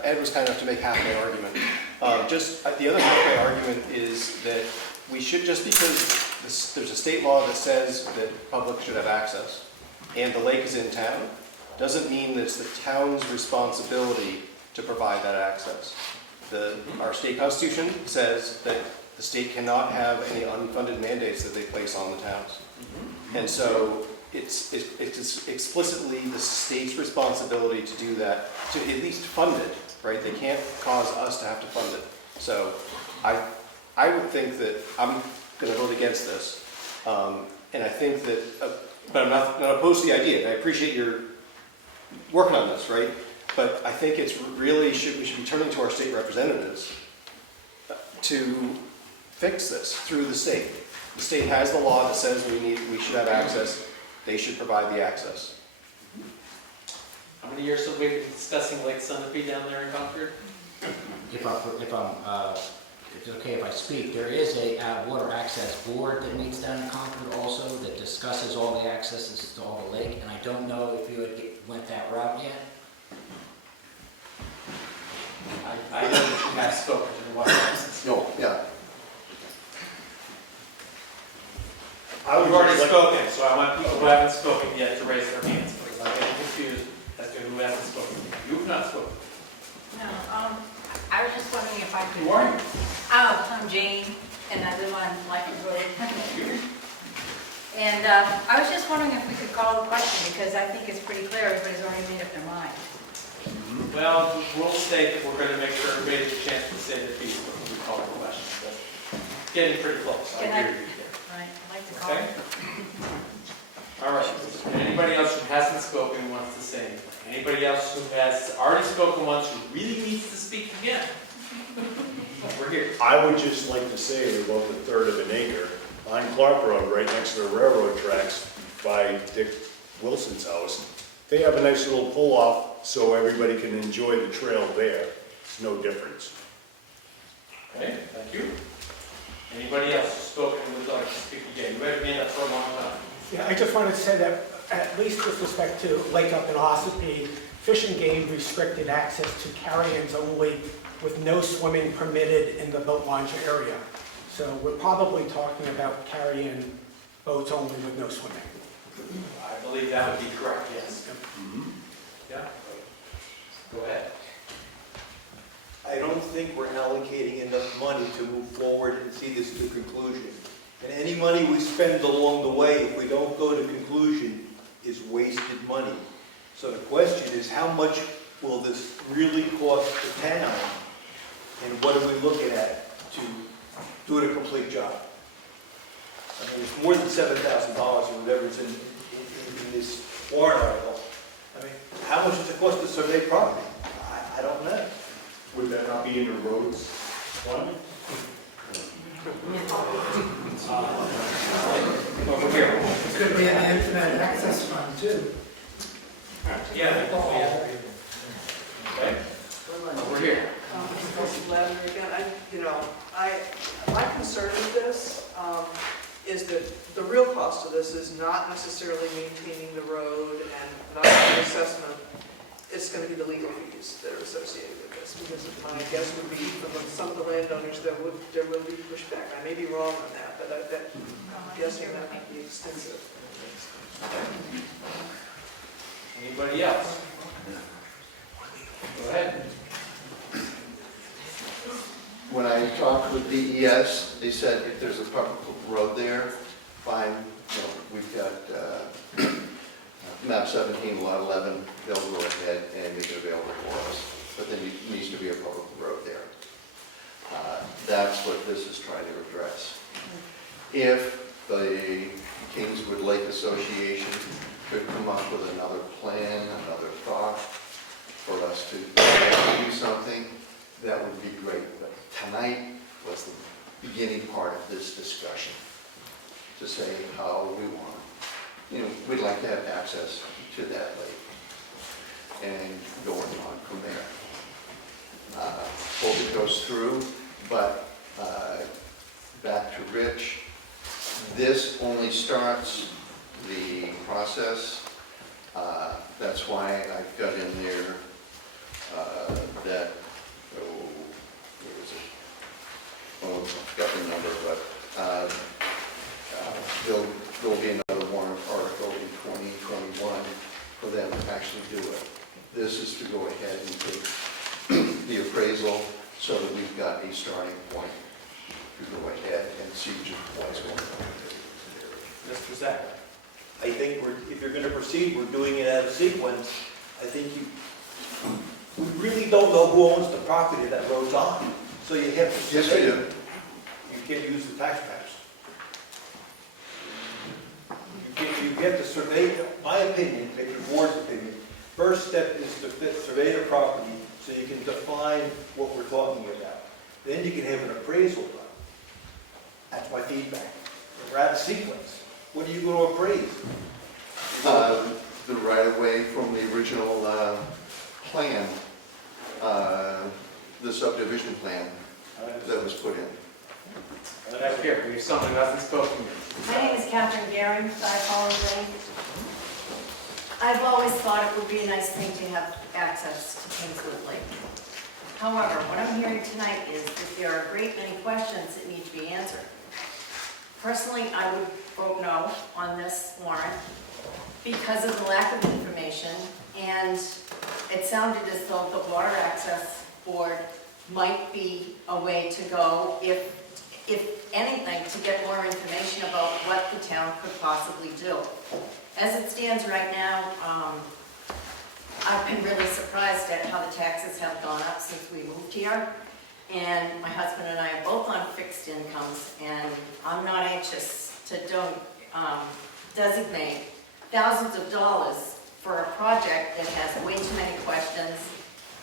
Ed was kind enough to make half my argument. The other half of my argument is that we should, just because there's a state law that says that public should have access, and the lake is in town, doesn't mean that it's the town's responsibility to provide that access. Our state constitution says that the state cannot have any unfunded mandates that they place on the towns. And so it's explicitly the state's responsibility to do that, to at least fund it, right? They can't cause us to have to fund it. So I would think that I'm going to vote against this. And I think that, but I'm not opposed to the idea. I appreciate your working on this, right? But I think it's really, we should be turning to our state representatives to fix this through the state. The state has the law that says we should have access. They should provide the access. How many years have we been discussing Lake Sunapee down there in Concord? if it's okay if I speak, there is a water access board that meets down in Concord also that discusses all the accesses to all the lake, and I don't know if you went that route yet. I know that you have spoken to the water access. No, yeah. You've already spoken, so I want people who haven't spoken yet to raise their hands, because I'm getting confused as to who hasn't spoken. You've not spoken. No, I was just wondering if I could. Who are you? I'm Jane, and I live on Lyford Road. And I was just wondering if we could call the question, because I think it's pretty clear everybody's already made up their mind. Well, we'll state that we're going to make sure everybody gets a chance to say their piece before we call the question, but getting pretty close. I agree with you there. Right, I'd like to call Okay. it. All right. Anybody else who hasn't spoken wants to say anything? Anybody else who has already spoken once who really needs to speak again? We're here. I would just like to say about the third of an acre on Clark Road, right next to the railroad tracks by Dick Wilson's house. They have a nice little pull-off so everybody can enjoy the trail there. It's no difference. Okay, thank you. Anybody else who's spoken who would like to speak again? You haven't been up for a long time. Yeah, I just wanted to say that, at least with respect to Lake Up in Ossipee, Fish and Game restricted access to carry-ins only with no swimming permitted in the boat launch area. So we're probably talking about carry-in boats only with no swimming. I believe that would be correct, yes. Yeah? Go ahead. I don't think we're allocating enough money to move forward and see this to conclusion. And any money we spend along the way, if we don't go to conclusion, is wasted money. So the question is, how much will this really cost the town? And what are we looking at to do it a complete job? I mean, it's more than $7,000 or whatever is in this warrant article. I mean, how much does it cost to survey property? I don't know. Would that not be in the roads fund? Over here. It's going to be an internet access fund too. Yeah. Okay. Over here. Lavender again, my concern with this is that the real cost of this is not necessarily maintaining the road and not the assessment. It's going to be the legal fees that are associated with this, because my guess would be from some of the landowners there will be pushback. I may be wrong on that, but I'm guessing that might be extensive. Anybody else? Go ahead. When I talked with DES, they said if there's a public road there, fine, we've got map 17, lot 11, they'll go ahead and make it available for us. But then it needs to be a public road there. That's what this is trying to address. If the Kingswood Lake Association could come up with another plan, another thought for us to do something, that would be great. But tonight was the beginning part of this discussion to say how we want. We'd like to have access to that lake and going on from there. Hope it goes through, but back to Rich, this only starts the process. That's why I've got in there that, where was it? Oh, I've got the number, but there'll be another warrant article in 2021 for them to actually do it. This is to go ahead and take the appraisal so that we've got a starting point to go ahead and see just what's going on. Mr. Zach. I think if you're going to proceed, we're doing it out of sequence. I think we really don't know who owns the property that road's on. So you have to Yes, survey we do. it. You can't use the taxpayers. You get to survey, my opinion, maybe the board's opinion, first step is to survey the property so you can define what we're talking about. Then you can have an appraisal done. That's my feedback. We're out of sequence. What are you going to appraise? The right-of-way from the original plan the subdivision plan that was put in. Back here, we have someone who hasn't spoken yet. My name is Catherine Gehring, 5 Holland Lane. I've always thought it would be a nice thing to have access to Kingswood Lake. However, what I'm hearing tonight is that there are a great many questions that need to be answered. Personally, I would vote no on this warrant because of the lack of information, and it sounded as though the Water Access Board might be a way to go, if anything, to get more information about what the town could possibly do. As it stands right now, I've been really surprised at how the taxes have gone up since we moved here. And my husband and I are both on fixed incomes, and I'm not anxious to designate thousands of dollars for a project that has way too many questions,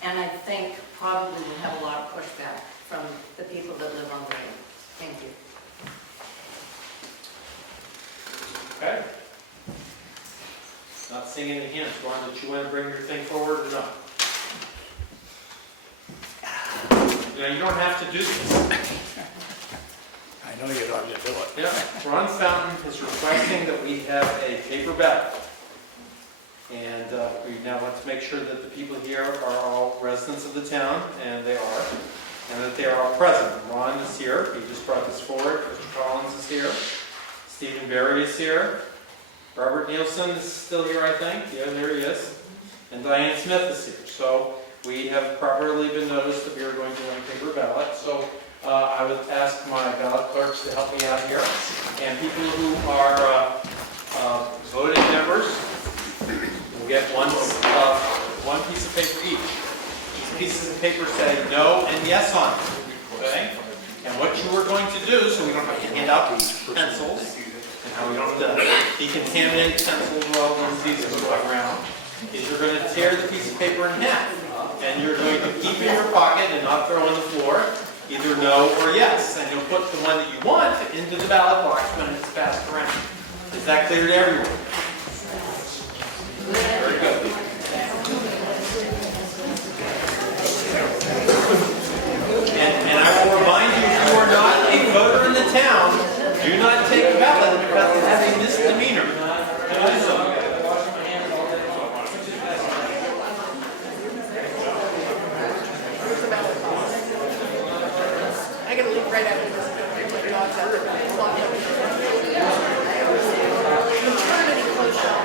and I think probably will have a lot of pushback from the people that live on the lake. Thank you. Okay. Not seeing any hands. Ron, did you want to bring your thing forward or not? You know, you don't have to do this. I know you don't have to do it. Yeah. Ron Fountain is requesting that we have a paper ballot. And we now want to make sure that the people here are all residents of the town, and they are, and that they are all present. Ron is here. He just brought this forward. Mr. Collins is here. Stephen Berry is here. Robert Nielsen is still here, I think. Yeah, there he is. And Diane Smith is here. So we have properly been noticed that we are going to run a paper ballot. So I would ask my ballot clerks to help me out here. And people who are voting members will get one piece of paper each. These pieces of paper say no and yes on it. Okay? And what you are going to do, so we don't have to hand out pencils, and how we don't have to decontaminate pencils while these are going around, is you're going to tear the piece of paper in half. And you're going to keep it in your pocket and not throw on the floor, either no or yes. And you'll put the one that you want into the ballot box when it's passed around. Is that clear to everyone? Very good. And I will remind you, if you are not a voter in the town, do not take a ballot because it has a misdemeanor. I gotta leave right after this. Put the dogs out there. Lock everything. Eternity close shop.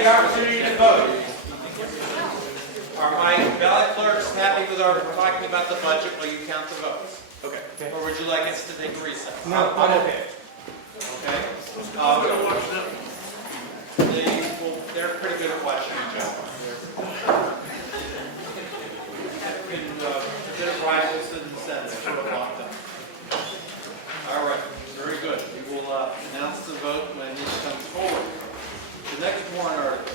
the opportunity to vote. Are my ballot clerks happy with our talking about the budget while you count the votes? Okay. Or would you like us to take a recess? No, I'm okay. Okay? They're pretty good at watching each other. They're good at rivals in the sense for a long time. All right, very good. We will announce the vote when it comes forward. The next warrant article.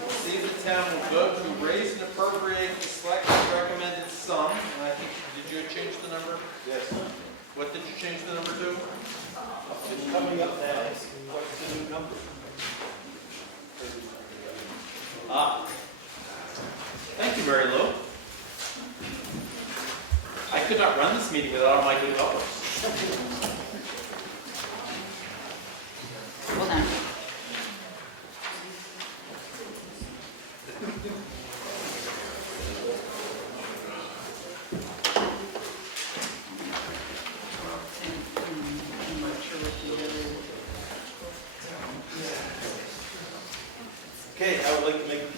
We'll see if the town will vote to raise and appropriate the selectmen's recommended sum. And I think, did you change the number? Yes. What did you change the number to? It's coming up now. What's the new number? Thank you, Mary Lou. I could not run this meeting without my good helpers. Hold on. Okay, I would like to make an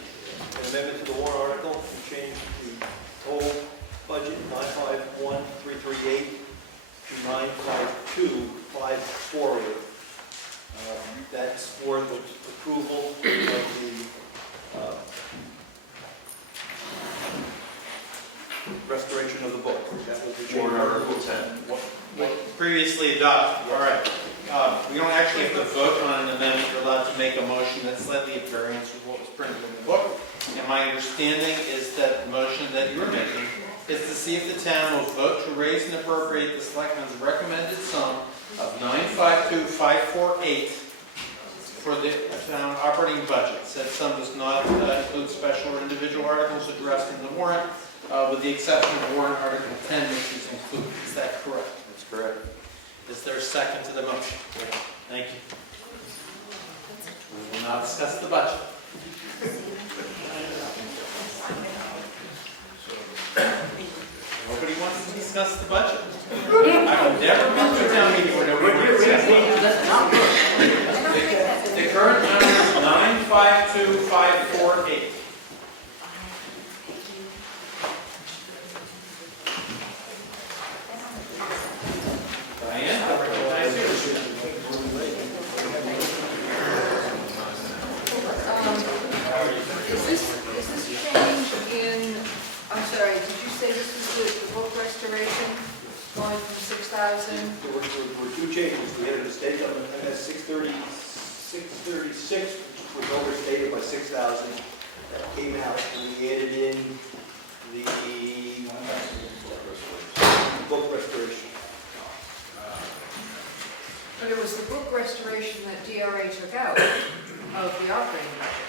amendment to the warrant article and change the total budget 951,338 to 952,548. That's for the approval of the restoration of the book. That will be Warrant Article 10. Previously adopted, all right. We don't actually have to vote on an amendment. You're allowed to make a motion that's slightly at variance with what was printed in the book. And my understanding is that the motion that you're making is to see if the town will vote to raise and appropriate the selectmen's recommended sum of $952,548 for the town operating budget. Said sum does not include special or individual articles addressed in the warrant, with the exception of warrant Article 10, which is included. Is that correct? That's correct. Is there a second to the motion? Thank you. We will now discuss the budget. Nobody wants to discuss the budget. I've never been to a town meeting where nobody wants to discuss the budget. The current number is 952,548. Diane? Is this change in, I'm sorry, did you say this was the book restoration going from 6,000? There were two changes. We had a mistake on the 636, which was overstated by 6,000. That came out, and we added in the book restoration. But it was the book restoration that DRA took out of the operating budget.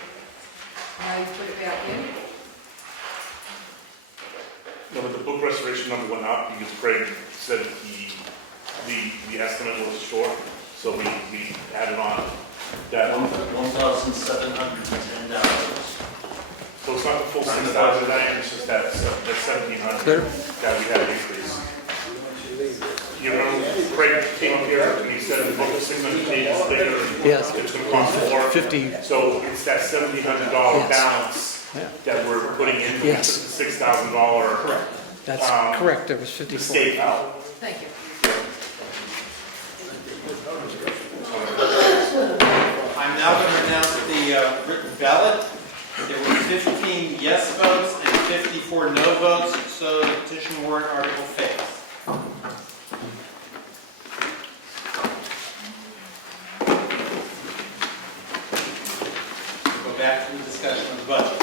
Now you put it back in? No, but the book restoration number went up because Craig said the estimate was short, so we added on that. $1,710. So it's not the full 6,000, it's just that 1,700 that we had increase. You know, Craig came up here and he said the book is 600 pages thicker. Yes. It's going to cost more. 50. So it's that $1,700 balance that we're putting into the $6,000. Correct. That's correct. It was 54. Escape out. Thank you. I'm now going to announce the written ballot. There were 15 yes votes and 54 no votes, so the petition warrant article fails. Go back to the discussion of the budget.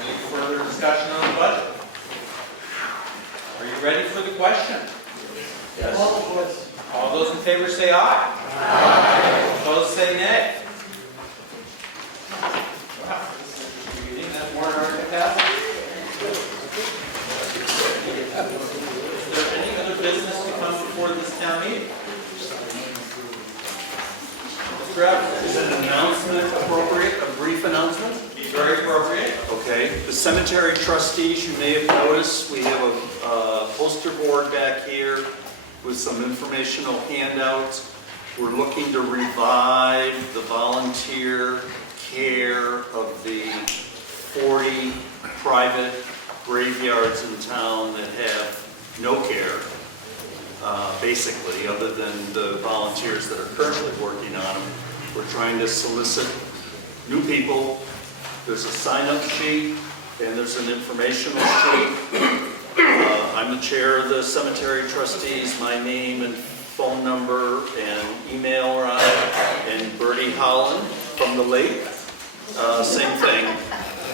Any further discussion on the budget? Are you ready for the question? Yes. All those in favor say aye. Aye. Opposed say nay. Wow, this is interesting meeting. That warrant article passes. Is there any other business to come before this town meeting? Mr. Evans? Is an announcement appropriate, a brief announcement? It very appropriate. Okay, the cemetery trustees, you may have noticed, we have a poster board back here with some informational handouts. We're looking to revive the volunteer care of the 40 private graveyards in town that have no care, basically, other than the volunteers that are currently working on them. We're trying to solicit new people. There's a sign-up sheet and there's an informational sheet. I'm the chair of the cemetery trustees. My name and phone number and email are on it. And Bertie Holland from the lake, same thing,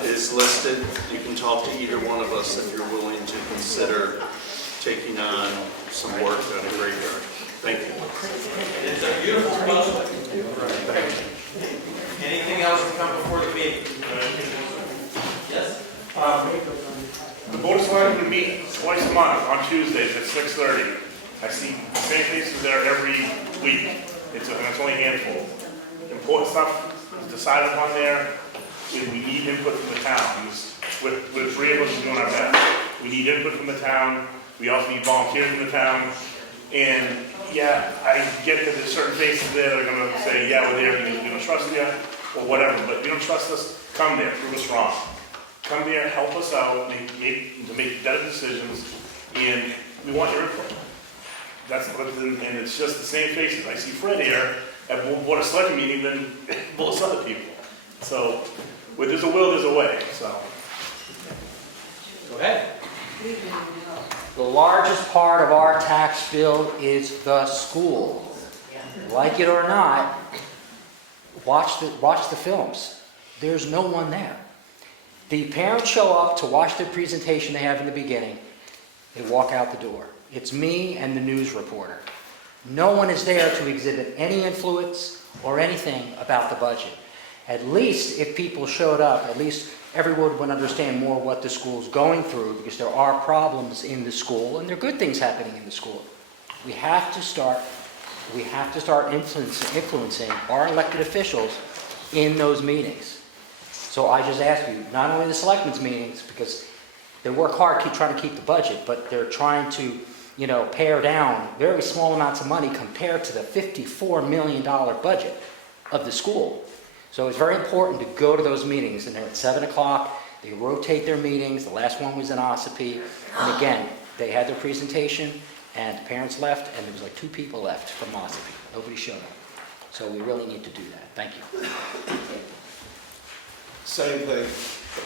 is listed. You can talk to either one of us if you're willing to consider taking on some work at a graveyard. Thank you. It's a beautiful proposal. Anything else to come before the meeting? Yes? The board of selectmen meet twice a month on Tuesdays at 6:30. I see the same faces there every week. It's only a handful. Important stuff is decided upon there. We need input from the town. With the three of us doing our best. We need input from the town. We also need volunteers from the town. And yeah, I get that there's certain faces there that are going to say, yeah, we're there because we don't trust you, or whatever. But if you don't trust us, come there, prove us wrong. Come there, help us out, to make better decisions, and we want your input. That's what, and it's just the same faces. I see Fred here at Board of Selectmen meeting than most other people. So, where there's a will, there's a way, so. Go ahead. The largest part of our tax bill is the school. Like it or not, watch the films. There's no one there. The parents show up to watch the presentation they have in the beginning. They walk out the door. It's me and the news reporter. No one is there to exhibit any influence or anything about the budget. At least if people showed up, at least everyone would understand more what the school's going through, because there are problems in the school and there are good things happening in the school. We have to start influencing our elected officials in those meetings. So I just ask you, not only the selectmen's meetings, because they work hard trying to keep the budget, but they're trying to, pare down very small amounts of money compared to the $54 million budget of the school. So it's very important to go to those meetings, and they're at 7 o'clock. They rotate their meetings. The last one was in Ossipee. And again, they had their presentation, and the parents left, and there was like 2 people left from Ossipee. Nobody showed up. So we really need to do that. Thank you. Same thing, the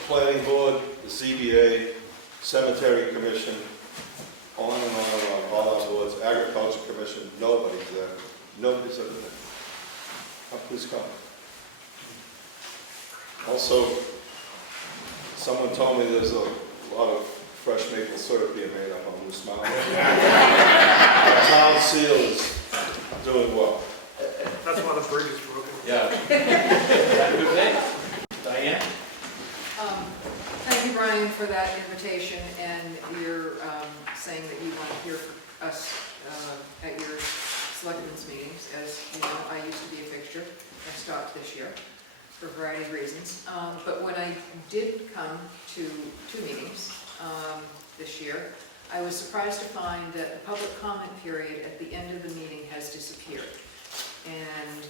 planning board, the CBA, cemetery commission, on and on, all our boards, agriculture commission, nobody's there. Nobody's ever there. Please come. Also, someone told me there's a lot of fresh maple syrup being made up on Moose Mountain. The town seal is doing well. That's why the bridge is broken. Yeah. Have a good day. Diane? Thank you, Brian, for that invitation, and you're saying that you want to hear from us at your selectmen's meetings. As you know, I used to be a fixture. I stopped this year for a variety of reasons. But when I did come to 2 meetings this year, I was surprised to find that the public comment period at the end of the meeting has disappeared. And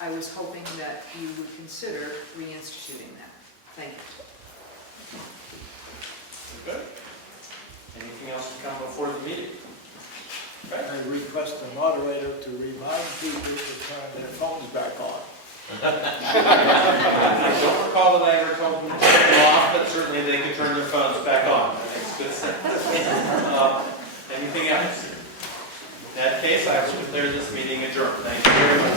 I was hoping that you would consider reinstituting that. Thank you. Okay. Anything else to come before the meeting? Okay. I request the moderator to remind people to turn their phones back on. I don't recall that I ever told them to turn them off, but certainly they can turn their phones back on. That makes good sense. Anything else? In that case, I will declare this meeting adjourned. Thank you very much.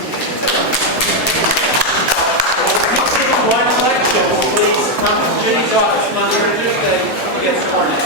One election, please come to Ginny's office Monday or Tuesday to get sworn in.